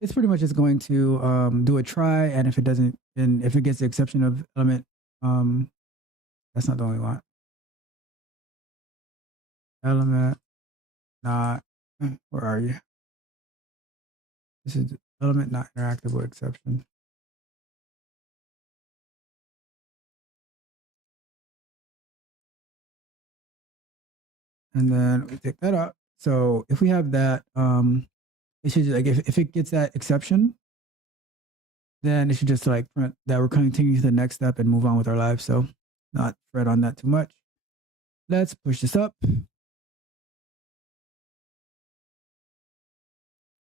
it's pretty much just going to do a try, and if it doesn't, and if it gets the exception of element, that's not the one we want. Element not, where are you? This is element not interactable exception. And then we take that out. So if we have that, it should just, like if it gets that exception, then it should just like print that we're continuing to the next step and move on with our lives. So not fret on that too much. Let's push this up.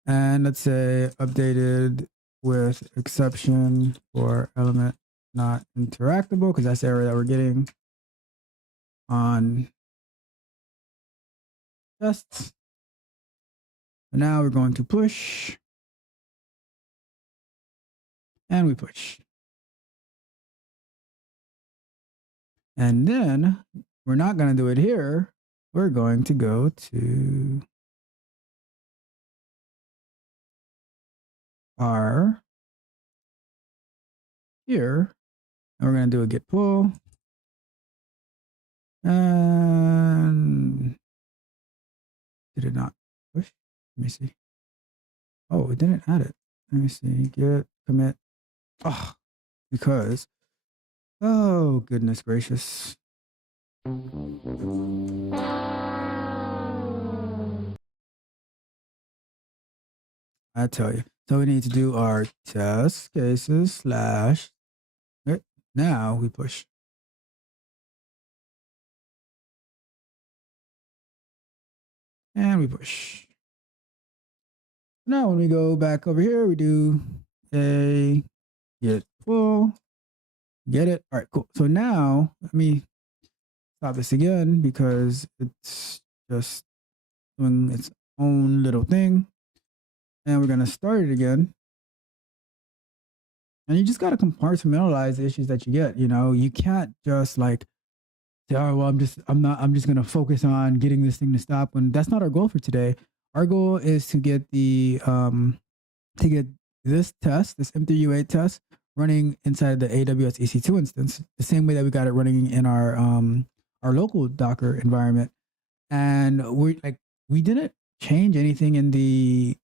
And let's say updated with exception for element not interactable, because that's the error that we're getting on tests. And now we're going to push. And we push. And then we're not going to do it here. We're going to go to our here. And we're going to do a git pull. And did it not push? Let me see. Oh, it didn't add it. Let me see. Git commit. Oh, because, oh, goodness gracious. I tell you. So we need to do our test cases slash. Right, now we push. And we push. Now when we go back over here, we do a git pull. Get it? All right, cool. So now let me stop this again because it's just doing its own little thing. And we're gonna start it again. And you just gotta compartmentalize the issues that you get. You know, you can't just like say, oh, well, I'm just gonna focus on getting this thing to stop, when that's not our goal for today. Our goal is to get the this test, this M3U8 test, running inside the AWS EC2 instance, the same way that we got it running in our local Docker environment. And we didn't change anything in the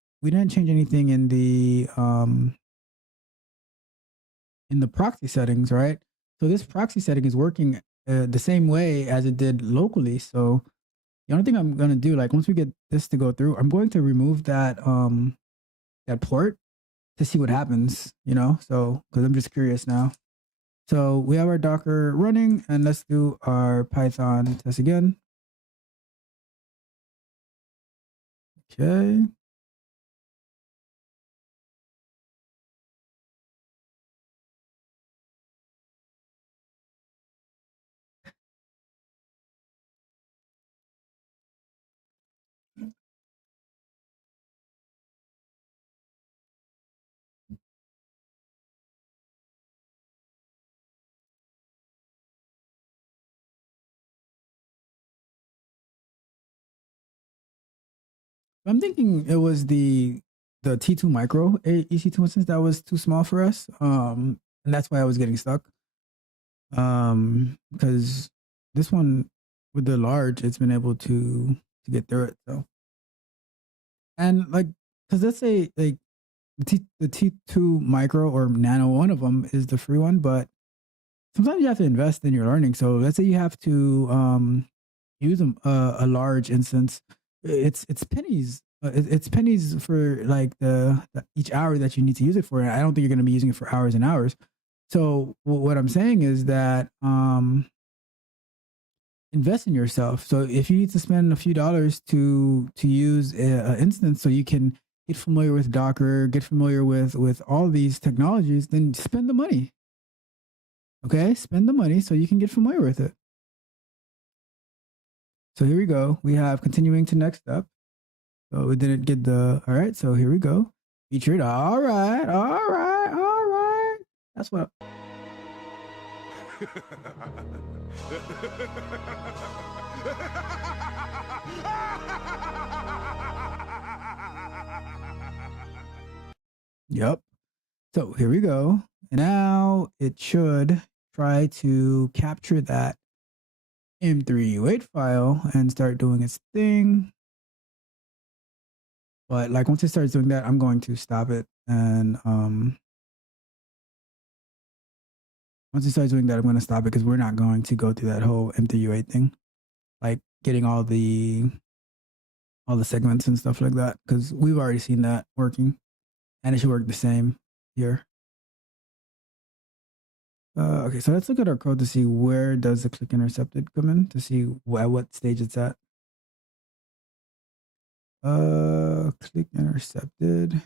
proxy settings, right? So this proxy setting is working the same way as it did locally. So the only thing I'm gonna do, like once we get this to go through, I'm going to remove that that port to see what happens, you know? So, because I'm just curious now. So we have our Docker running, and let's do our Python test again. Okay. I'm thinking it was the T2 micro EC2 instance that was too small for us. And that's why I was getting stuck. Because this one with the large, it's been able to get through it. So, and like, because let's say like the T2 micro or nano, one of them is the free one, but sometimes you have to invest in your learning. So let's say you have to use a large instance. It's pennies. It's pennies for like the each hour that you need to use it for. And I don't think you're going to be using it for hours and hours. So what I'm saying is that invest in yourself. So if you need to spend a few dollars to use an instance, so you can get familiar with Docker, get familiar with all these technologies, then spend the money. Okay, spend the money so you can get familiar with it. So here we go. We have continuing to next step. So we didn't get the, all right, so here we go. Featured, all right. That's what. Yep. So here we go. And now it should try to capture that M3U8 file and start doing its thing. But like once it starts doing that, I'm going to stop it. And once it starts doing that, I'm going to stop it because we're not going to go through that whole M3U8 thing, like getting all the segments and stuff like that, because we've already seen that working, and it should work the same here. Okay, so let's look at our code to see where does the click intercepted come in, to see at what stage it's at. Click intercepted.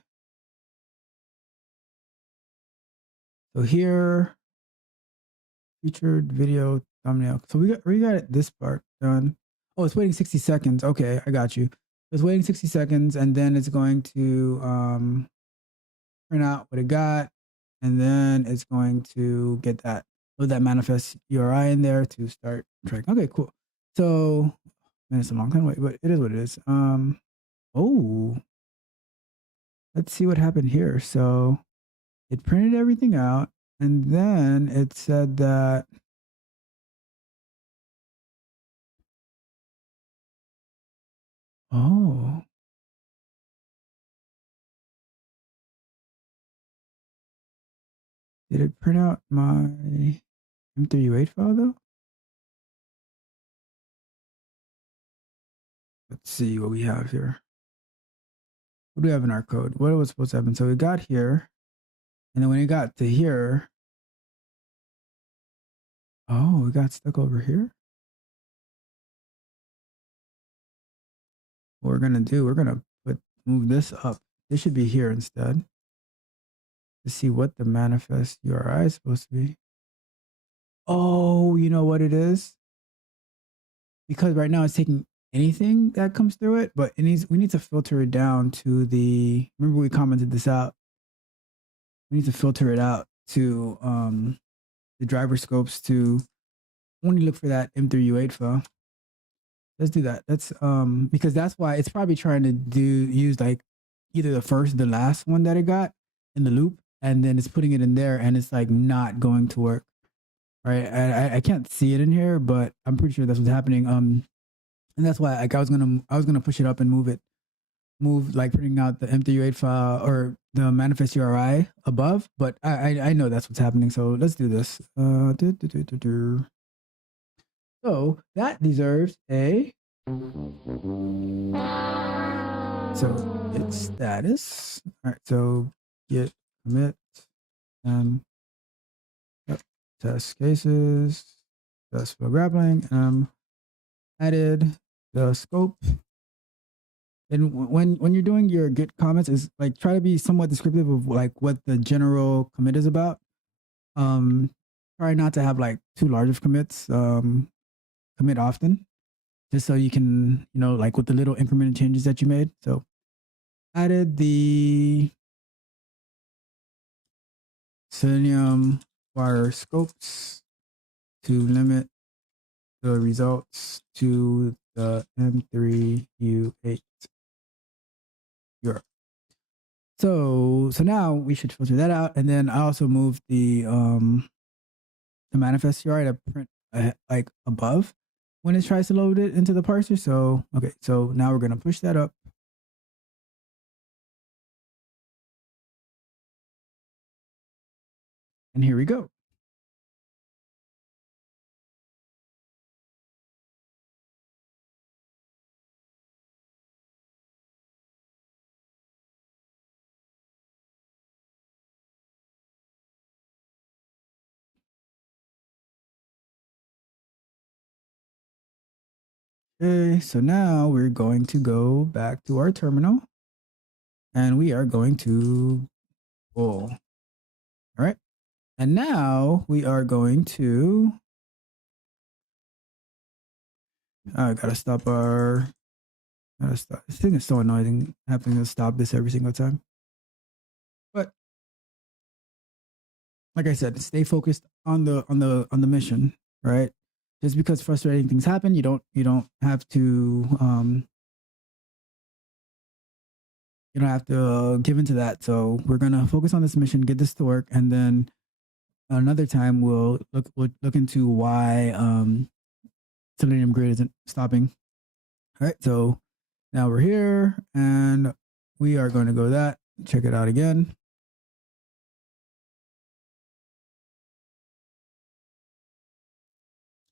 So here, featured video thumbnail. So we got it, this part done. Oh, it's waiting 60 seconds. Okay, I got you. It's waiting 60 seconds, and then it's going to print out what it got, and then it's going to get that, load that manifest URI in there to start tracking. Okay, cool. So, man, it's a long time wait, but it is what it is. Oh, let's see what happened here. So it printed everything out, and then it said that oh, did it print out my M3U8 file though? Let's see what we have here. What do we have in our code? What was supposed to happen? So we got here, and then when it got to here, oh, we got stuck over here. What we're gonna do, we're gonna move this up. This should be here instead, to see what the manifest URI is supposed to be. Oh, you know what it is? Because right now it's taking anything that comes through it, but we need to filter it down to the, remember we commented this out. We need to filter it out to the driver scopes to only look for that M3U8 file. Let's do that. That's because that's why it's probably trying to use like either the first or the last one that it got in the loop, and then it's putting it in there, and it's like not going to work. Right? I can't see it in here, but I'm pretty sure that's what's happening. And that's why like I was gonna push it up and move like printing out the M3U8 file or the manifest URI above, but I know that's what's happening. So let's do this. So that deserves a, so its status. All right, so git commit and test cases, successful grappling, added the scope. And when you're doing your git comments, is like try to be somewhat descriptive of like what the general commit is about. Try not to have like too large of commits. Commit often, just so you can, you know, like with the little incremental changes that you made. So added the Selenium-Wire scopes to limit the results to the M3U8 URL. So now we should filter that out, and then I also moved the manifest URI to print like above when it tries to load it into the parser. So okay, so now we're gonna push that up. And here we go. Okay, so now we're going to go back to our terminal and we are going to pull. All right. And now we are going to, I gotta stop this thing is so annoying having to stop this every single time. But like I said, stay focused on the mission, right? Just because frustrating things happen, you don't have to give into that. So we're gonna focus on this mission, get this to work, and then another time we'll look into why Selenium Grid isn't stopping. All right, so now we're here and we are going to go that, check it out again.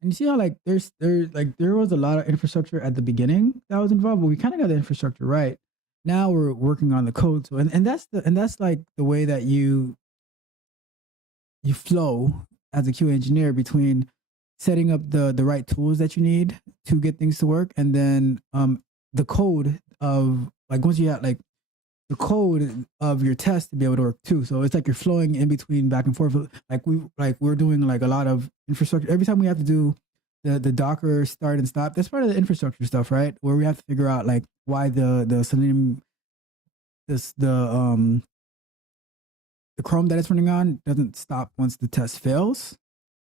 And you see how like there was a lot of infrastructure at the beginning that was involved, but we kind of got the infrastructure right. Now we're working on the code. So and that's like the way that you flow as a QA engineer between setting up the right tools that you need to get things to work, and then the code of like once you have like the code of your test to be able to work too. So it's like you're flowing in between back and forth. We're doing like a lot of infrastructure. Every time we have to do the Docker start and stop, that's part of the infrastructure stuff, right? Where we have to figure out like why the Selenium the Chrome that it's running on doesn't stop once the test fails,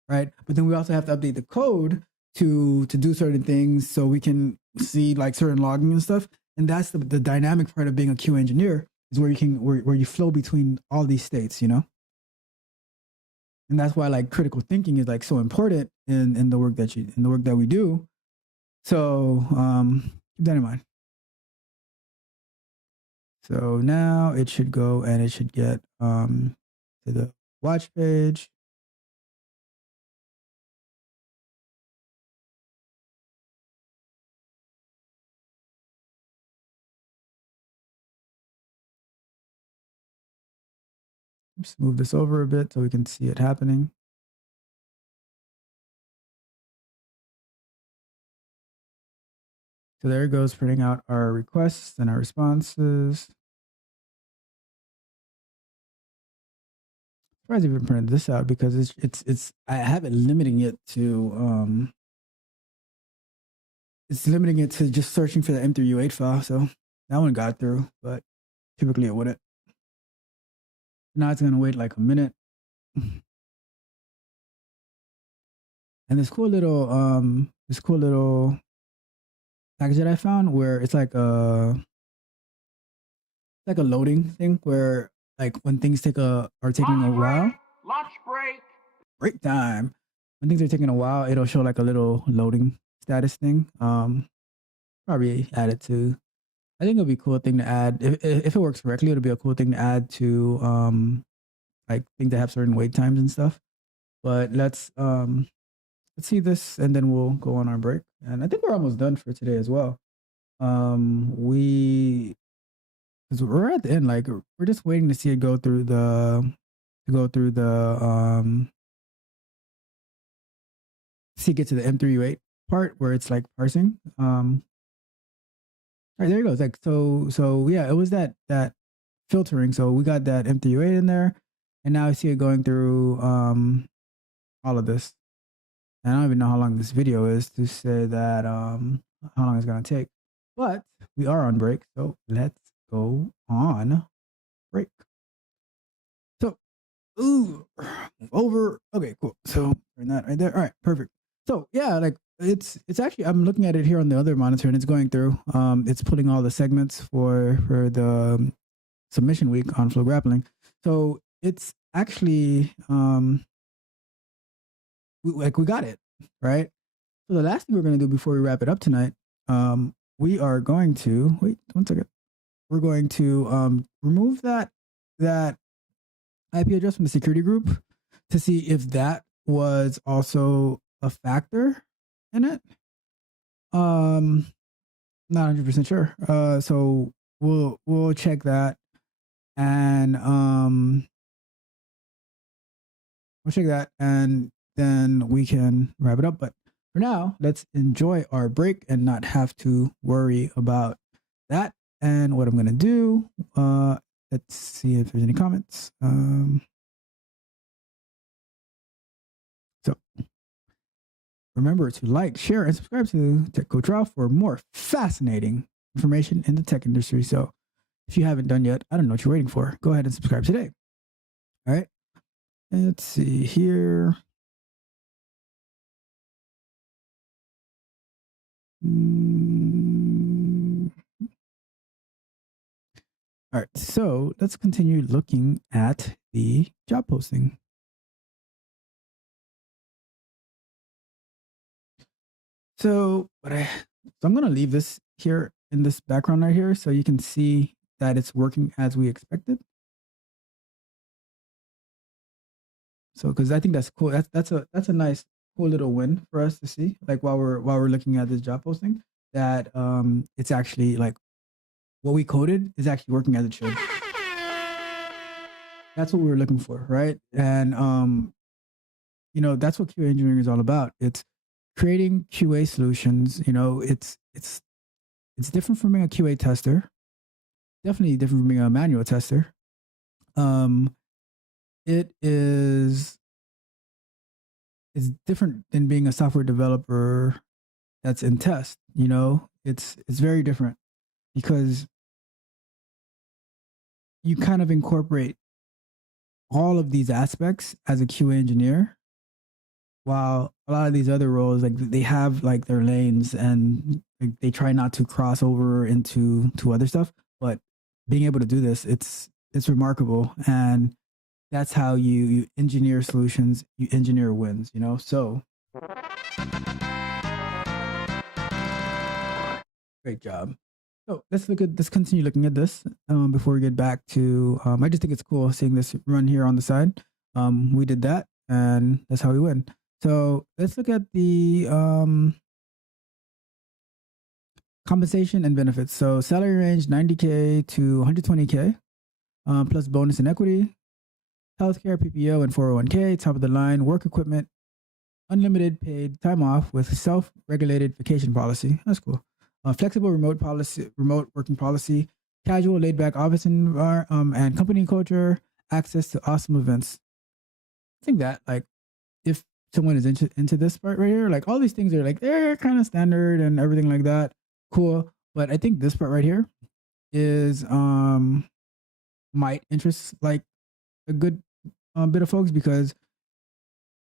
right? But then we also have to update the code to do certain things so we can see like certain logging and stuff. And that's the dynamic part of being a QA engineer, is where you can where you flow between all these states, you know. And that's why like critical thinking is like so important in the work that we do. So keep that in mind. So now it should go and it should get to the watch page. Just move this over a bit so we can see it happening. So there it goes, printing out our requests and our responses. I'm surprised I even printed this out because it's I have it limiting it to just searching for the M3U8 file. So that one got through, but typically it wouldn't. Now it's gonna wait like a minute. And this cool little package that I found where it's like a loading thing where like when things are taking a while. Lunch break. Break time. When things are taking a while, it'll show like a little loading status thing. Probably add it to. I think it'll be a cool thing to add if it works correctly. It'll be a cool thing to add to like things that have certain wait times and stuff. But let's see this and then we'll go on our break. And I think we're almost done for today as well. We're at the end, like we're just waiting to see it go through the see it get to the M3U8 part where it's like parsing. All right, there it goes. Like so yeah, it was that filtering. So we got that M3U8 in there, and now I see it going through all of this. And I don't even know how long this video is to say that how long it's gonna take. But we are on break, so let's go on break. So over. Okay, cool. So turn that right there. All right, perfect. So yeah, like it's actually, I'm looking at it here on the other monitor and it's going through. It's pulling all the segments for the submission week on Flow Grappling. So it's actually we got it, right? So the last thing we're going to do before we wrap it up tonight, we are going to wait 1 second. We're going to remove that IP address from the security group to see if that was also a factor in it. Not 100% sure. So we'll check that, and we'll check that, and then we can wrap it up. But for now, let's enjoy our break and not have to worry about that. And what I'm going to do, let's see if there's any comments. So remember to like, share, and subscribe to Tech Coach Ralph for more fascinating information in the tech industry. So if you haven't done yet, I don't know what you're waiting for. Go ahead and subscribe today. All right. Let's see here. All right, so let's continue looking at the job posting. So I'm going to leave this here in this background right here so you can see that it's working as we expected. So because I think that's cool. That's a nice cool little win for us to see, like while we're looking at this job posting, that it's actually like what we coded is actually working as it should. That's what we were looking for, right? And that's what QA engineering is all about. It's creating QA solutions. It's different from being a QA tester. Definitely different from being a manual tester. It's different than being a software developer that's in test. It's very different because you kind of incorporate all of these aspects as a QA engineer, while a lot of these other roles, like they have like their lanes and like, they try not to cross over into other stuff. But being able to do this, it's remarkable, and that's how you engineer solutions, you engineer wins. So great job. So let's continue looking at this before we get back to, I just think it's cool seeing this run here on the side. We did that, and that's how we win. So let's look at the compensation and benefits. So salary range, 90K to 120K, plus bonus and equity, healthcare, PPO, and 401K, top of the line, work equipment, unlimited paid time off with self-regulated vacation policy. That's cool. Flexible remote working policy, casual laid-back office environment, and company culture, access to awesome events. I think that, like, if someone is into this part right here, like all these things are like, they're kind of standard and everything like that. Cool. But I think this part right here is might interest like a good bit of folks, because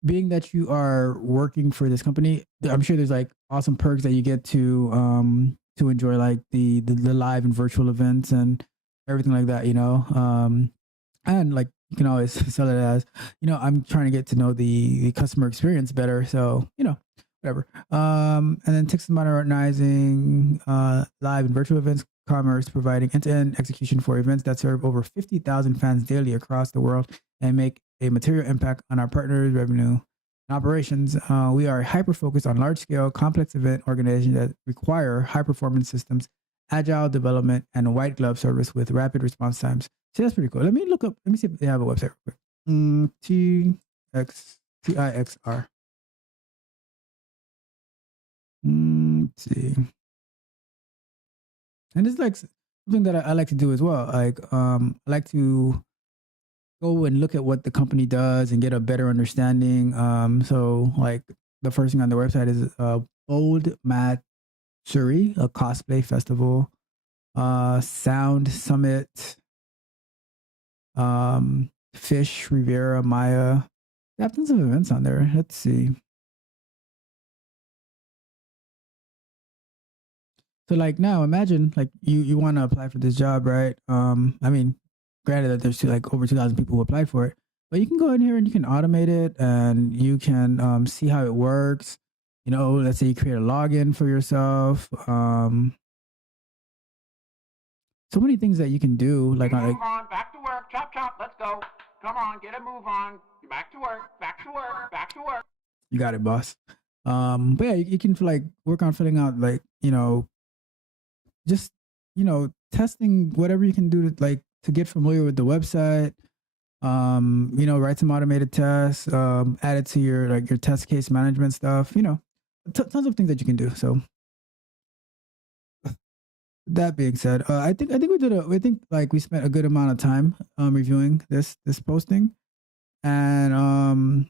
being that you are working for this company, I'm sure there's like awesome perks that you get to enjoy, like the live and virtual events and everything like that, and like you can always sell it as, I'm trying to get to know the customer experience better. So, whatever. And then Texas modernizing live and virtual events, commerce, providing end-to-end execution for events that serve over 50,000 fans daily across the world and make a material impact on our partners' revenue and operations. We are hyper-focused on large-scale, complex event organizations that require high-performance systems, agile development, and white glove service with rapid response times. So that's pretty cool. Let me see if they have a website real quick. TIXR. Let's see. And it's like something that I like to do as well. Like, I like to go and look at what the company does and get a better understanding. So like the first thing on the website is Old Matt Surrey, a cosplay festival, Sound Summit, Fish Riviera Maya. They have tons of events on there. Let's see. So like now imagine like you want to apply for this job, right? I mean, granted that there's like over 2,000 people who applied for it, but you can go in here and you can automate it and you can see how it works. Let's say you create a login for yourself. So many things that you can do. Like, move on, back to work, chop chop, let's go. Come on, get a move on. Back to work, back to work, back to work. You got it, boss. But yeah, you can like work on filling out like, just, testing whatever you can do to get familiar with the website, write some automated tests, add it to your test case management stuff, tons of things that you can do. So that being said, I think we spent a good amount of time reviewing this posting, and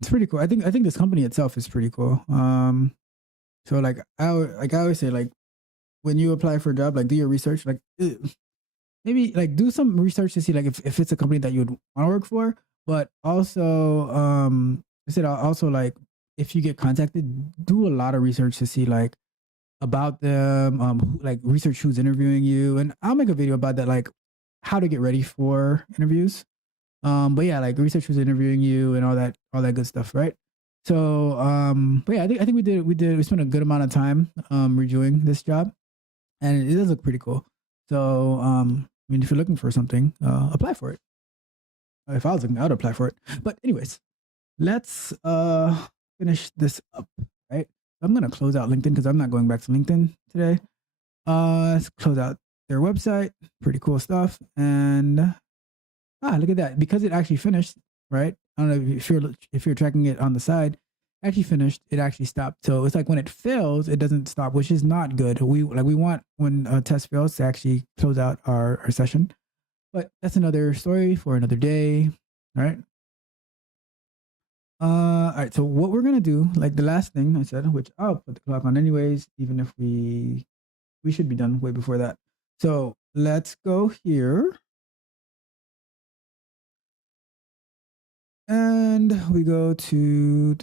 it's pretty cool. I think this company itself is pretty cool. So like I always say, like when you apply for a job, like do your research, like maybe like do some research to see like if it's a company that you would want to work for, but also I said also like if you get contacted, do a lot of research to see like about them, like research who's interviewing you, and I'll make a video about that, like how to get ready for interviews. But yeah, like research who's interviewing you and all that good stuff, right? So, but yeah, I think we spent a good amount of time reviewing this job, and it does look pretty cool. So, I mean, if you're looking for something, apply for it. If I was looking, I would apply for it. But anyways, let's finish this up, right? I'm gonna close out LinkedIn because I'm not going back to LinkedIn today. Let's close out their website. Pretty cool stuff. And look at that. Because it actually finished, right? I don't know if you're tracking it on the side. Actually finished. It actually stopped. So it's like when it fails, it doesn't stop, which is not good. We want when a test fails to actually close out our session. But that's another story for another day. All right. All right. So what we're gonna do, like the last thing I said, which I'll put the clock on anyways, even if we should be done way before that. So let's go here. And we go to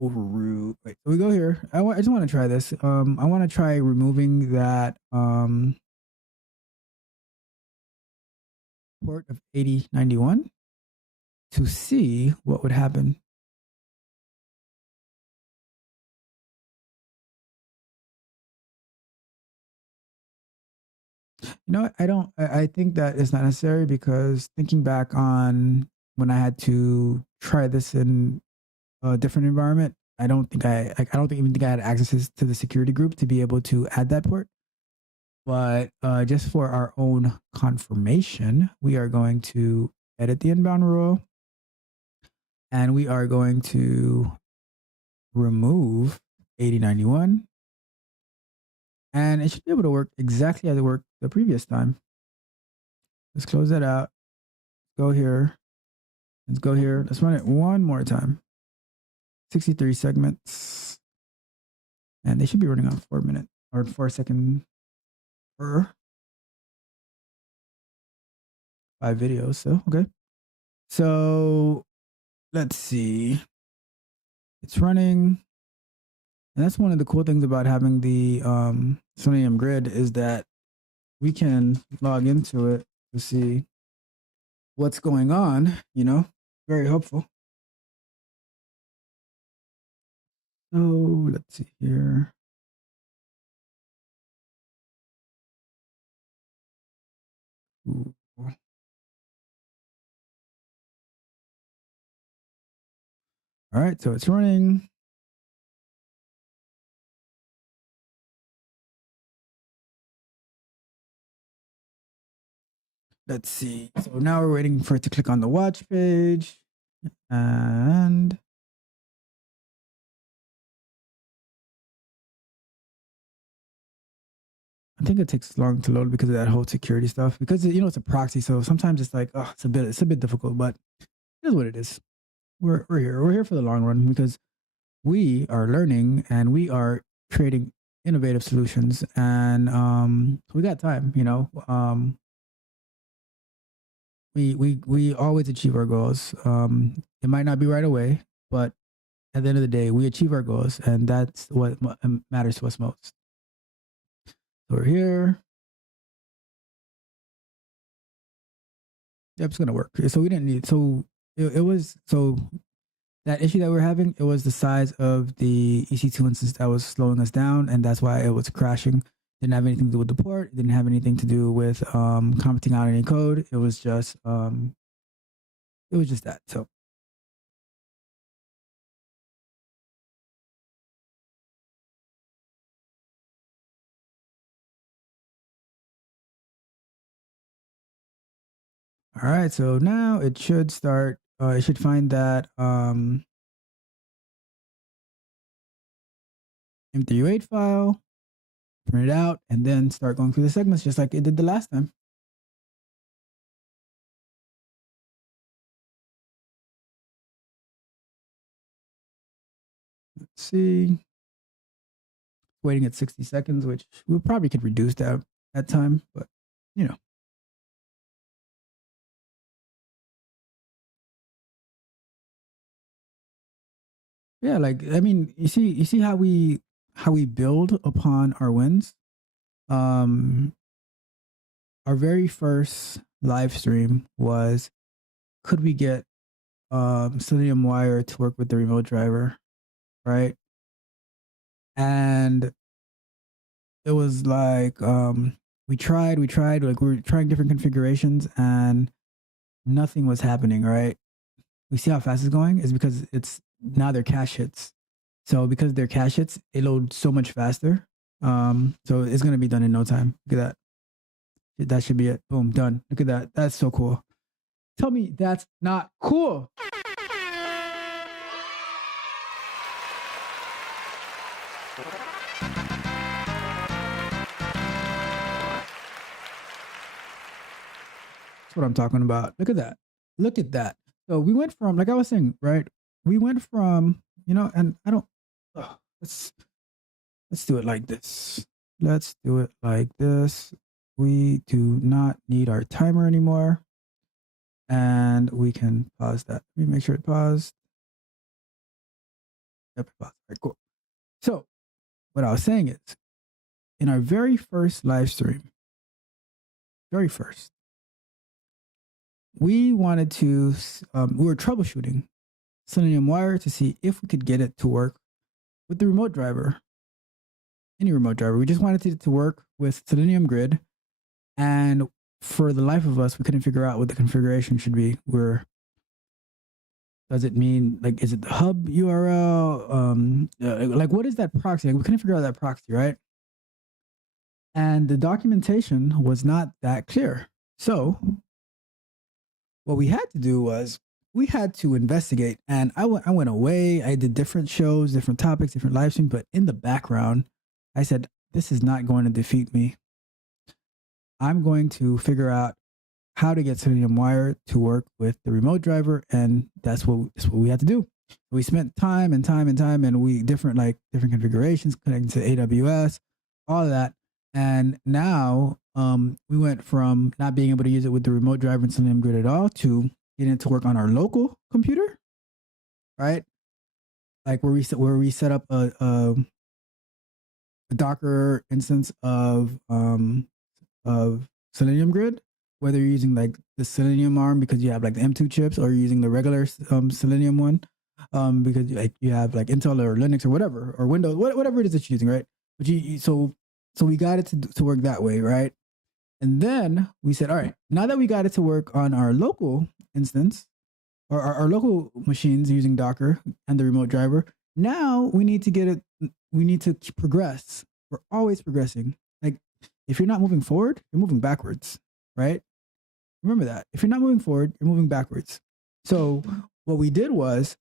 overroot. Wait, so we go here. I just want to try this. I want to try removing that port of 8091 to see what would happen. You know what? I think that is not necessary because thinking back on when I had to try this in a different environment, I don't even think I had access to the security group to be able to add that port. But just for our own confirmation, we are going to edit the inbound rule, and we are going to remove 8091, and it should be able to work exactly as it worked the previous time. Let's close that out. Go here. Let's go here. Let's run it one more time. 63 segments. And they should be running on 4 minute or 4 second per 5 videos. So, okay. So let's see. It's running. And that's one of the cool things about having the Selenium Grid is that we can log into it to see what's going on, you know, very helpful. So let's see here. Ooh. All right, so it's running. Let's see. So now we're waiting for it to click on the watch page. And I think it takes long to load because of that whole security stuff. Because you know it's a proxy, so sometimes it's like, oh, it's a bit difficult, but it is what it is. We're here. We're here for the long run because we are learning and we are creating innovative solutions, and we got time, you know. We always achieve our goals. It might not be right away, but at the end of the day, we achieve our goals, and that's what matters to us most. So we're here. Yep, it's gonna work. So we didn't need. So it was so that issue that we're having. It was the size of the EC2 instance that was slowing us down, and that's why it was crashing. Didn't have anything to do with the port. Didn't have anything to do with commenting out any code. It was just that. So all right. So now it should start. It should find that M3U8 file, print it out, and then start going through the segments just like it did the last time. Let's see. Waiting at 60 seconds, which we probably could reduce that time, but you know. Yeah, like I mean, you see how we build upon our wins. Our very first live stream was, could we get Selenium-Wire to work with the RemoteDriver, right? And it was like we tried, like we were trying different configurations and nothing was happening, right? We see how fast it's going is because it's now they're cache hits. So because they're cache hits, it loads so much faster. So it's gonna be done in no time. Look at that. That should be it. Boom, done. Look at that. That's so cool. Tell me that's not cool. That's what I'm talking about. Look at that. Look at that. So we went from, like I was saying, right? We went from, you know, and I don't, let's do it like this. Let's do it like this. We do not need our timer anymore. And we can pause that. Let me make sure it paused. Yep, it paused. All right, cool. So what I was saying is, in our very first live stream, very first, we wanted to, we were troubleshooting Selenium-Wire to see if we could get it to work with the RemoteDriver, any RemoteDriver. We just wanted it to work with Selenium Grid. And for the life of us, we couldn't figure out what the configuration should be. Does it mean, like, is it the hub URL? Like, what is that proxy? Like, we couldn't figure out that proxy, right? And the documentation was not that clear. So what we had to do was we had to investigate. And I went away. I did different shows, different topics, different live streams. But in the background, I said, this is not going to defeat me. I'm going to figure out how to get Selenium-Wire to work with the RemoteDriver, and that's what we had to do. We spent time, and we different configurations connecting to AWS, all of that, and now we went from not being able to use it with the RemoteDriver and Selenium Grid at all to getting it to work on our local computer, right? Like where we set up a Docker instance of Selenium Grid, whether you're using like the Selenium arm because you have like the M2 chips, or you're using the regular Selenium one because like you have like Intel or Linux or whatever, or Windows, whatever it is that you're using, right? But so we got it to work that way, right? And then we said, all right, now that we got it to work on our local instance or our local machines using Docker and the RemoteDriver, now we need to get it. We need to progress. We're always progressing. Like, if you're not moving forward, you're moving backwards, right? Remember that. If you're not moving forward, you're moving backwards. So what we did was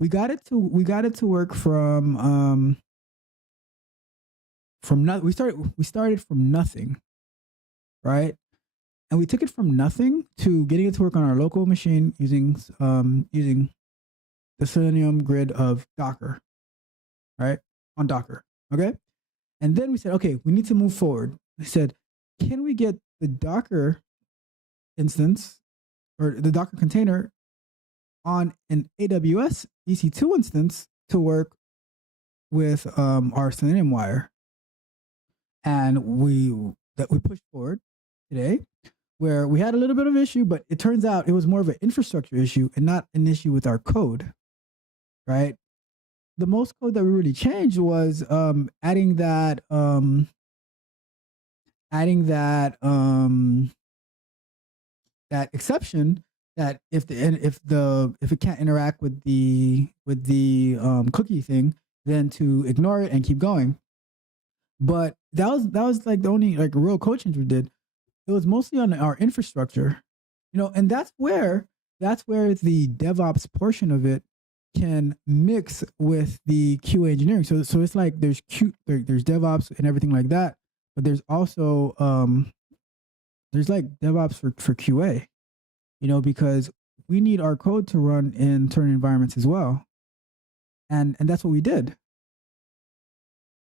we got it to work from we started from nothing, right? And we took it from nothing to getting it to work on our local machine using the Selenium Grid of Docker, right? On Docker, okay? And then we said, okay, we need to move forward. We said, can we get the Docker instance or the Docker container on an AWS EC2 instance to work with our Selenium-Wire? And we pushed forward today, where we had a little bit of issue, but it turns out it was more of an infrastructure issue and not an issue with our code, right? The most code that we really changed was adding that exception that if it can't interact with the cookie thing, then to ignore it and keep going. But that was like the only like real code change we did. It was mostly on our infrastructure, you know, and that's where the DevOps portion of it can mix with the QA engineering. So it's like there's there's DevOps and everything like that, but there's also there's like DevOps for QA, because we need our code to run in certain environments as well. And that's what we did.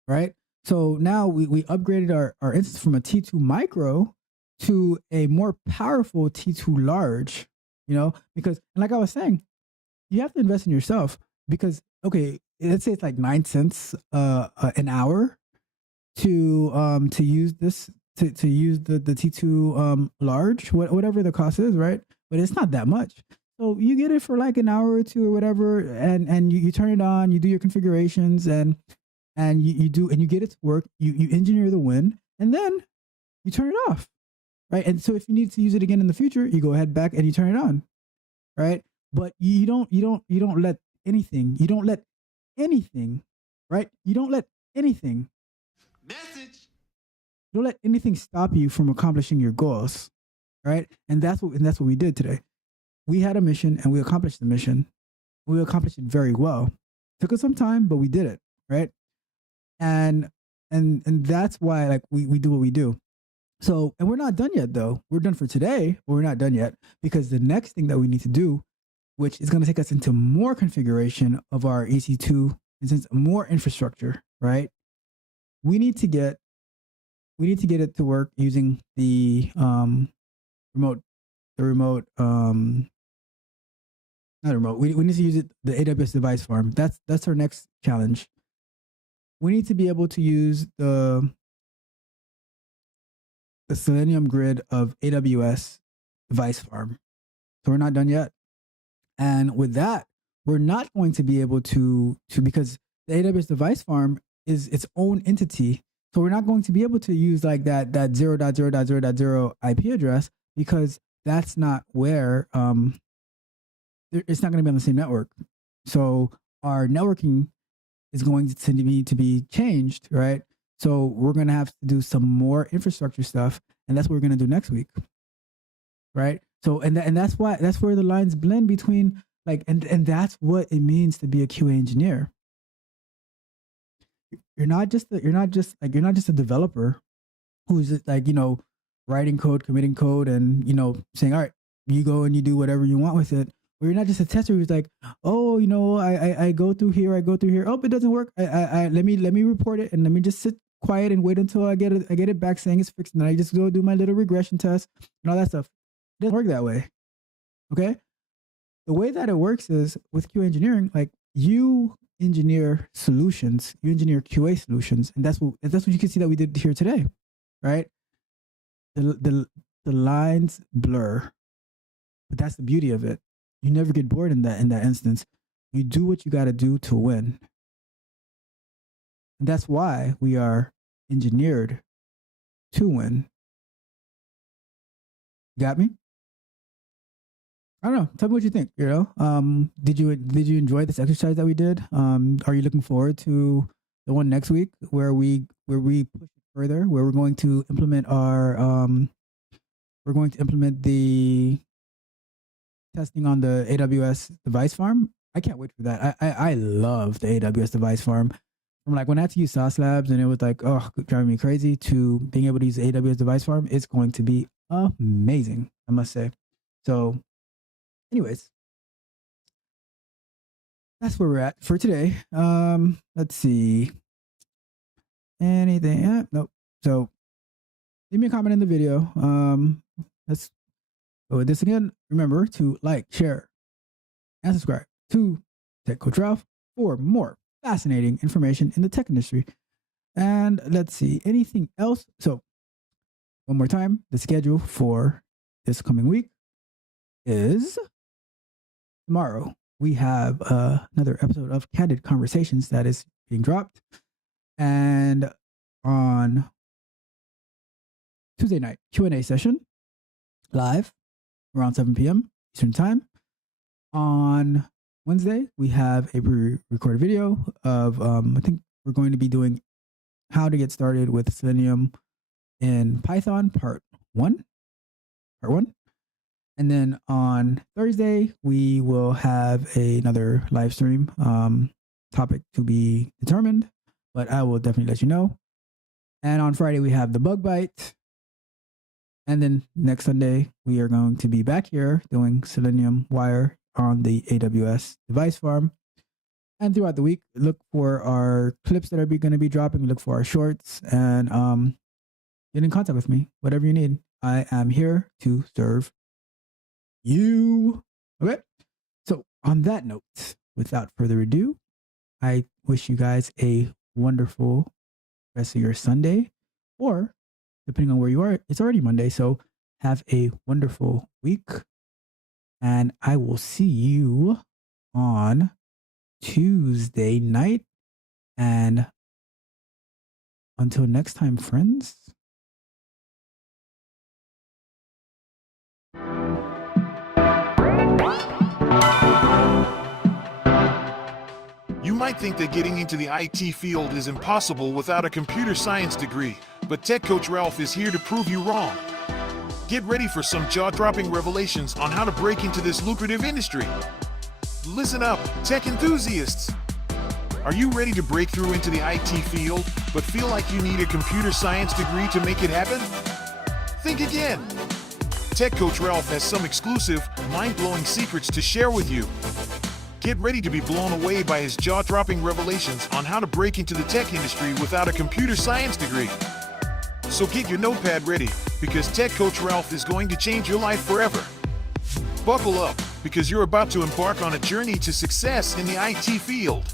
Right? So now we upgraded our instance from a T2 micro to a more powerful T2 large, because, and like I was saying, you have to invest in yourself because, okay, let's say it's like 9 cents an hour to use this, to use the T2 large, whatever the cost is, right? But it's not that much. So you get it for like an hour or two or whatever, and you turn it on, you do your configurations, and you get it to work, you engineer the win, and then you turn it off. Right. And so if you need to use it again in the future, you go ahead back and you turn it on. Right. But you don't let anything, right? You don't let anything don't let anything stop you from accomplishing your goals. Right. And that's what we did today. We had a mission and we accomplished the mission. We accomplished it very well. Took us some time, but we did it. Right. And that's why, like, we do what we do. So, and we're not done yet, though. We're done for today, but we're not done yet, because the next thing that we need to do, which is going to take us into more configuration of our EC2 instance, more infrastructure, right? We need to get it to work using the not remote. We need to use it, the AWS device farm. That's our next challenge. We need to be able to use the Selenium grid of AWS device farm. So we're not done yet. And with that, we're not going to be able to because the AWS device farm is its own entity. So we're not going to be able to use like that 0.0.0.0 IP address, because that's not where it's not going to be on the same network. So our networking is going to need to be changed, right? So we're going to have to do some more infrastructure stuff, and that's what we're going to do next week, right? So and that's where the lines blend between, like, and that's what it means to be a QA engineer. You're not just a developer who's like, writing code, committing code, and saying, all right, you go and you do whatever you want with it. Or you're not just a tester who's like, oh, I go through here, oh, it doesn't work. I let me report it, and let me just sit quiet and wait until I get it back saying it's fixed, and then I just go do my little regression test and all that stuff. It doesn't work that way. Okay? The way that it works is with QA engineering, like, you engineer solutions, you engineer QA solutions, and that's what you can see that we did here today, right? The lines blur, but that's the beauty of it. You never get bored in that instance. You do what you got to do to win. And that's why we are engineered to win. Got me? I don't know. Tell me what you think. Did you enjoy this exercise that we did? Are you looking forward to the one next week where we push it further, where we're going to implement the testing on the AWS device farm? I can't wait for that. I love the AWS device farm. From like when I had to use Sauce Labs and it was like, oh, driving me crazy, to being able to use the AWS device farm, it's going to be amazing, I must say. So anyways, that's where we're at for today. Let's see. Anything? Yeah, nope. So leave me a comment in the video. Let's go with this again. Remember to like, share, and subscribe to Tech Coach Ralph for more fascinating information in the tech industry. And let's see, anything else? So one more time, the schedule for this coming week is tomorrow. We have another episode of Candid Conversations that is being dropped. And on Tuesday night, Q&A session, live around 7 p.m. Eastern Time. On Wednesday, we have a recorded video of, I think we're going to be doing how to get started with Selenium in Python, part one. And then on Thursday, we will have another live stream, topic to be determined, but I will definitely let you know. And on Friday, we have the bug bite. And then next Sunday, we are going to be back here doing Selenium-Wire on the AWS device farm. And throughout the week, look for our clips that are going to be dropping, look for our shorts, and get in contact with me, whatever you need. I am here to serve you. Okay. So on that note, without further ado, I wish you guys a wonderful rest of your Sunday, or depending on where you are, it's already Monday. So have a wonderful week, and I will see you on Tuesday night. And until next time, friends. You might think that getting into the IT field is impossible without a computer science degree, but Tech Coach Ralph is here to prove you wrong. Get ready for some jaw-dropping revelations on how to break into this lucrative industry. Listen up, tech enthusiasts! Are you ready to break through into the IT field, but feel like you need a computer science degree to make it happen? Think again! Tech Coach Ralph has some exclusive, mind-blowing secrets to share with you. Get ready to be blown away by his jaw-dropping revelations on how to break into the tech industry without a computer science degree. So get your notepad ready, because Tech Coach Ralph is going to change your life forever. Buckle up, because you're about to embark on a journey to success in the IT field.